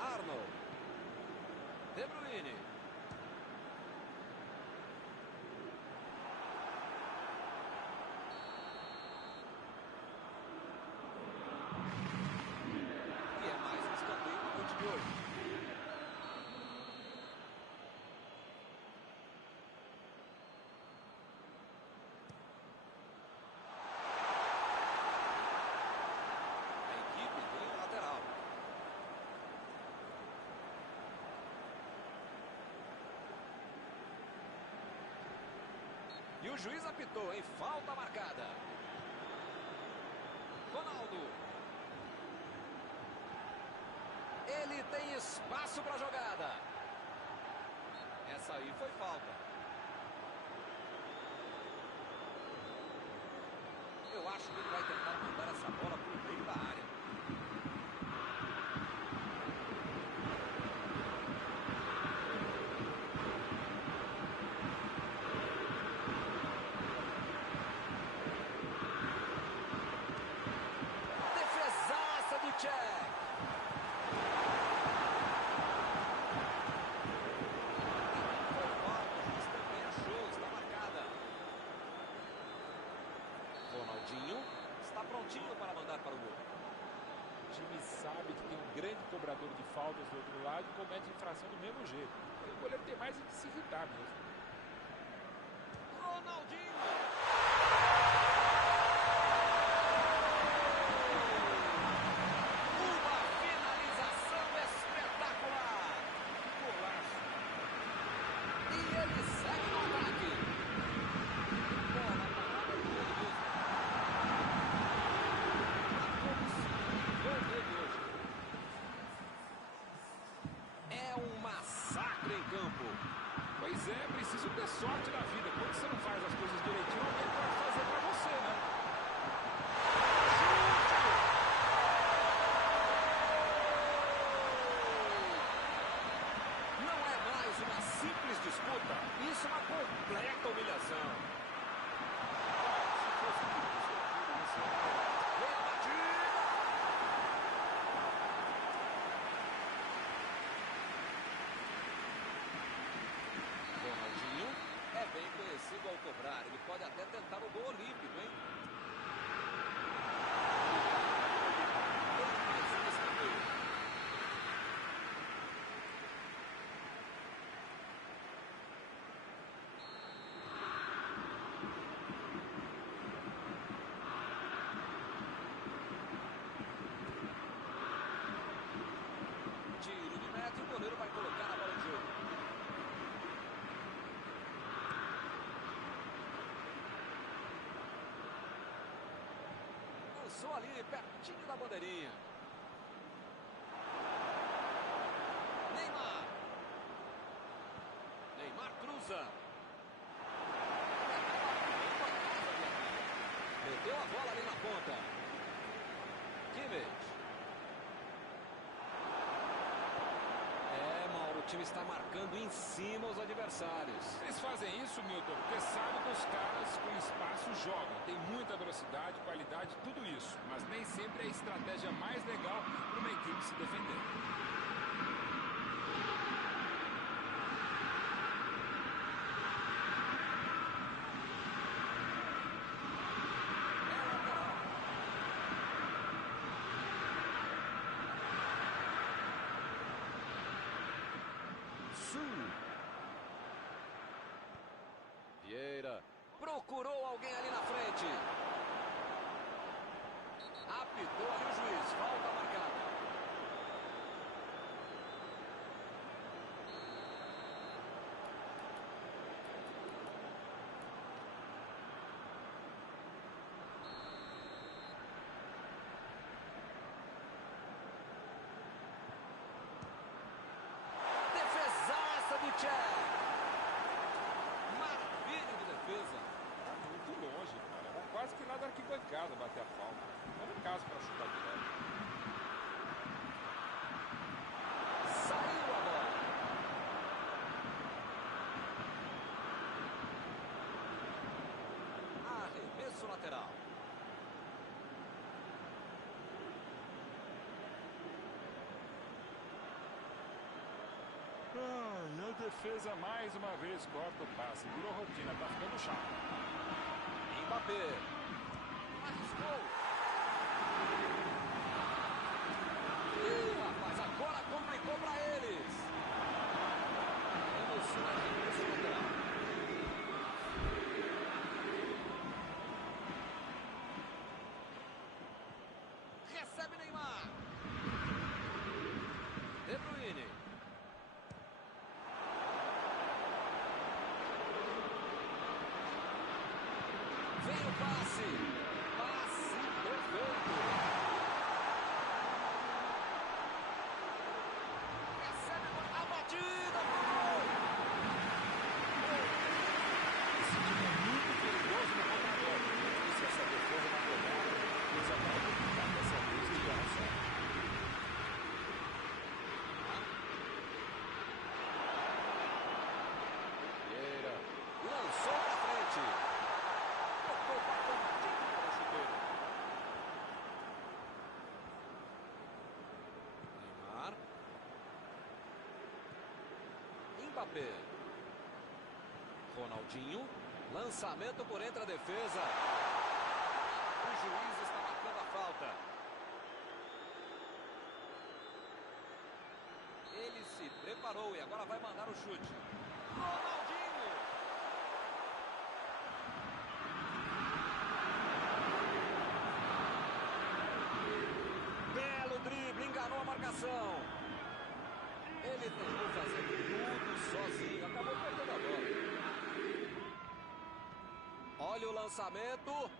Arnold. De Bruyne. E o juiz apitou, hein? Falta marcada. Ronaldo. Ele tem espaço para a jogada. Essa aí foi falta. Eu acho que ele vai tentar mandar essa bola para o meio da área. Defesaça do Tchek. Foi falta, o juiz também achou, está marcada. Ronaldinho está prontinho para mandar para o gol. O time sabe que tem um grande cobrador de faltas do outro lado e comete infração do mesmo jeito. O goleiro tem mais que se irritar mesmo. Ronaldinho. Uma finalização espetacular. Golaço. E ele segue no ataque. Bola parada do gol mesmo. Marcou o segundo gol dele hoje. É um massacre em campo. Pois é, preciso ter sorte na vida. Quando você não faz as coisas direitinho, alguém pode fazer pra você, né? Não é mais uma simples disputa. Isso é uma completa humilhação. Se fosse isso, Vem a batida. Ronaldinho é bem conhecido ao cobrar. Ele pode até tentar o gol olímpico, hein? Tem mais um escanteio. Tiro de meta e o goleiro vai colocar a bola em jogo. Lançou ali, pertinho da bandeirinha. Neymar. Neymar cruza. Meteu a bola ali na ponta. Kimmich. Mauro, o time está marcando em cima os adversários. eles fazem isso, Milton, porque sabem que os caras com espaço jogam. Tem muita velocidade, qualidade, tudo isso. Mas nem sempre é a estratégia mais legal para uma equipe se defender. É lateral. Sul. Vieira procurou alguém ali na frente. Apitou ali o juiz. Falta marcada. Defesaça do Tchek. Maravilha de defesa. Tá muito longe, cara. Era quase que lá da arquibancada bater a falta. Não era caso para chutar direto. Saiu a bola. Arremesso lateral. A defesa mais uma vez corta o passe. Virou rotina, tá ficando chato. Mbappé. Arriscou. Ih, rapaz, agora complicou pra eles. Vamos no arremesso lateral. Recebe Neymar. De Bruyne. Mbappé. Ronaldinho. Lançamento por entre a defesa. O juiz está marcando a falta. Ele se preparou e agora vai mandar o chute. Ronaldinho! Belo drible, enganou a marcação. Ele tentou fazer tudo sozinho, acabou perdendo a bola. Olha o lançamento.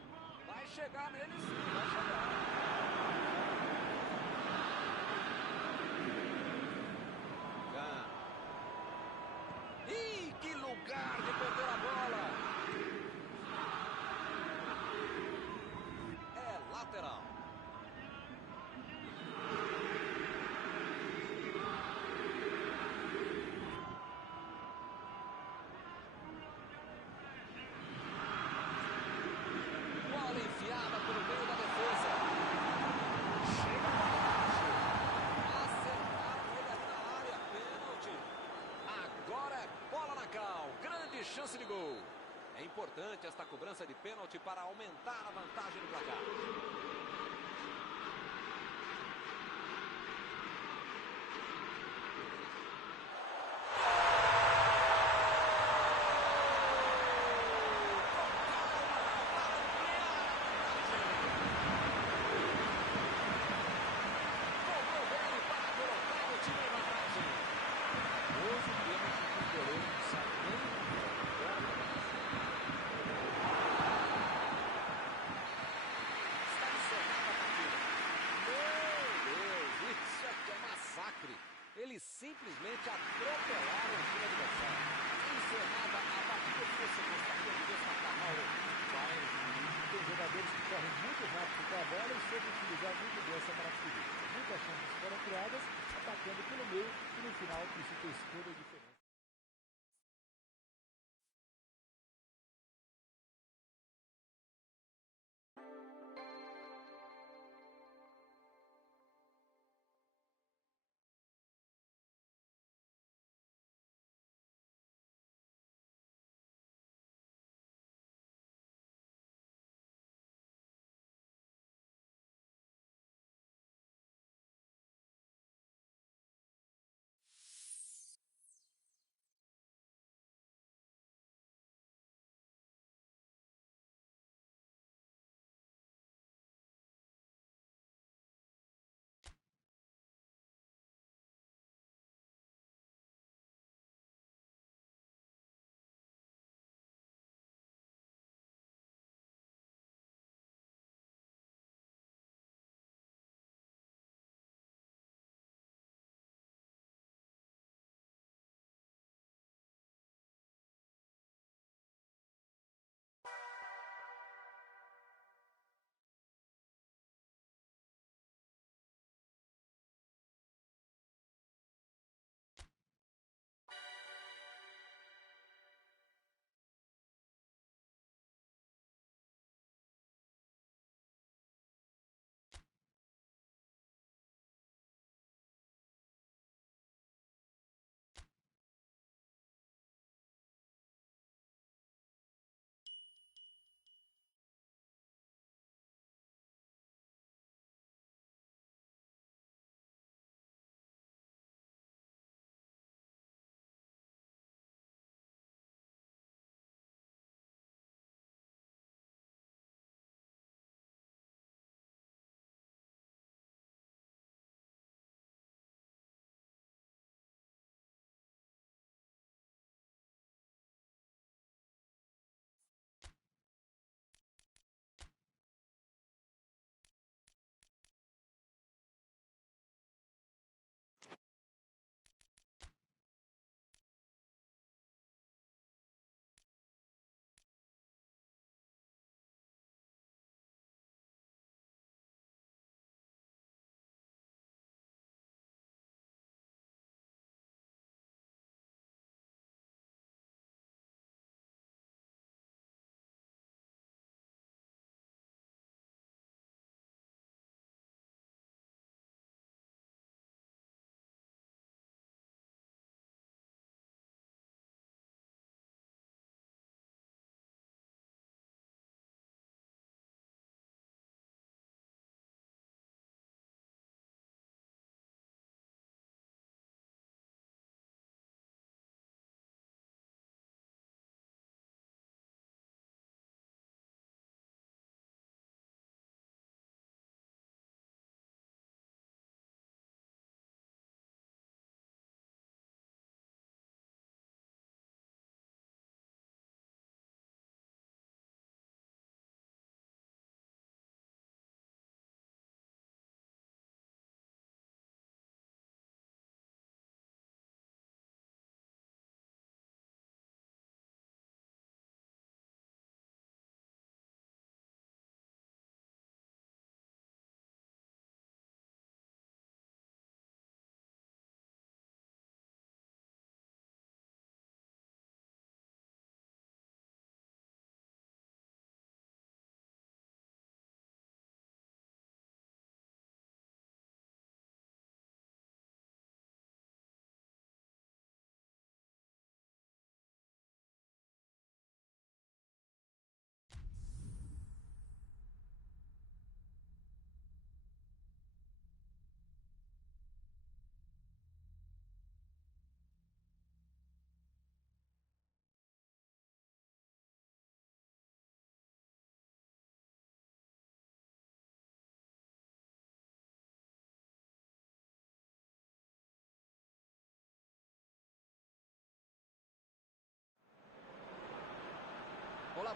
Vai chegar nele sim, vai chegar. Ih, que lugar de perder a bola. É lateral. Bola enfiada pelo meio da defesa. Chega a bola. Acertaram ele ali na área. Pênalti. Agora é bola na cal. Grande chance de gol. É importante esta cobrança de pênalti para aumentar a vantagem do placar. Eles simplesmente atropelaram o time adversário. Encerrada a partida que você gostaria de destacar, Mauro. Tem jogadores que correm muito rápido com a bola e soube utilizar muito bem essa característica. Muitas chances foram criadas, atacando pelo meio e no final isso fez toda a diferença.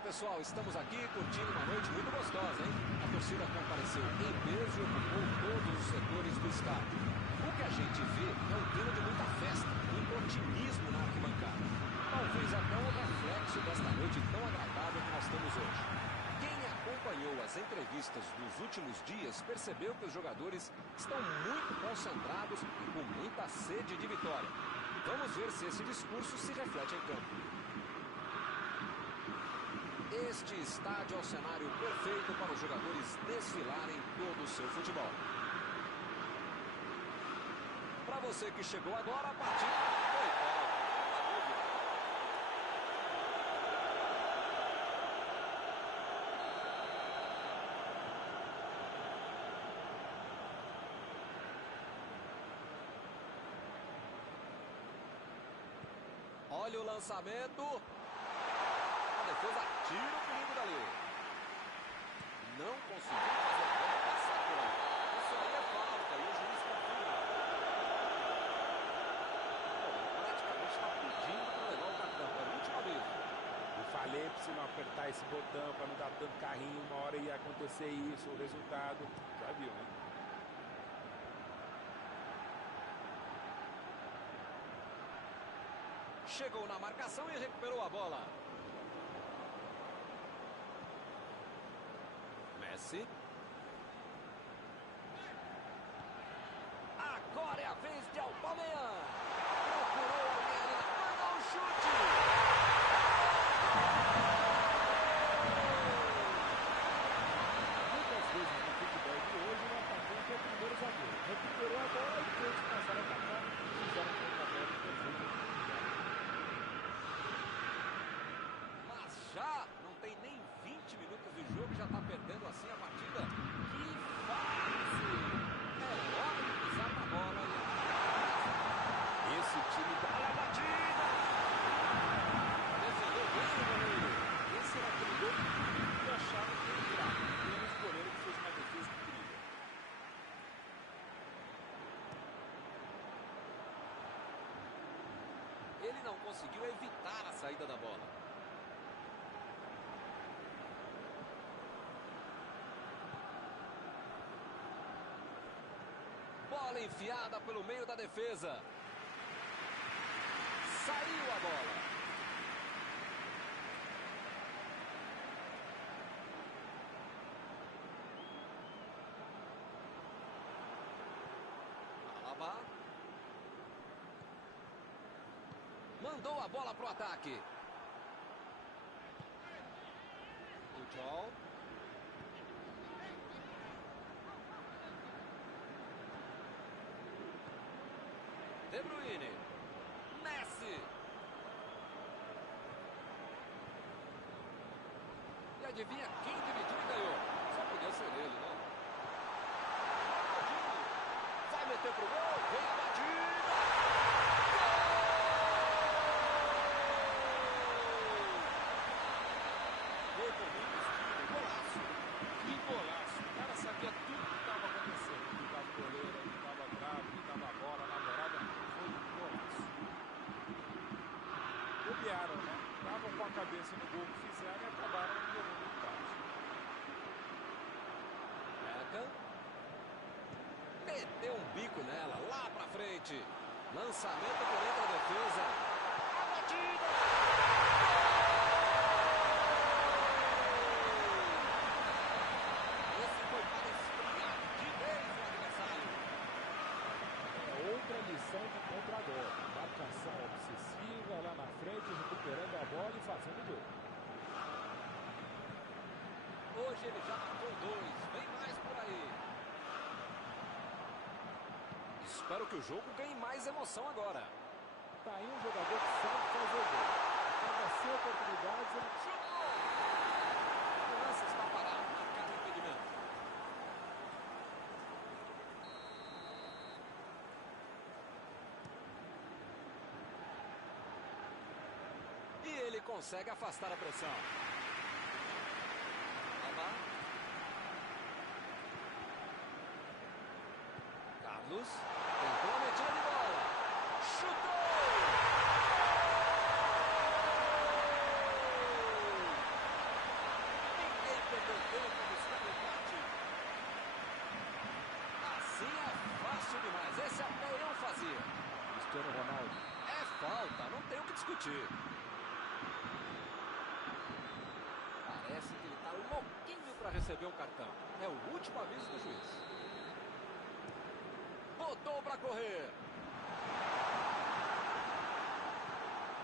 pessoal, estamos aqui curtindo uma noite muito gostosa, hein? A torcida compareceu em peso e ocupou todos os setores do estádio. O que a gente vê é um clima de muita festa, muito otimismo na arquibancada. Talvez até um reflexo desta noite tão agradável que nós temos hoje. Quem acompanhou as entrevistas dos últimos dias percebeu que os jogadores estão muito concentrados e com muita sede de vitória. Vamos ver se esse discurso se reflete em campo. Este estádio é o cenário perfeito para os jogadores desfilarem todo o seu futebol. Para você que chegou agora, a partida foi boa. Olha o lançamento. A defesa tira o perigo dali. Não conseguiu fazer a bola passar por aí. Isso aí é falta e o juiz confirma. Praticamente está pedindo para levar o cartão. É a última vez. Eu falei para você não apertar esse botão, para não dar tanto carrinho. Uma hora ia acontecer isso, o resultado. Já viu, né? Chegou na marcação e recuperou a bola. Messi. Agora é a vez de Aubameyang. Procurou alguém ali na banda, o chute. Muitas vezes no futebol de hoje, o atacante é o primeiro zagueiro. Recuperou a bola e todos passaram a atacar e fizeram um contra-ataque perfeito. Já não tem nem 20 minutos de jogo, já está perdendo assim a partida. Que fase! É hora de pisar na bola e esse time dá olha a batida! Defendeu bem o goleiro. Esse era aquele gol que eu achava que ia entrar. Menos o goleiro que fez uma defesa incrível. Ele não conseguiu evitar a saída da bola. Bola enfiada pelo meio da defesa. Saiu a bola. Alaba. Mandou a bola pro ataque. Pujol. De Bruyne. Messi. E adivinha quem dividiu e ganhou? Só podia ser ele, né? Vai meter pro gol. Vem a batida. Gol por muito estilo. Golaço. Que golaço. O cara sabia tudo que estava acontecendo. Que estava o goleiro, que estava bravo, que estava a bola na morada. Foi um golaço. Bobearam, né? Estavam com a cabeça no gol que fizeram e acabaram levando o empate. Beckham. Meteu um bico nela, lá pra frente. Lançamento por entre a defesa. A batida! Esse foi para esfriar de vez o adversário. É outra lição de contra-golpe. Marcação obsessiva lá na frente, recuperando a bola e fazendo gol. Hoje ele já marcou 2. Vem mais por aí. Espero que o jogo ganhe mais emoção agora. Tá aí um jogador que sabe fazer gol. Cada 100 oportunidades ele Chutou! O lance está parado, marcado impedimento. E ele consegue afastar a pressão. Alaba. Carlos. Tentou a metida de bola. Chutou! difícil demais. Esse até eu fazia. Cristiano Ronaldo. É falta, não tem o que discutir. Parece que ele tá louquinho para receber um cartão. É o último aviso do juiz. Botou para correr.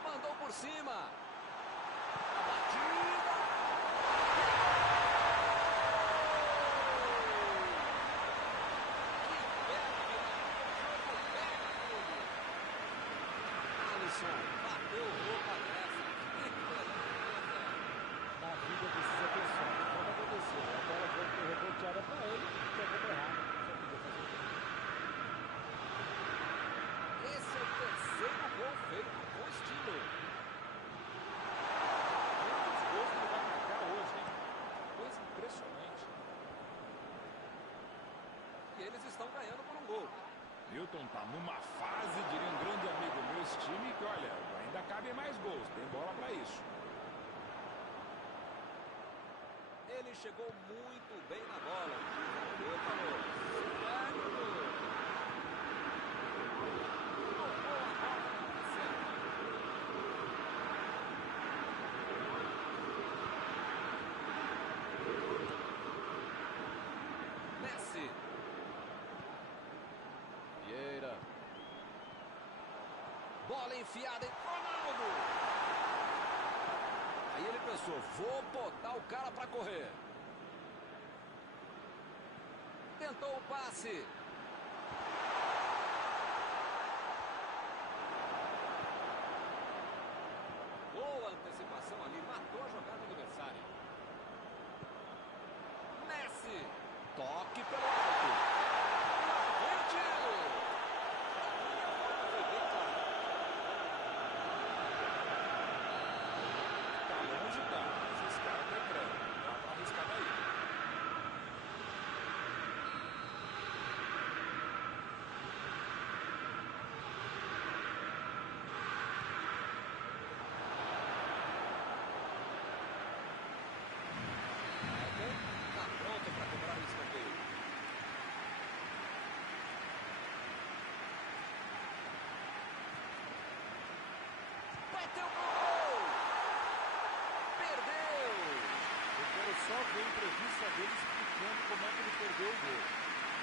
Mandou por cima. A batida. Bateu roupa dessa. Que beleza. Na vida precisa ter sorte. Quando aconteceu, a bola foi reboteada para ele, jogou errado. Esse é o terceiro gol feito com estilo. Muitos gols que ele vai marcar hoje, hein? Coisa impressionante. E eles estão ganhando por um gol. Milton tá numa fase, diria um grande amigo meu, esse time, que olha, ainda cabem mais gols, tem bola pra isso. Ele chegou muito bem na bola. O jogador falou: "Segue o gol." Tocou a bola na hora certa. Messi. Vieira. Bola enfiada em Ronaldo. Aí ele pensou: vou botar o cara para correr. Tentou o passe. Boa antecipação ali, matou a jogada adversária. Messi. Toque pelo alto. Lá vem o tiro. E a falta foi bem clara. Tá longe, tá, mas esse cara tem grana, dá pra arriscar daí. Está pronto para cobrar o escanteio. Bateu pro gol! Perdeu! Eu quero só ver a entrevista dele explicando como é que ele perdeu o gol.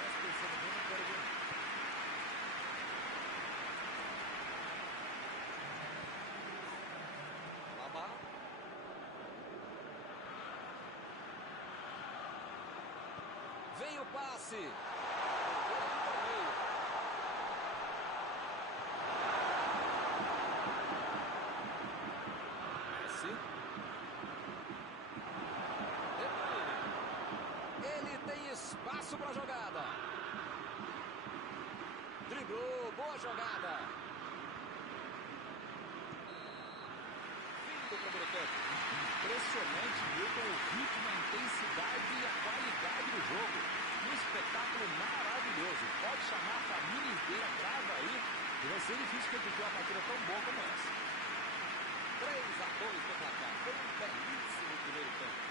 Mas pensando bem, não quero ver. Alaba. Vem o passe. Mandou ali para o meio. Messi. De Bruyne. Ele tem espaço para a jogada. Driblou, boa jogada. Fim do primeiro tempo. Impressionante, Milton, o ritmo, a intensidade e a qualidade do jogo. Um espetáculo maravilhoso. Pode chamar a família inteira, grava aí, e vai ser difícil repetir uma partida tão boa como essa. 3-2 no placar. Foi um belíssimo primeiro tempo.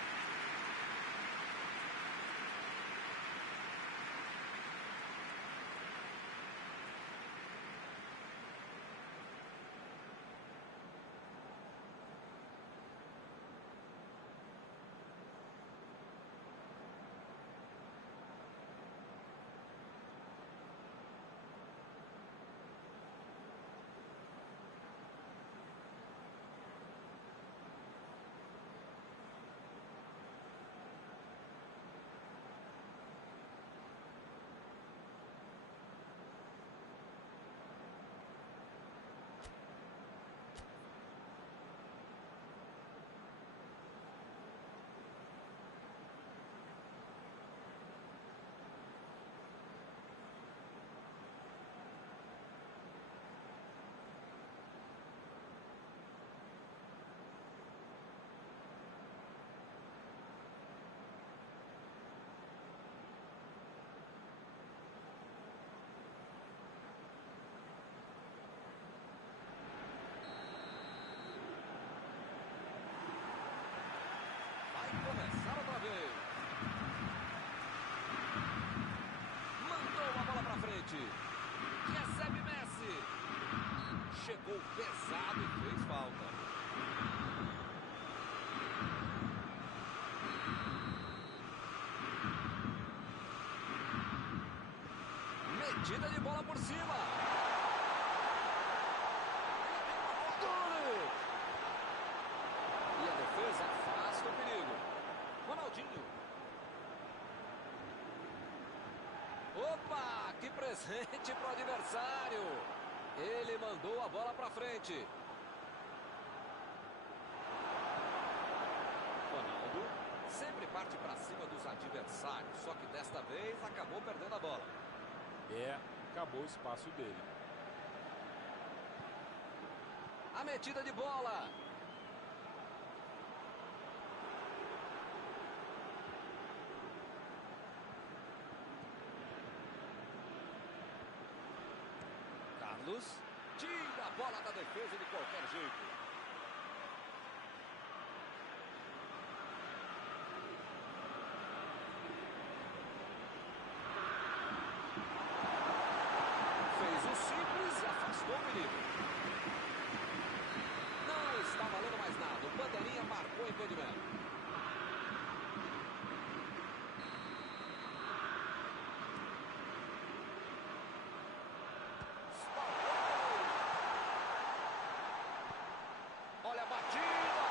pegou pesado e fez falta. Metida de bola por cima. Gol! E a defesa afasta o perigo. Ronaldinho. Opa, que presente para o adversário. Ele mandou a bola para frente. Ronaldo sempre parte para cima dos adversários, só que desta vez acabou perdendo a bola. Acabou o espaço dele. A metida de bola. Carlos tira a bola da defesa de qualquer jeito. Fez o simples e afastou o perigo. Não está valendo mais nada. O bandeirinha marcou o impedimento. Olha a batida!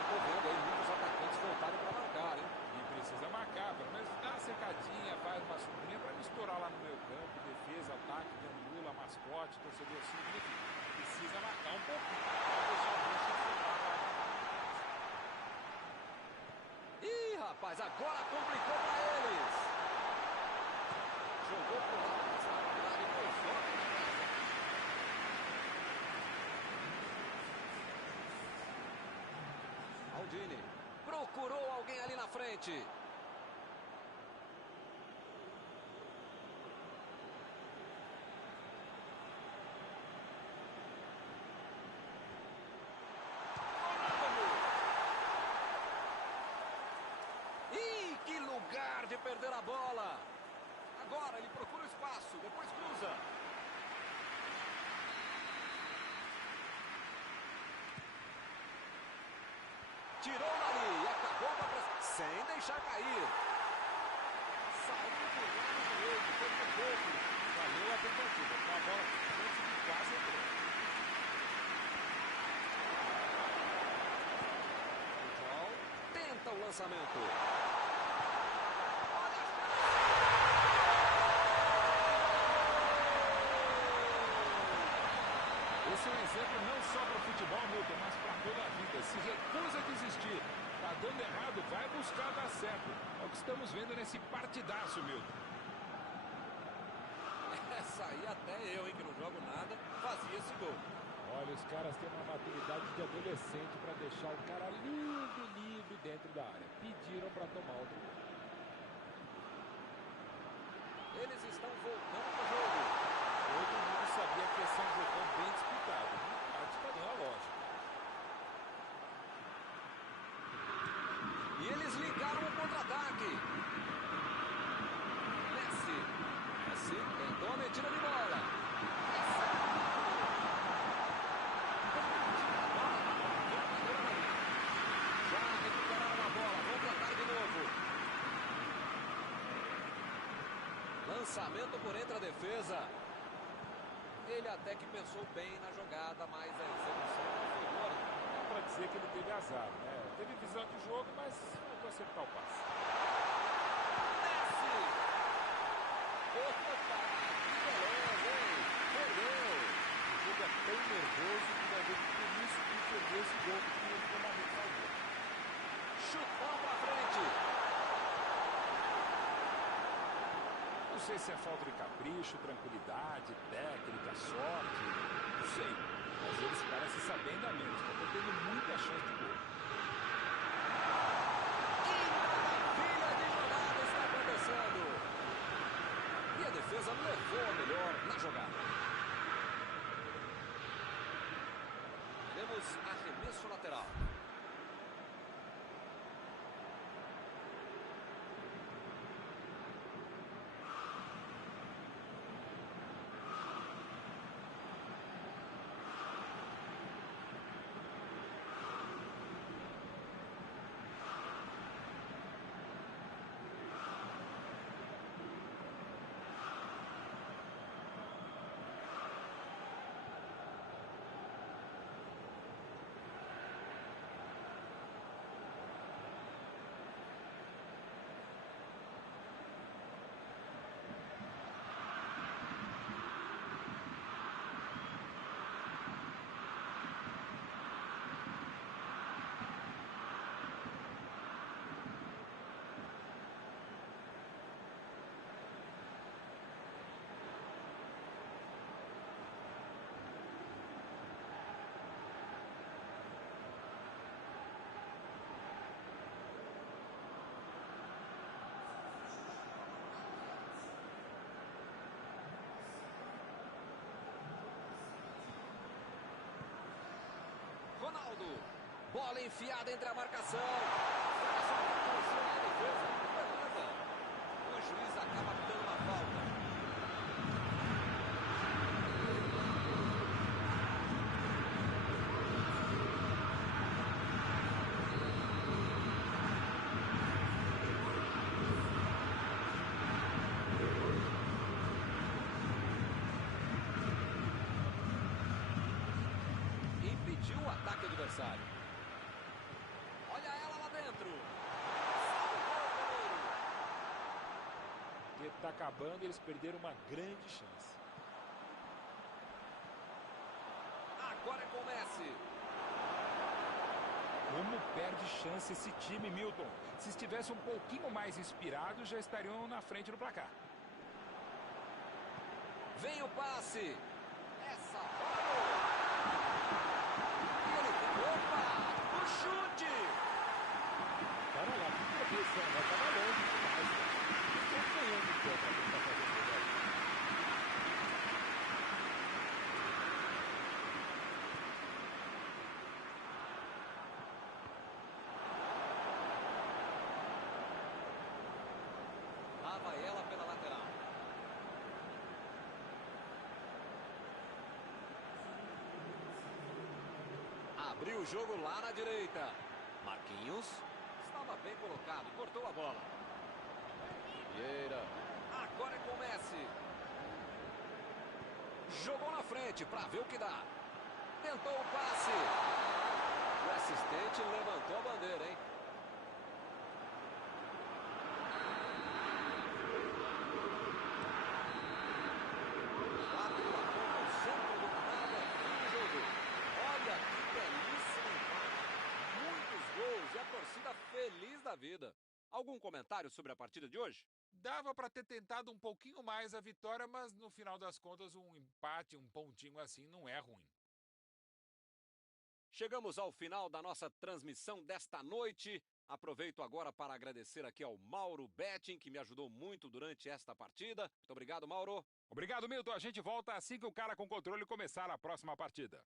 Estou vendo aí muitos atacantes voltarem para marcar, hein? E precisa marcar, pelo menos dá uma secadinha, faz uma sublinha para misturar lá no meio campo, defesa, ataque, gandula, mascote, torcedor significa. Precisa marcar um pouquinho para deixar o bicho soltar lá. Ih, rapaz, agora complicou para eles. Jogou pro lado da velocidade e foi fora de casa. Maldini procurou alguém ali na frente. Ih, que lugar de perder a bola. Agora ele procura o espaço, depois cruza. Tirou dali e acabou com a pressão, sem deixar cair. Saiu do lado direito, foi por pouco. Valeu a tentativa, com a bola antes de quase entrou. Futebol tenta o lançamento. Esse é um exemplo não só para o futebol, Milton, mas para toda a vida. Se recusa a desistir, está dando errado, vai buscar dar certo. É o que estamos vendo nesse partidaço, Milton. Essa aí até eu, hein, que não jogo nada, fazia esse gol. Olha, os caras têm uma maturidade de adolescente para deixar o cara lindo dentro da área. Pediram para tomar outro gol. Eles estão voltando pro jogo. Todo mundo sabia que ia ser um jogão bem disputado. Disputador, é lógico. E eles ligaram o contra-ataque. Messi tentou a metida de bola. Já recuperaram a bola, vão tentar de novo. Lançamento por entre a defesa. Ele até que pensou bem na jogada, mas a execução não foi boa. Dá para dizer que ele teve azar, né? Teve visão de jogo, mas faltou acertar o passe. Messi! Opa! Que beleza, hein? Perdeu! O jogo é tão nervoso que vai ver que por isso que perdeu esse gol que ele normalmente fazia. Chutão pra frente! Não sei se é falta de capricho, tranquilidade, técnica, sorte, não sei. Mas eles parecem sabendamente, estão perdendo muita chance de gol. Que maravilha de jogada está acontecendo! E a defesa levou a melhor na jogada. Temos arremesso lateral. Bola enfiada entre a marcação. Olha só que posiciona a defesa. Beleza. O juiz acaba dando uma falta. Impediu o ataque adversário. Olha ela lá dentro. Salvou o goleiro. O tempo está acabando e eles perderam uma grande chance. Agora é com o Messi. Como perde chance esse time, Milton. Se estivesse um pouquinho mais inspirado, já estariam na frente do placar. Vem o passe. Essa bola. E ele tem... Opa! O chute! Tava lá, que perfeição, né? Tava longe demais. Estão ganhando o tempo aqui pra fazer o gol. Lá vai ela pela lateral. Abriu o jogo lá na direita. Marquinhos estava bem colocado, cortou a bola. Vieira. Agora é com o Messi. Jogou na frente para ver o que dá. Tentou o passe. O assistente levantou a bandeira, hein? O árbitro aponta o centro do gramado, é fim do jogo. Olha que belíssimo empate. Muitos gols e a torcida feliz da vida. Algum comentário sobre a partida de hoje? Dava para ter tentado um pouquinho mais a vitória, mas no final das contas um empate, um pontinho assim não é ruim. Chegamos ao final da nossa transmissão desta noite. Aproveito agora para agradecer aqui ao Mauro Betting, que me ajudou muito durante esta partida. Muito obrigado, Mauro. Obrigado, Milton. A gente volta assim que o cara com controle começar a próxima partida.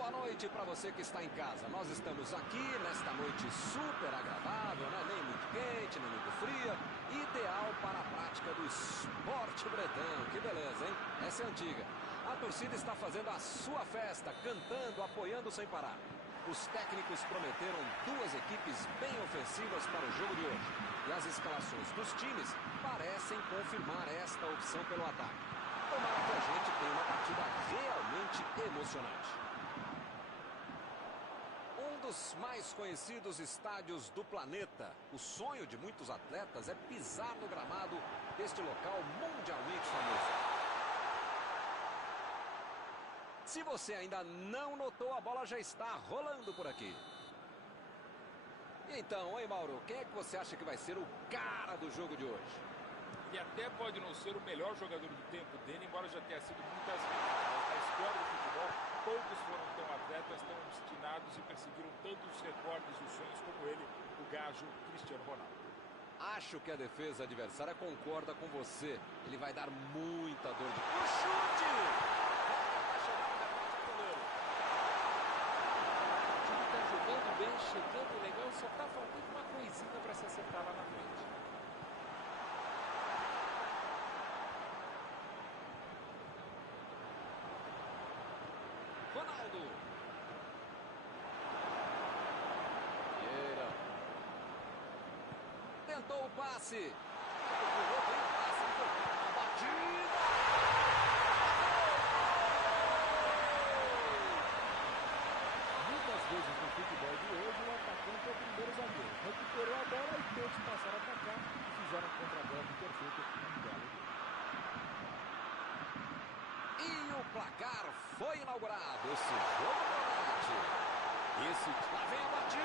Boa noite para você que está em casa. Nós estamos aqui nesta noite super agradável, né? Nem muito quente, nem muito fria. Ideal para a prática do esporte bretão. Que beleza, hein? Essa é antiga. A torcida está fazendo a sua festa, cantando, apoiando sem parar. Os técnicos prometeram duas equipes bem ofensivas para o jogo de hoje. E as escalações dos times parecem confirmar esta opção pelo ataque. Tomara que a gente tenha uma partida realmente emocionante. Um dos mais conhecidos estádios do planeta. O sonho de muitos atletas é pisar no gramado deste local mundialmente famoso. Se você ainda não notou, a bola já está rolando por aqui. Então, oi Mauro, quem é que você acha que vai ser o cara do jogo de hoje? Ele até pode não ser o melhor jogador do tempo dele, embora já tenha sido muitas vezes. Mas na história do futebol, poucos foram tão atletas, tão obstinados e perseguiram tantos recordes e sonhos como ele, o gajo Cristiano Ronaldo. Acho que a defesa adversária concorda com você. Ele vai dar muita dor de... O chute! Jogando bem, chegando legal, só tá faltando uma coisinha para se acertar lá na frente. Ronaldo. Vieira. Tentou o passe. Pulou bem o passe. A batida. Muitas vezes no futebol de hoje, o atacante é o primeiro zagueiro. Recuperou a bola e todos passaram a atacar e fizeram um contra-golpe perfeito. Um belo gol. E o placar foi inaugurado. Esse jogo promete. Lá vem a batida.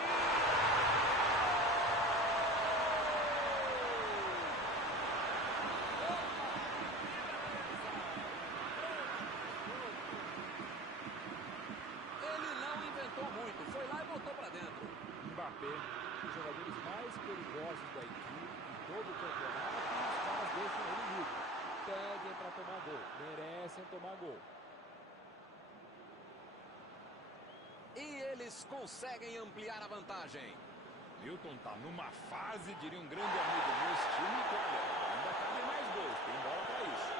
Ele não inventou muito. Foi lá e botou para dentro. Mbappé, um dos jogadores mais perigosos da equipe em todo o campeonato, e os caras deixam ele livre. Pedem para tomar gol, merecem tomar gol. E eles conseguem ampliar a vantagem. Milton tá numa fase, diria um grande amigo meu, estilo e olha, ainda cabem mais gols, tem bola para isso.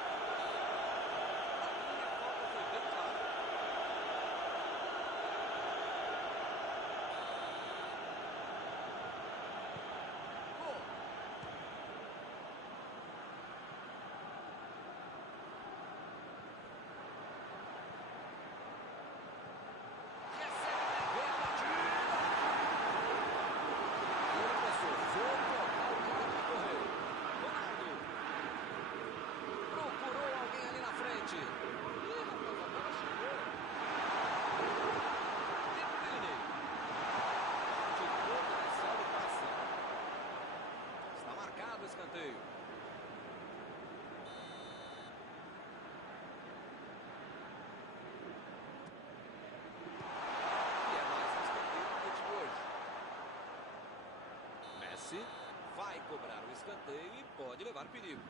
Escanteio. E é mais um escanteio na noite de hoje. Messi vai cobrar o escanteio e pode levar perigo.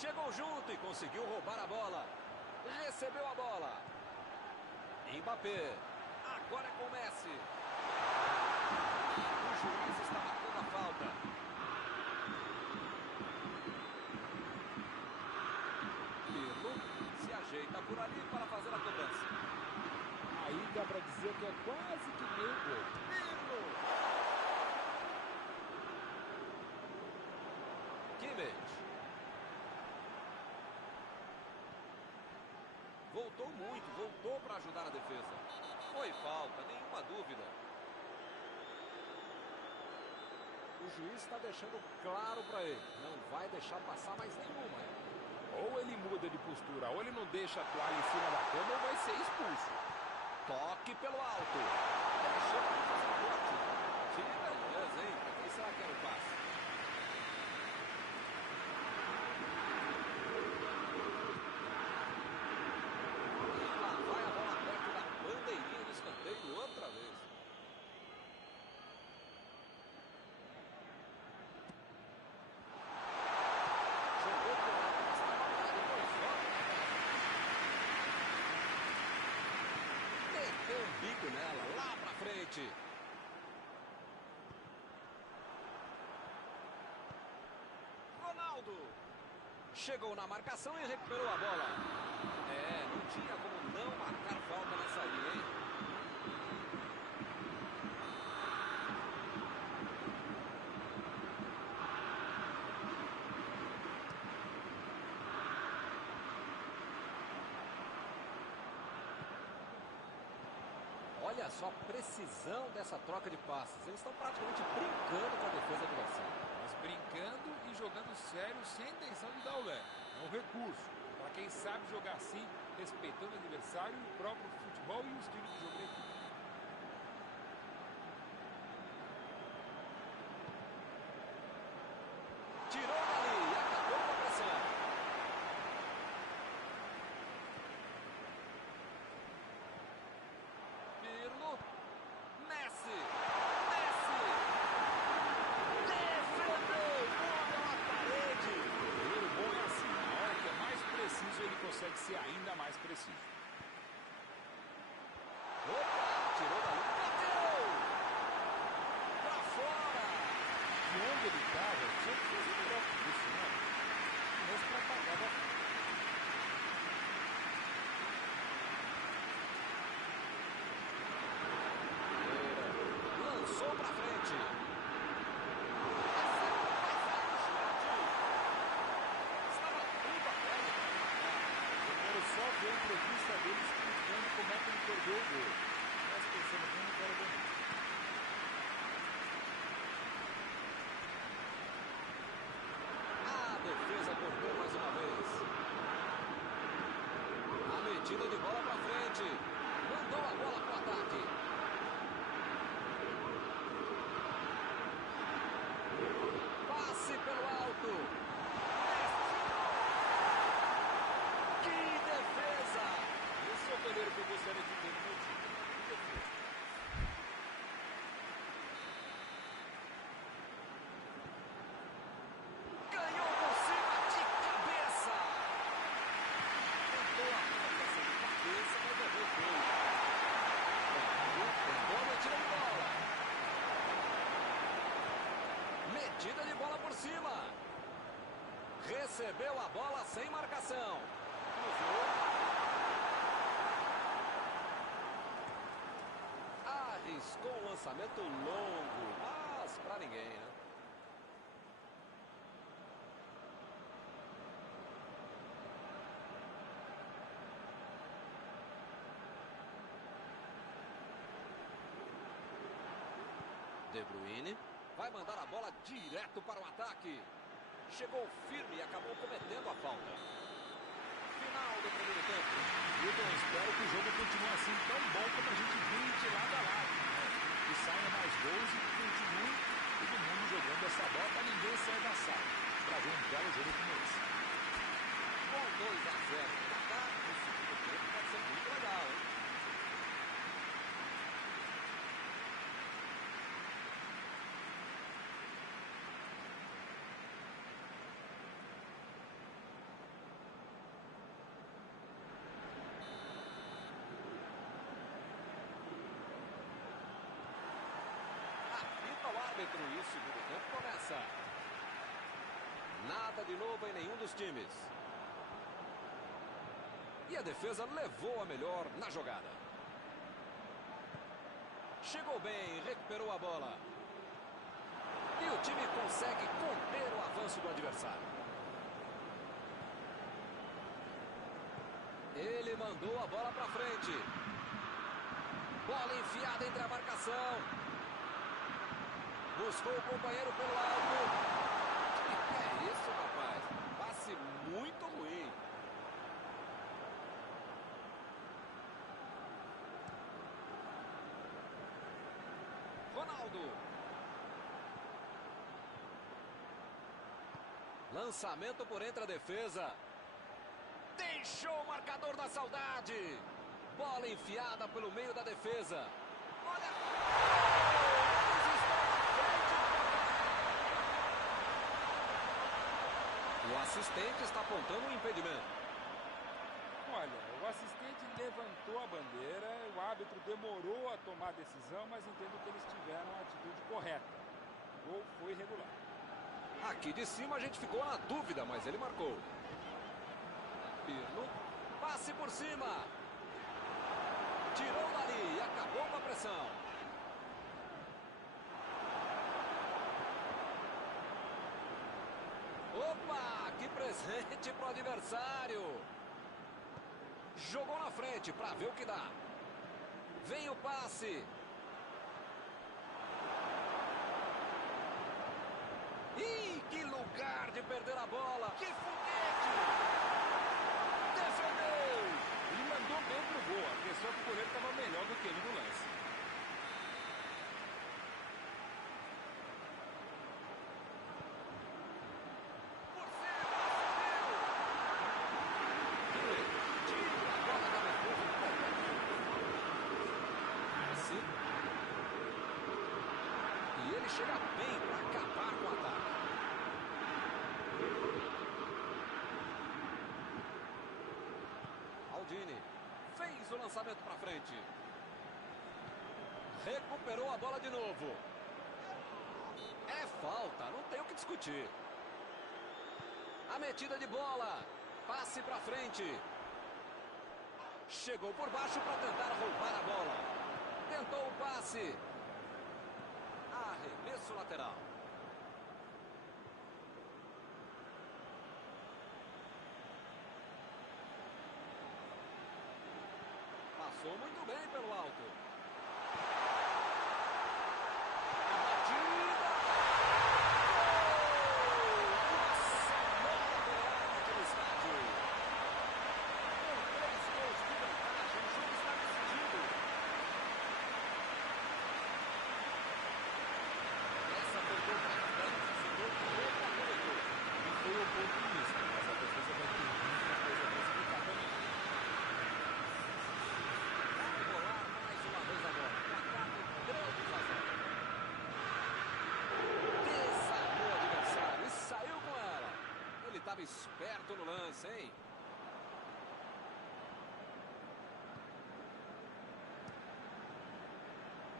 Chegou junto e conseguiu roubar a bola. Recebeu a bola. Mbappé. Agora é com o Messi. O juiz está marcando a falta. Pirlo se ajeita por ali para fazer a cobrança. Aí dá para dizer que é quase que meio gol. Pirlo. Kimmich. Voltou muito, voltou para ajudar a defesa. Foi falta, nenhuma dúvida. O juiz está deixando claro para ele. Não vai deixar passar mais nenhuma. Ou ele muda de postura, ou ele não deixa a toalha em cima da cama, ou vai ser expulso. Toque pelo alto. Ele chega para fazer o corte. bico nela, lá pra frente. Ronaldo. Chegou na marcação e recuperou a bola. Não tinha como não marcar falta nessa aí, hein? Olha só a precisão dessa troca de passes. Eles estão praticamente brincando com a defesa adversária. Mas brincando e jogando sério sem intenção de dar o lé. É um recurso para quem sabe jogar assim, respeitando o adversário, o próprio futebol e o estilo de jogo da equipe. Tirou dali e acabou com a pressão. Pirlo. Messi. Defendeu. Bola na parede. O goleiro bom é assim. Na hora que é mais preciso, ele consegue ser ainda mais preciso. Opa, tirou dali. Bateu. Pra fora. De onde ele estava, tinha que fazer melhor que isso, né? Mas para pagar da Lançou pra frente. Estava tudo aberto. Eu quero só ver a entrevista dele explicando como é que ele perdeu o gol. Mas pensando bem, não quero ver. A defesa cortou mais uma vez. A metida de bola pra frente. Mandou a bola pro ataque. Passe pelo alto. Que defesa! Esse é o goleiro que eu gostaria de ter no meu time. Que defesa. Ganhou por cima de cabeça. Tentou a marcação de cabeça, mas errou feio. Boa metida de bola. Metida de bola por cima. Recebeu a bola sem marcação. Cruzou. Arriscou um lançamento longo, mas pra ninguém, né? De Bruyne vai mandar a bola direto para o ataque. Chegou firme e acabou cometendo a falta. Final do primeiro tempo. Milton, espero que o jogo continue assim tão bom como a gente viu de lado a lado. Que saiam mais gols e que continue todo mundo jogando essa bola para ninguém sair da sala. Para ver um belo jogo como esse. Com 2-0 no placar, o segundo tempo pode ser muito legal, hein? Apita o árbitro e o segundo tempo começa. Nada de novo em nenhum dos times. E a defesa levou a melhor na jogada. Chegou bem, recuperou a bola. E o time consegue conter o avanço do adversário. Ele mandou a bola para frente. Bola enfiada entre a marcação. Buscou o companheiro pelo alto. Que é isso, rapaz? Passe muito ruim. Ronaldo. Lançamento por entre a defesa. Deixou o marcador da saudade. Bola enfiada pelo meio da defesa. Olha! Eles estão na frente. O assistente está apontando um impedimento. Olha, o assistente levantou a bandeira, o árbitro demorou a tomar a decisão, mas entendo que eles tiveram a atitude correta. O gol foi regular. Aqui de cima a gente ficou na dúvida, mas ele marcou. Pirlo, passe por cima. Tirou dali e acabou com a pressão. Opa, que presente pro adversário. Jogou na frente para ver o que dá. Vem o passe. Ih, que lugar de perder a bola. Que foguete. Defendeu. Ele mandou bem pro gol. A pessoa que o goleiro estava melhor do que ele no lance. Chega bem para acabar com o ataque. Maldini fez o lançamento para frente. Recuperou a bola de novo. É falta, não tem o que discutir. A metida de bola. Passe para frente. Chegou por baixo para tentar roubar a bola. Tentou o passe. Arremesso lateral. Passou muito bem pelo alto. Batida! Uma sonora goleada naquele estádio. Com 3 gols de vantagem, o jogo está decidido. E foi oportunista, mas a defesa vai ter muita coisa para explicar também. Vai rolar mais uma vez a bola. Placar de 3-0. Desarmou o adversário e saiu com ela. Ele estava esperto no lance, hein?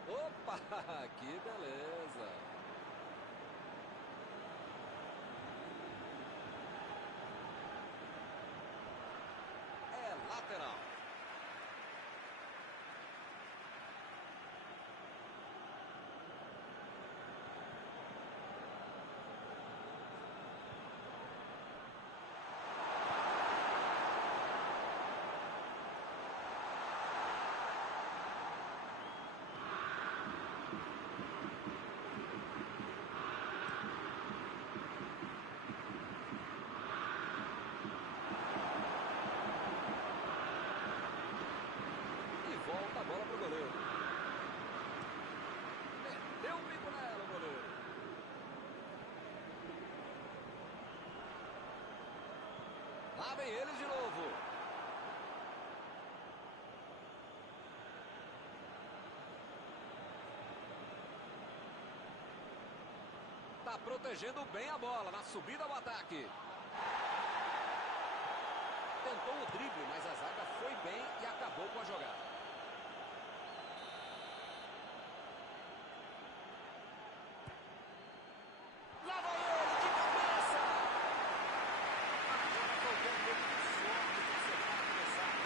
Opa, que beleza. É lateral. Volta a bola pro goleiro. Meteu o bico nela, o goleiro. Lá vem eles de novo. Tá protegendo bem a bola na subida ao ataque. Tentou o drible, mas a zaga foi bem e acabou com a jogada. Lá vai ele, de cabeça! Agora faltou um pouco de sorte para acertar a cabeçada.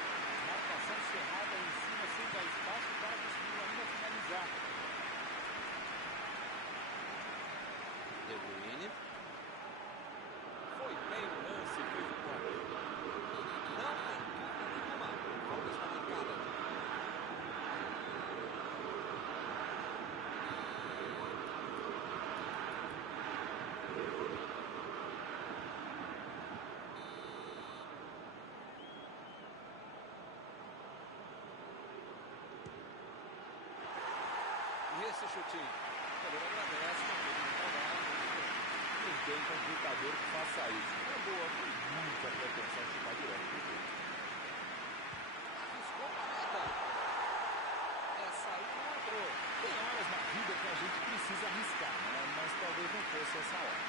Marcação cerrada em cima sem dar espaço para conseguir ainda finalizar. De Bruyne. Foi bem no lance, fez o gol. Não tem dúvida nenhuma. A falta está marcada. E esse chutinho? O goleiro agradece, porque ele não dá. Não tem computador que faça isso. É boa, com muita pretensão chutar direto pro gol. Arriscou pra meta. Essa aí não entrou. Tem horas na vida que a gente precisa arriscar, né? Mas talvez não fosse essa hora.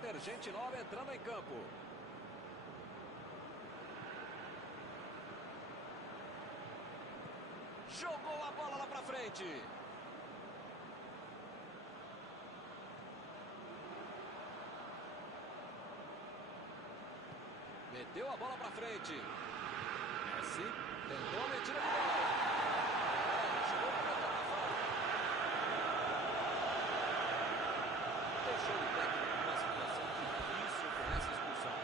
ter gente nova entrando em campo. Jogou a bola lá pra frente. Meteu a bola pra frente. Messi tentou a metida de bola. Chegou pra botar na falta. Deixou o técnico numa situação difícil com essa expulsão.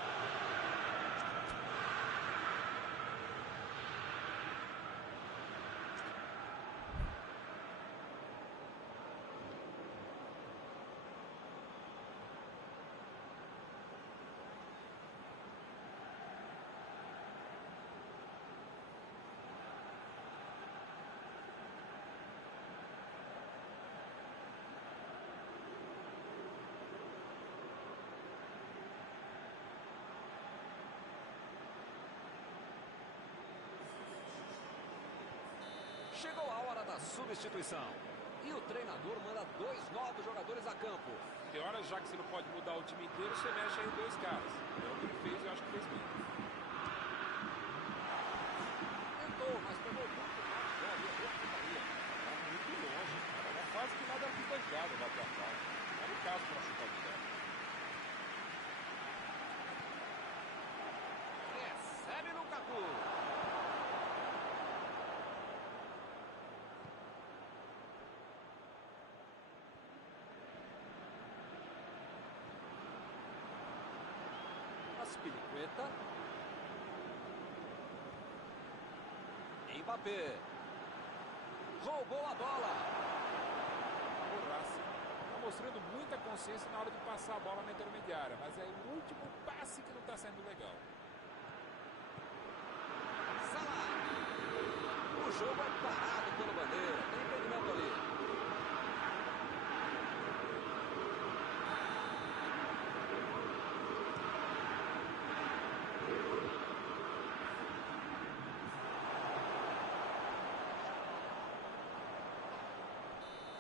Chegou a hora da substituição. E o treinador manda 2 novos jogadores a campo. Tem horas, já que você não pode mudar o time inteiro, você mexe aí 2 caras. É o que ele fez e eu acho que fez bem. Tentou, mas pegou muito mal. Tá muito longe, cara. Era quase que nada arquibancada vai pra cá. Era o caso pra chutar direto. Recebe Lukaku. Aspilicueta. Mbappé. Roubou a bola. O Racing tá mostrando muita consciência na hora de passar a bola na intermediária, mas é o último passe que não tá sendo legal. Salah. O jogo é parado pelo bandeira. Tem impedimento ali.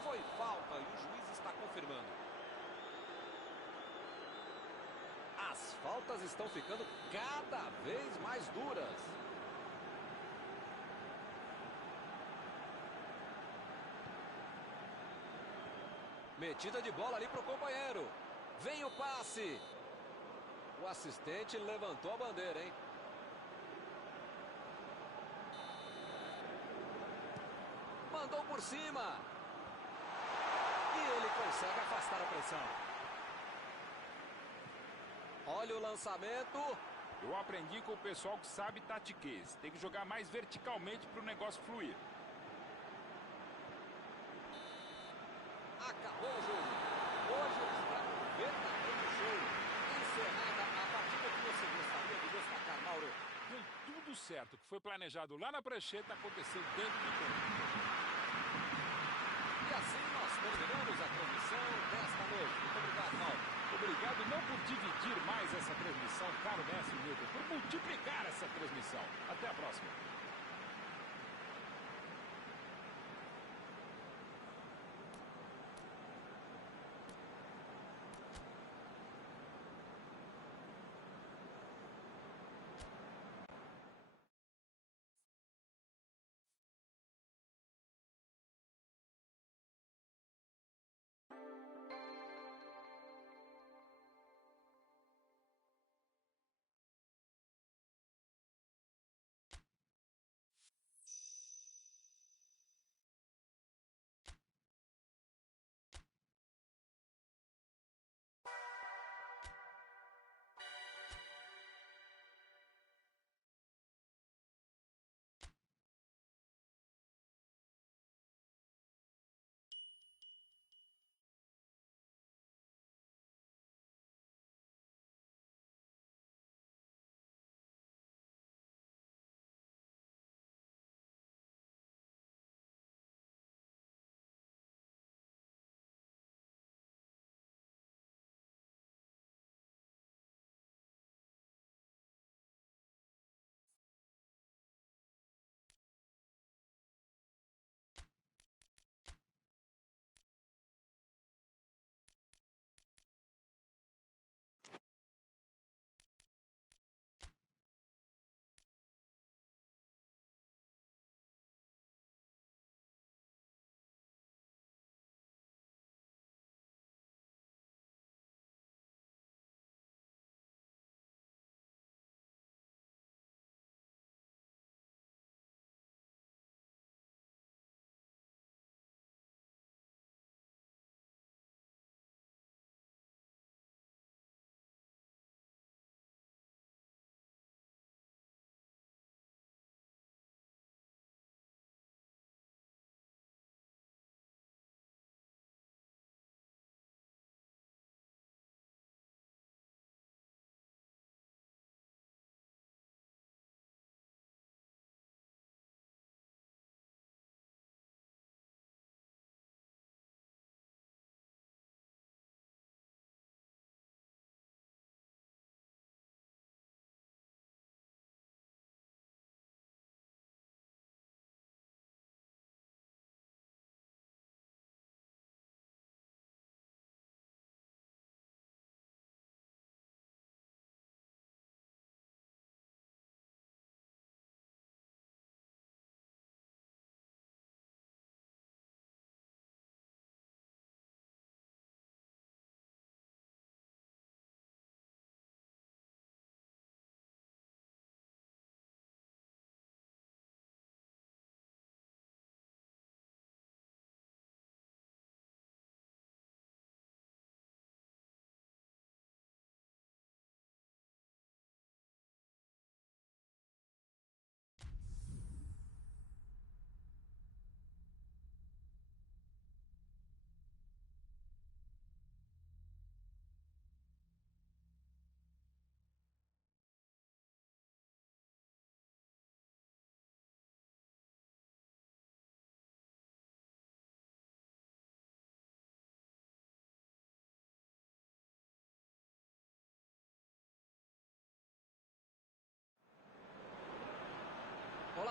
Foi falta e o juiz está confirmando. As faltas estão ficando cada vez mais duras. Metida de bola ali para o companheiro. Vem o passe. O assistente levantou a bandeira, hein? Mandou por cima. E ele consegue afastar a pressão. Olha o lançamento. Eu aprendi com o pessoal que sabe tatiquez. Tem que jogar mais verticalmente para o negócio fluir. Acabou o jogo. Hoje eles deram um verdadeiro show. Encerrada a partida que você gostaria de destacar, Mauro. Deu tudo certo. O que foi planejado lá na prancheta aconteceu dentro do campo. E assim nós terminamos a transmissão desta noite. Muito obrigado, Mauro. Obrigado não por dividir mais essa transmissão, caro mestre Milton, por multiplicar essa transmissão. Até a próxima.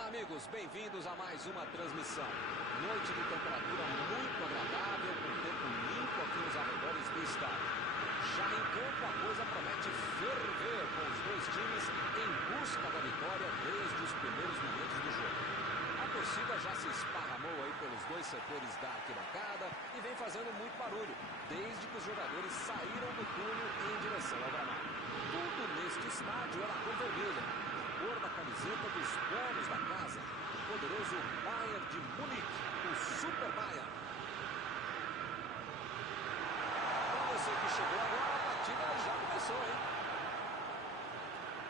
Olá, amigos, bem-vindos a mais uma transmissão. Noite de temperatura muito agradável, com tempo limpo aqui nos arredores do estádio. Já em campo, a coisa promete ferver, com os dois times em busca da vitória desde os primeiros momentos do jogo. A torcida já se esparramou aí pelos dois setores da arquibancada e vem fazendo muito barulho, desde que os jogadores saíram do túnel em direção ao gramado. Tudo neste estádio era cor vermelha, cor da camiseta dos donos da casa, o poderoso Bayern de Munique, o Super Bayern. Para você que chegou agora, a partida já começou, hein?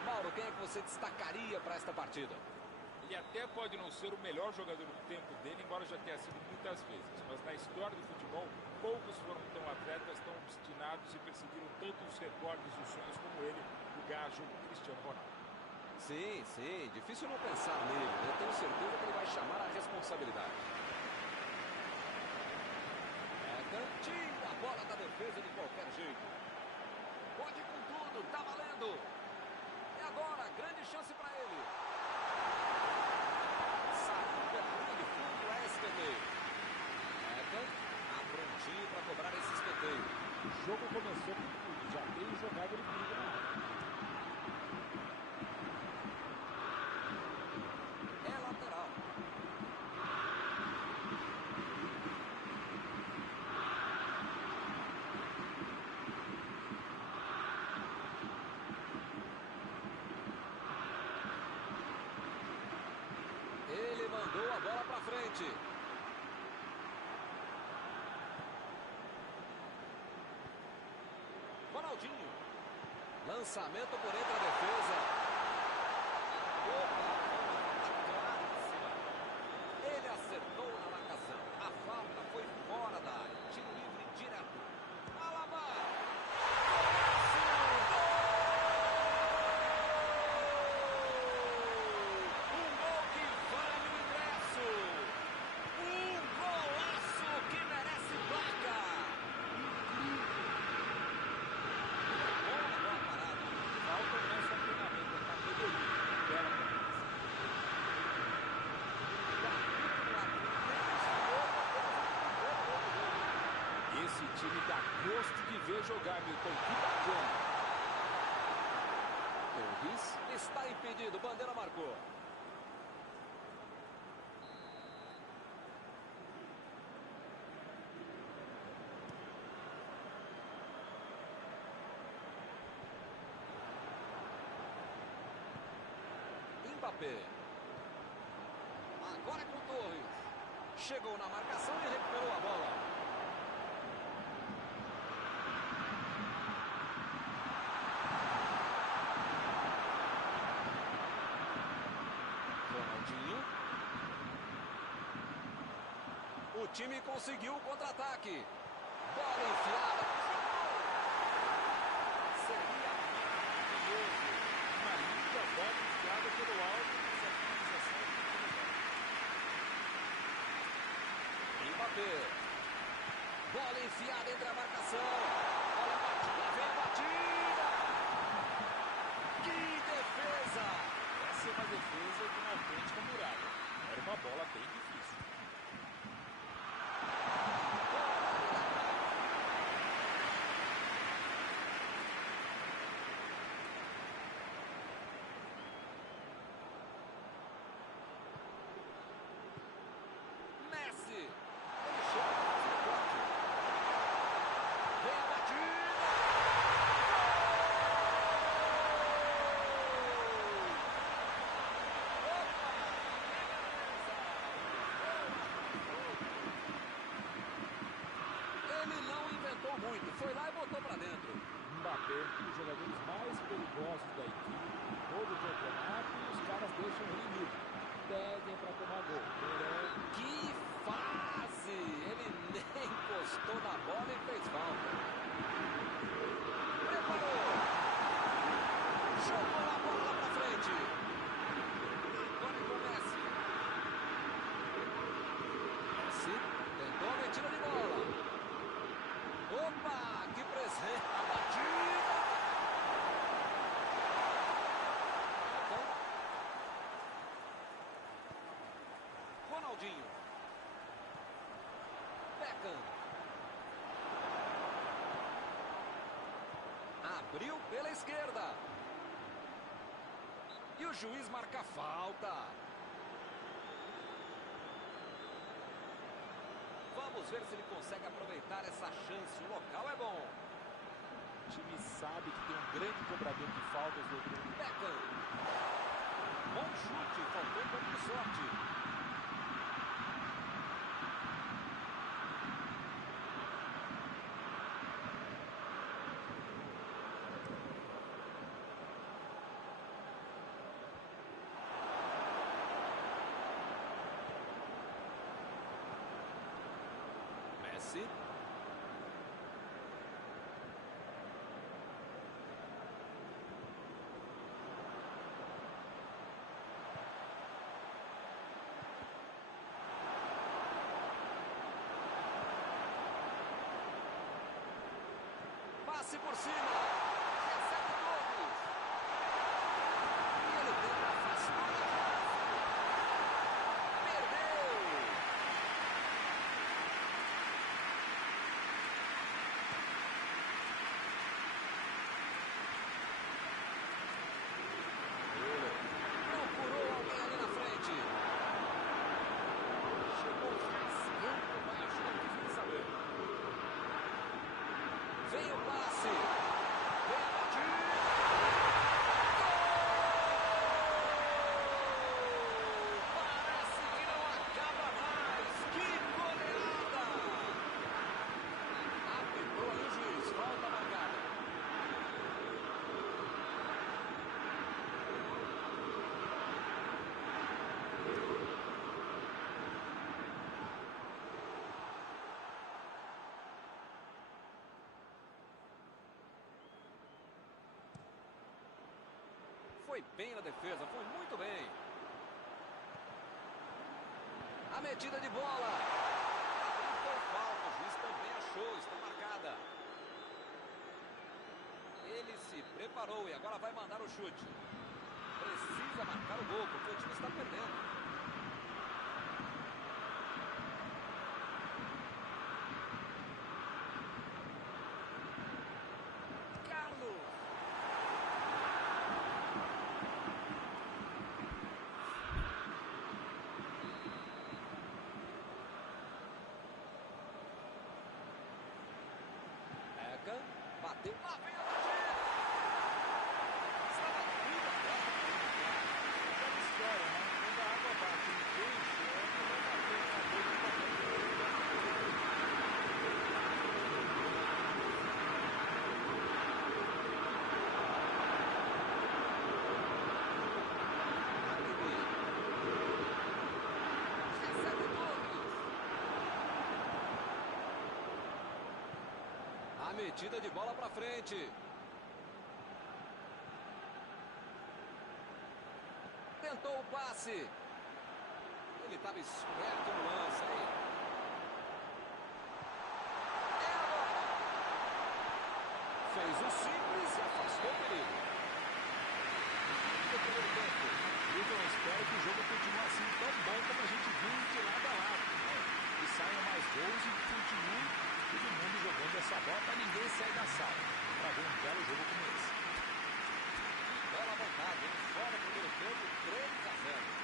Mauro, quem é que você destacaria para esta partida? Ele até pode não ser o melhor jogador do tempo dele, embora já tenha sido muitas vezes. Mas na história do futebol, poucos foram tão atletas, tão obstinados e perseguiram tanto os recordes e os sonhos como ele, o gajo Cristiano Ronaldo. Sim, sim, difícil não pensar nele. Eu tenho certeza que ele vai chamar a responsabilidade. É cantinho, a bola da defesa de qualquer jeito. Pode ir com tudo, tá valendo. E agora, grande chance para ele. Saiu pela linha de fundo, é escanteio. Tá prontinho para cobrar esse escanteio. O jogo começou com tudo, já tem jogada de perigo na área. É lateral. Ele mandou a bola para frente. Ronaldinho. Lançamento por entre a defesa. Opa, ele acertou na marcação. A falta foi fora da área. Tiro livre direto. Alaba! Um gol que vale o ingresso. Um golaço que merece placa. Bola parada. Falta não é só treinamento, é categoria. Bela conversa. Esse time dá gosto de ver jogar, Milton. Que bacana. Torres está impedido, bandeira marcou. Mbappé. Agora é com Torres. Chegou na marcação e recuperou a bola. Ronaldinho. O time conseguiu o contra-ataque. Bola enfiada. Seria maravilhoso. Uma linda bola enfiada pelo alto, mas a finalização é muito legal. Mbappé. Bola enfiada entre a marcação. Olha a batida, vem a batida. Que defesa. Essa é uma defesa de uma frente com muralha. Era uma bola bem difícil. Messi. Ele chega para fazer o corte. Vem a batida. Ele não inventou muito. Foi lá e botou para dentro. Mbappé, um dos jogadores mais perigosos da equipe, todo o campeonato, e os caras deixam ele livre. Pedem para tomar gol. Porém, Que fase! Ele nem encostou na bola e fez falta. Preparou. Jogou a bola lá pra frente. Agora é com o Messi. Messi tentou a metida de bola. Opa, que presente. A batida. Ronaldinho. Beckham. Abriu pela esquerda. E o juiz marca falta. Vamos ver se ele consegue aproveitar essa chance. O local é bom. O time sabe que tem um grande cobrador de faltas, Rodrigo. Beckham. Bom chute, faltou um pouco de sorte. Messi. Passe por cima. Recebe todos. E ele tenta afastar a chance. Perdeu. Procurou alguém ali na frente. Chegou rasgando baixo, não quis nem saber. Vem o passe. Vem a batida. Gol! Parece que não acaba mais. Que goleada! Apitou ali o juiz. Falta marcada. Foi bem na defesa, foi muito bem. A metida de bola. Não foi falta, o juiz também achou, está marcada. Ele se preparou e agora vai mandar o chute. Precisa marcar o gol, porque o time está perdendo. Carlos. Beckham. Bateu. Lá vem a batida. Estava tudo atrás do time. Aquela história, né? Quando a água bate no peixe, é que vai bater na boca de qualquer coisa. Hakimi. Recebe Torres. A metida de bola para frente. Tentou o passe. Ele estava esperto no lance aí. É agora. Fez o simples e afastou o perigo. No primeiro tempo. Eu espero que o jogo continue assim tão bom como a gente viu de lado a lado, né? Que saiam mais gols e continue todo mundo jogando essa bola para ninguém sair da sala. Para ver um belo jogo como esse. Bela vontade, hein? Só no primeiro tempo, 3-0.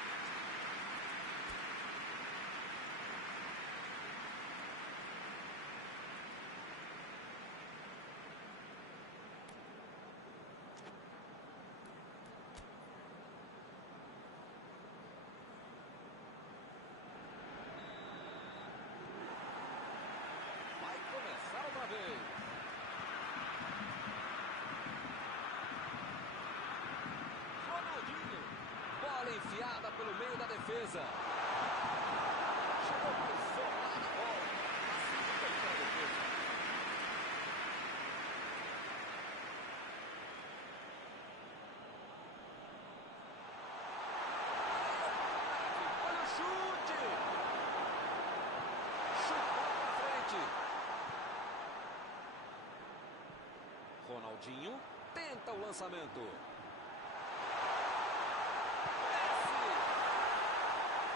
Vai começar outra vez. Ronaldinho. Bola enfiada pelo meio da defesa. Chegou por fora da bola. Facilitou para a defesa. Olha o chute. Chutou para frente. Ronaldinho tenta o lançamento. Messi.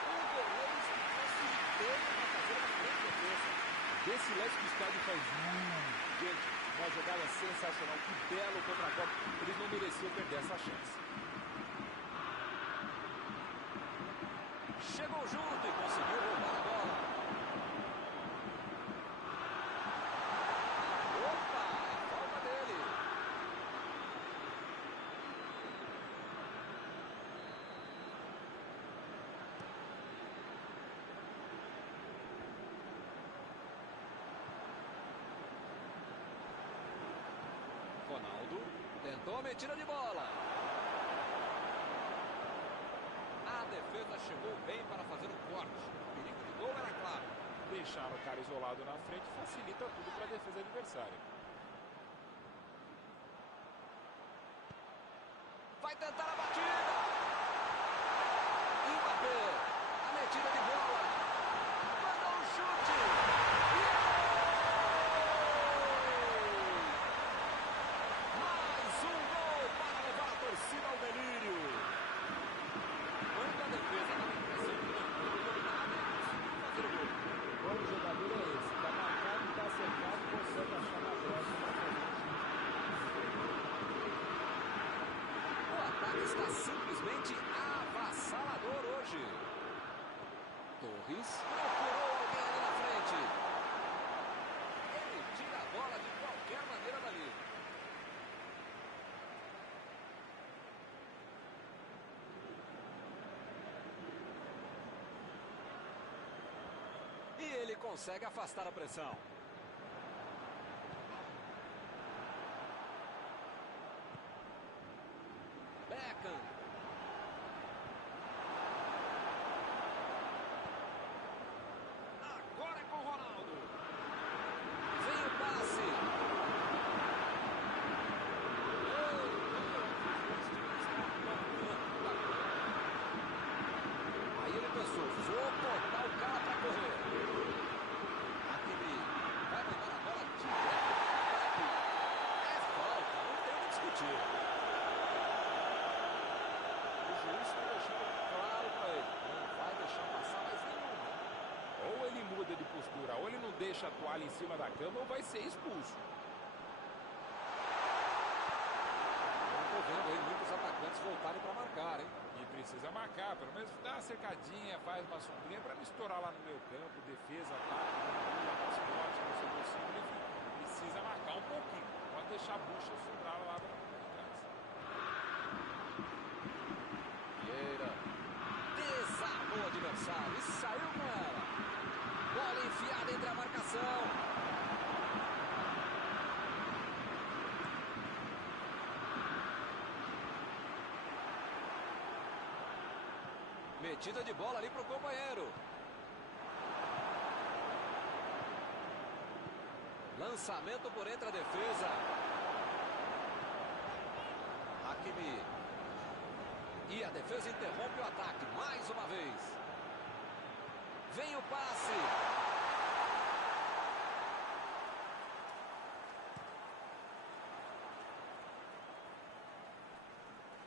O goleiro está Esse lance que o estádio faz. Gente, uma jogada sensacional. Que belo contra-golpe. Eles não mereciam perder essa chance. Chegou junto e conseguiu roubar a bola. Opa, é falta dele. Ronaldo tentou a metida de bola. A defesa chegou bem para fazer o corte. O perigo de gol era claro. Deixar o cara isolado na frente facilita tudo para a defesa adversária. Vai tentar a batida. Mbappé. A metida de bola. Mandou um chute. E é gol! Mais um gol para levar a torcida ao delírio. Quando a defesa não impressiona, não nada, fazer o gol. Bom jogador é esse. Tá marcado, tá acertado, consegue achar na próxima para fazer o chute. O ataque está simplesmente avassalador hoje. Torres procurou alguém ali na frente. Ele tira a bola de qualquer maneira dali. E ele consegue afastar a pressão. Beckham. Agora é com o Ronaldo. Vem o passe. Aí ele pensou, vou botar o cara para correr. Hakimi vai mandar a bola direto para o ataque. É falta, não tem o que discutir. O juiz está deixando claro para ele, não vai deixar passar mais nenhuma. Ou ele muda de postura, ou ele não deixa a toalha em cima da cama, ou vai ser expulso. Eu estou vendo aí muitos atacantes voltarem para marcar, hein? E precisa marcar, pelo menos dá uma cercadinha, faz uma sombrinha para não estourar lá no meio campo, defesa, ataque, transporte, no seu bolsinho, enfim. Precisa marcar um pouquinho, pode deixar a bucha sobrar lá para trás. Vieira desarmou o adversário e saiu com ela. Bola enfiada entre a marcação. Metida de bola ali para o companheiro. Lançamento por entre a defesa. Hakimi. E a defesa interrompe o ataque mais uma vez. Vem o passe.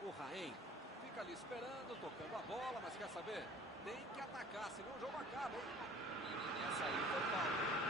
O Raem fica ali esperando, tocando a bola, mas quer saber? Tem que atacar, senão o jogo acaba, hein? Essa aí foi falta.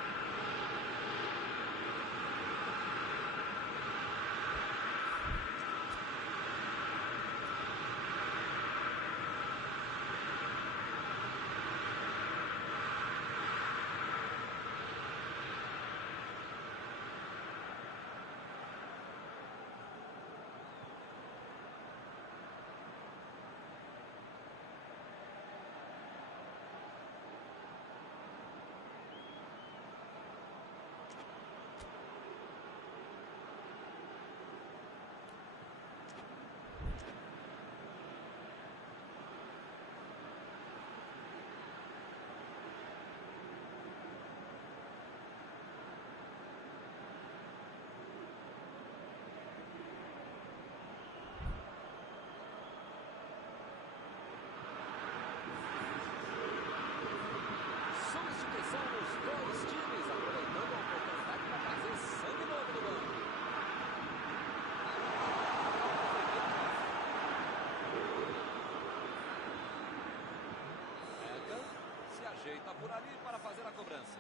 Ajeita por ali para fazer a cobrança.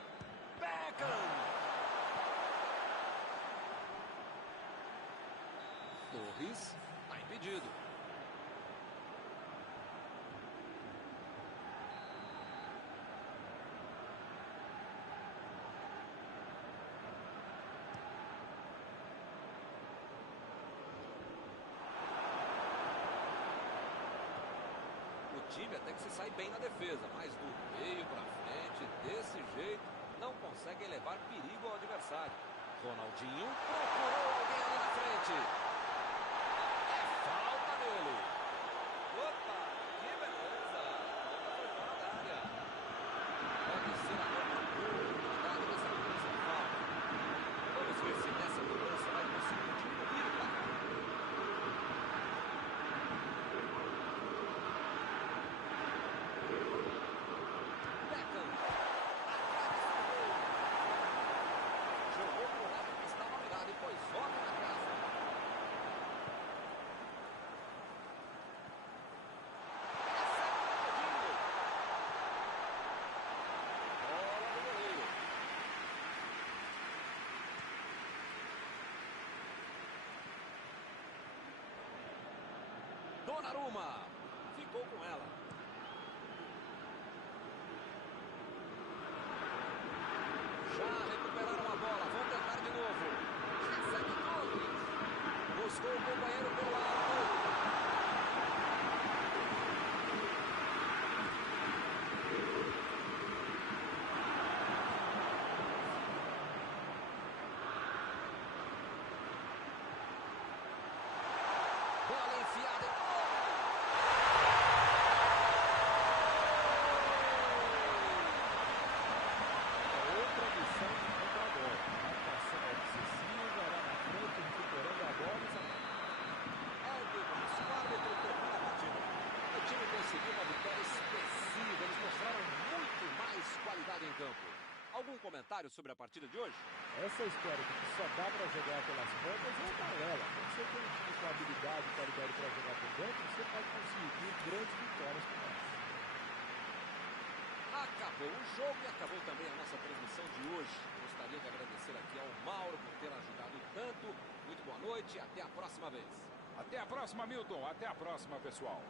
Beckham! Torres está impedido. O time até que se sai bem na defesa, mas do meio para frente, desse jeito, não consegue levar perigo ao adversário. Ronaldinho procurou alguém ali na frente. É falta nele. Opa, que beleza. Foi fora da área. Pode ser a oportunidade dessa cobrança de falta. Vamos ver se nessa cobrança vai conseguir diminuir o placar. Beckham. Jogou pro lado que estava virado e pôs ordem na casa. Bola do goleiro. Donnarumma ficou com ela. Já recuperaram a bola, vão tentar de novo. Recebe Torres. Buscou o companheiro pelo alto. Bola enfiada em Outra missão de contra-gol. Marcação excessiva, lá na frente, recuperando a bola. Edwards, o árbitro termina a partida. O time conseguiu uma vitória expressiva. Eles mostraram muito mais qualidade em campo. Algum comentário sobre a partida de hoje? Essa história de que só dá para jogar pelas pontas é balela. Quando você tem um time com habilidade e qualidade para jogar por dentro, você pode conseguir grandes vitórias com essa. Acabou o jogo e acabou também a nossa transmissão de hoje. Gostaria de agradecer aqui ao Mauro por ter ajudado tanto. Muito boa noite e até a próxima vez. Até a próxima, Milton. Até a próxima, pessoal.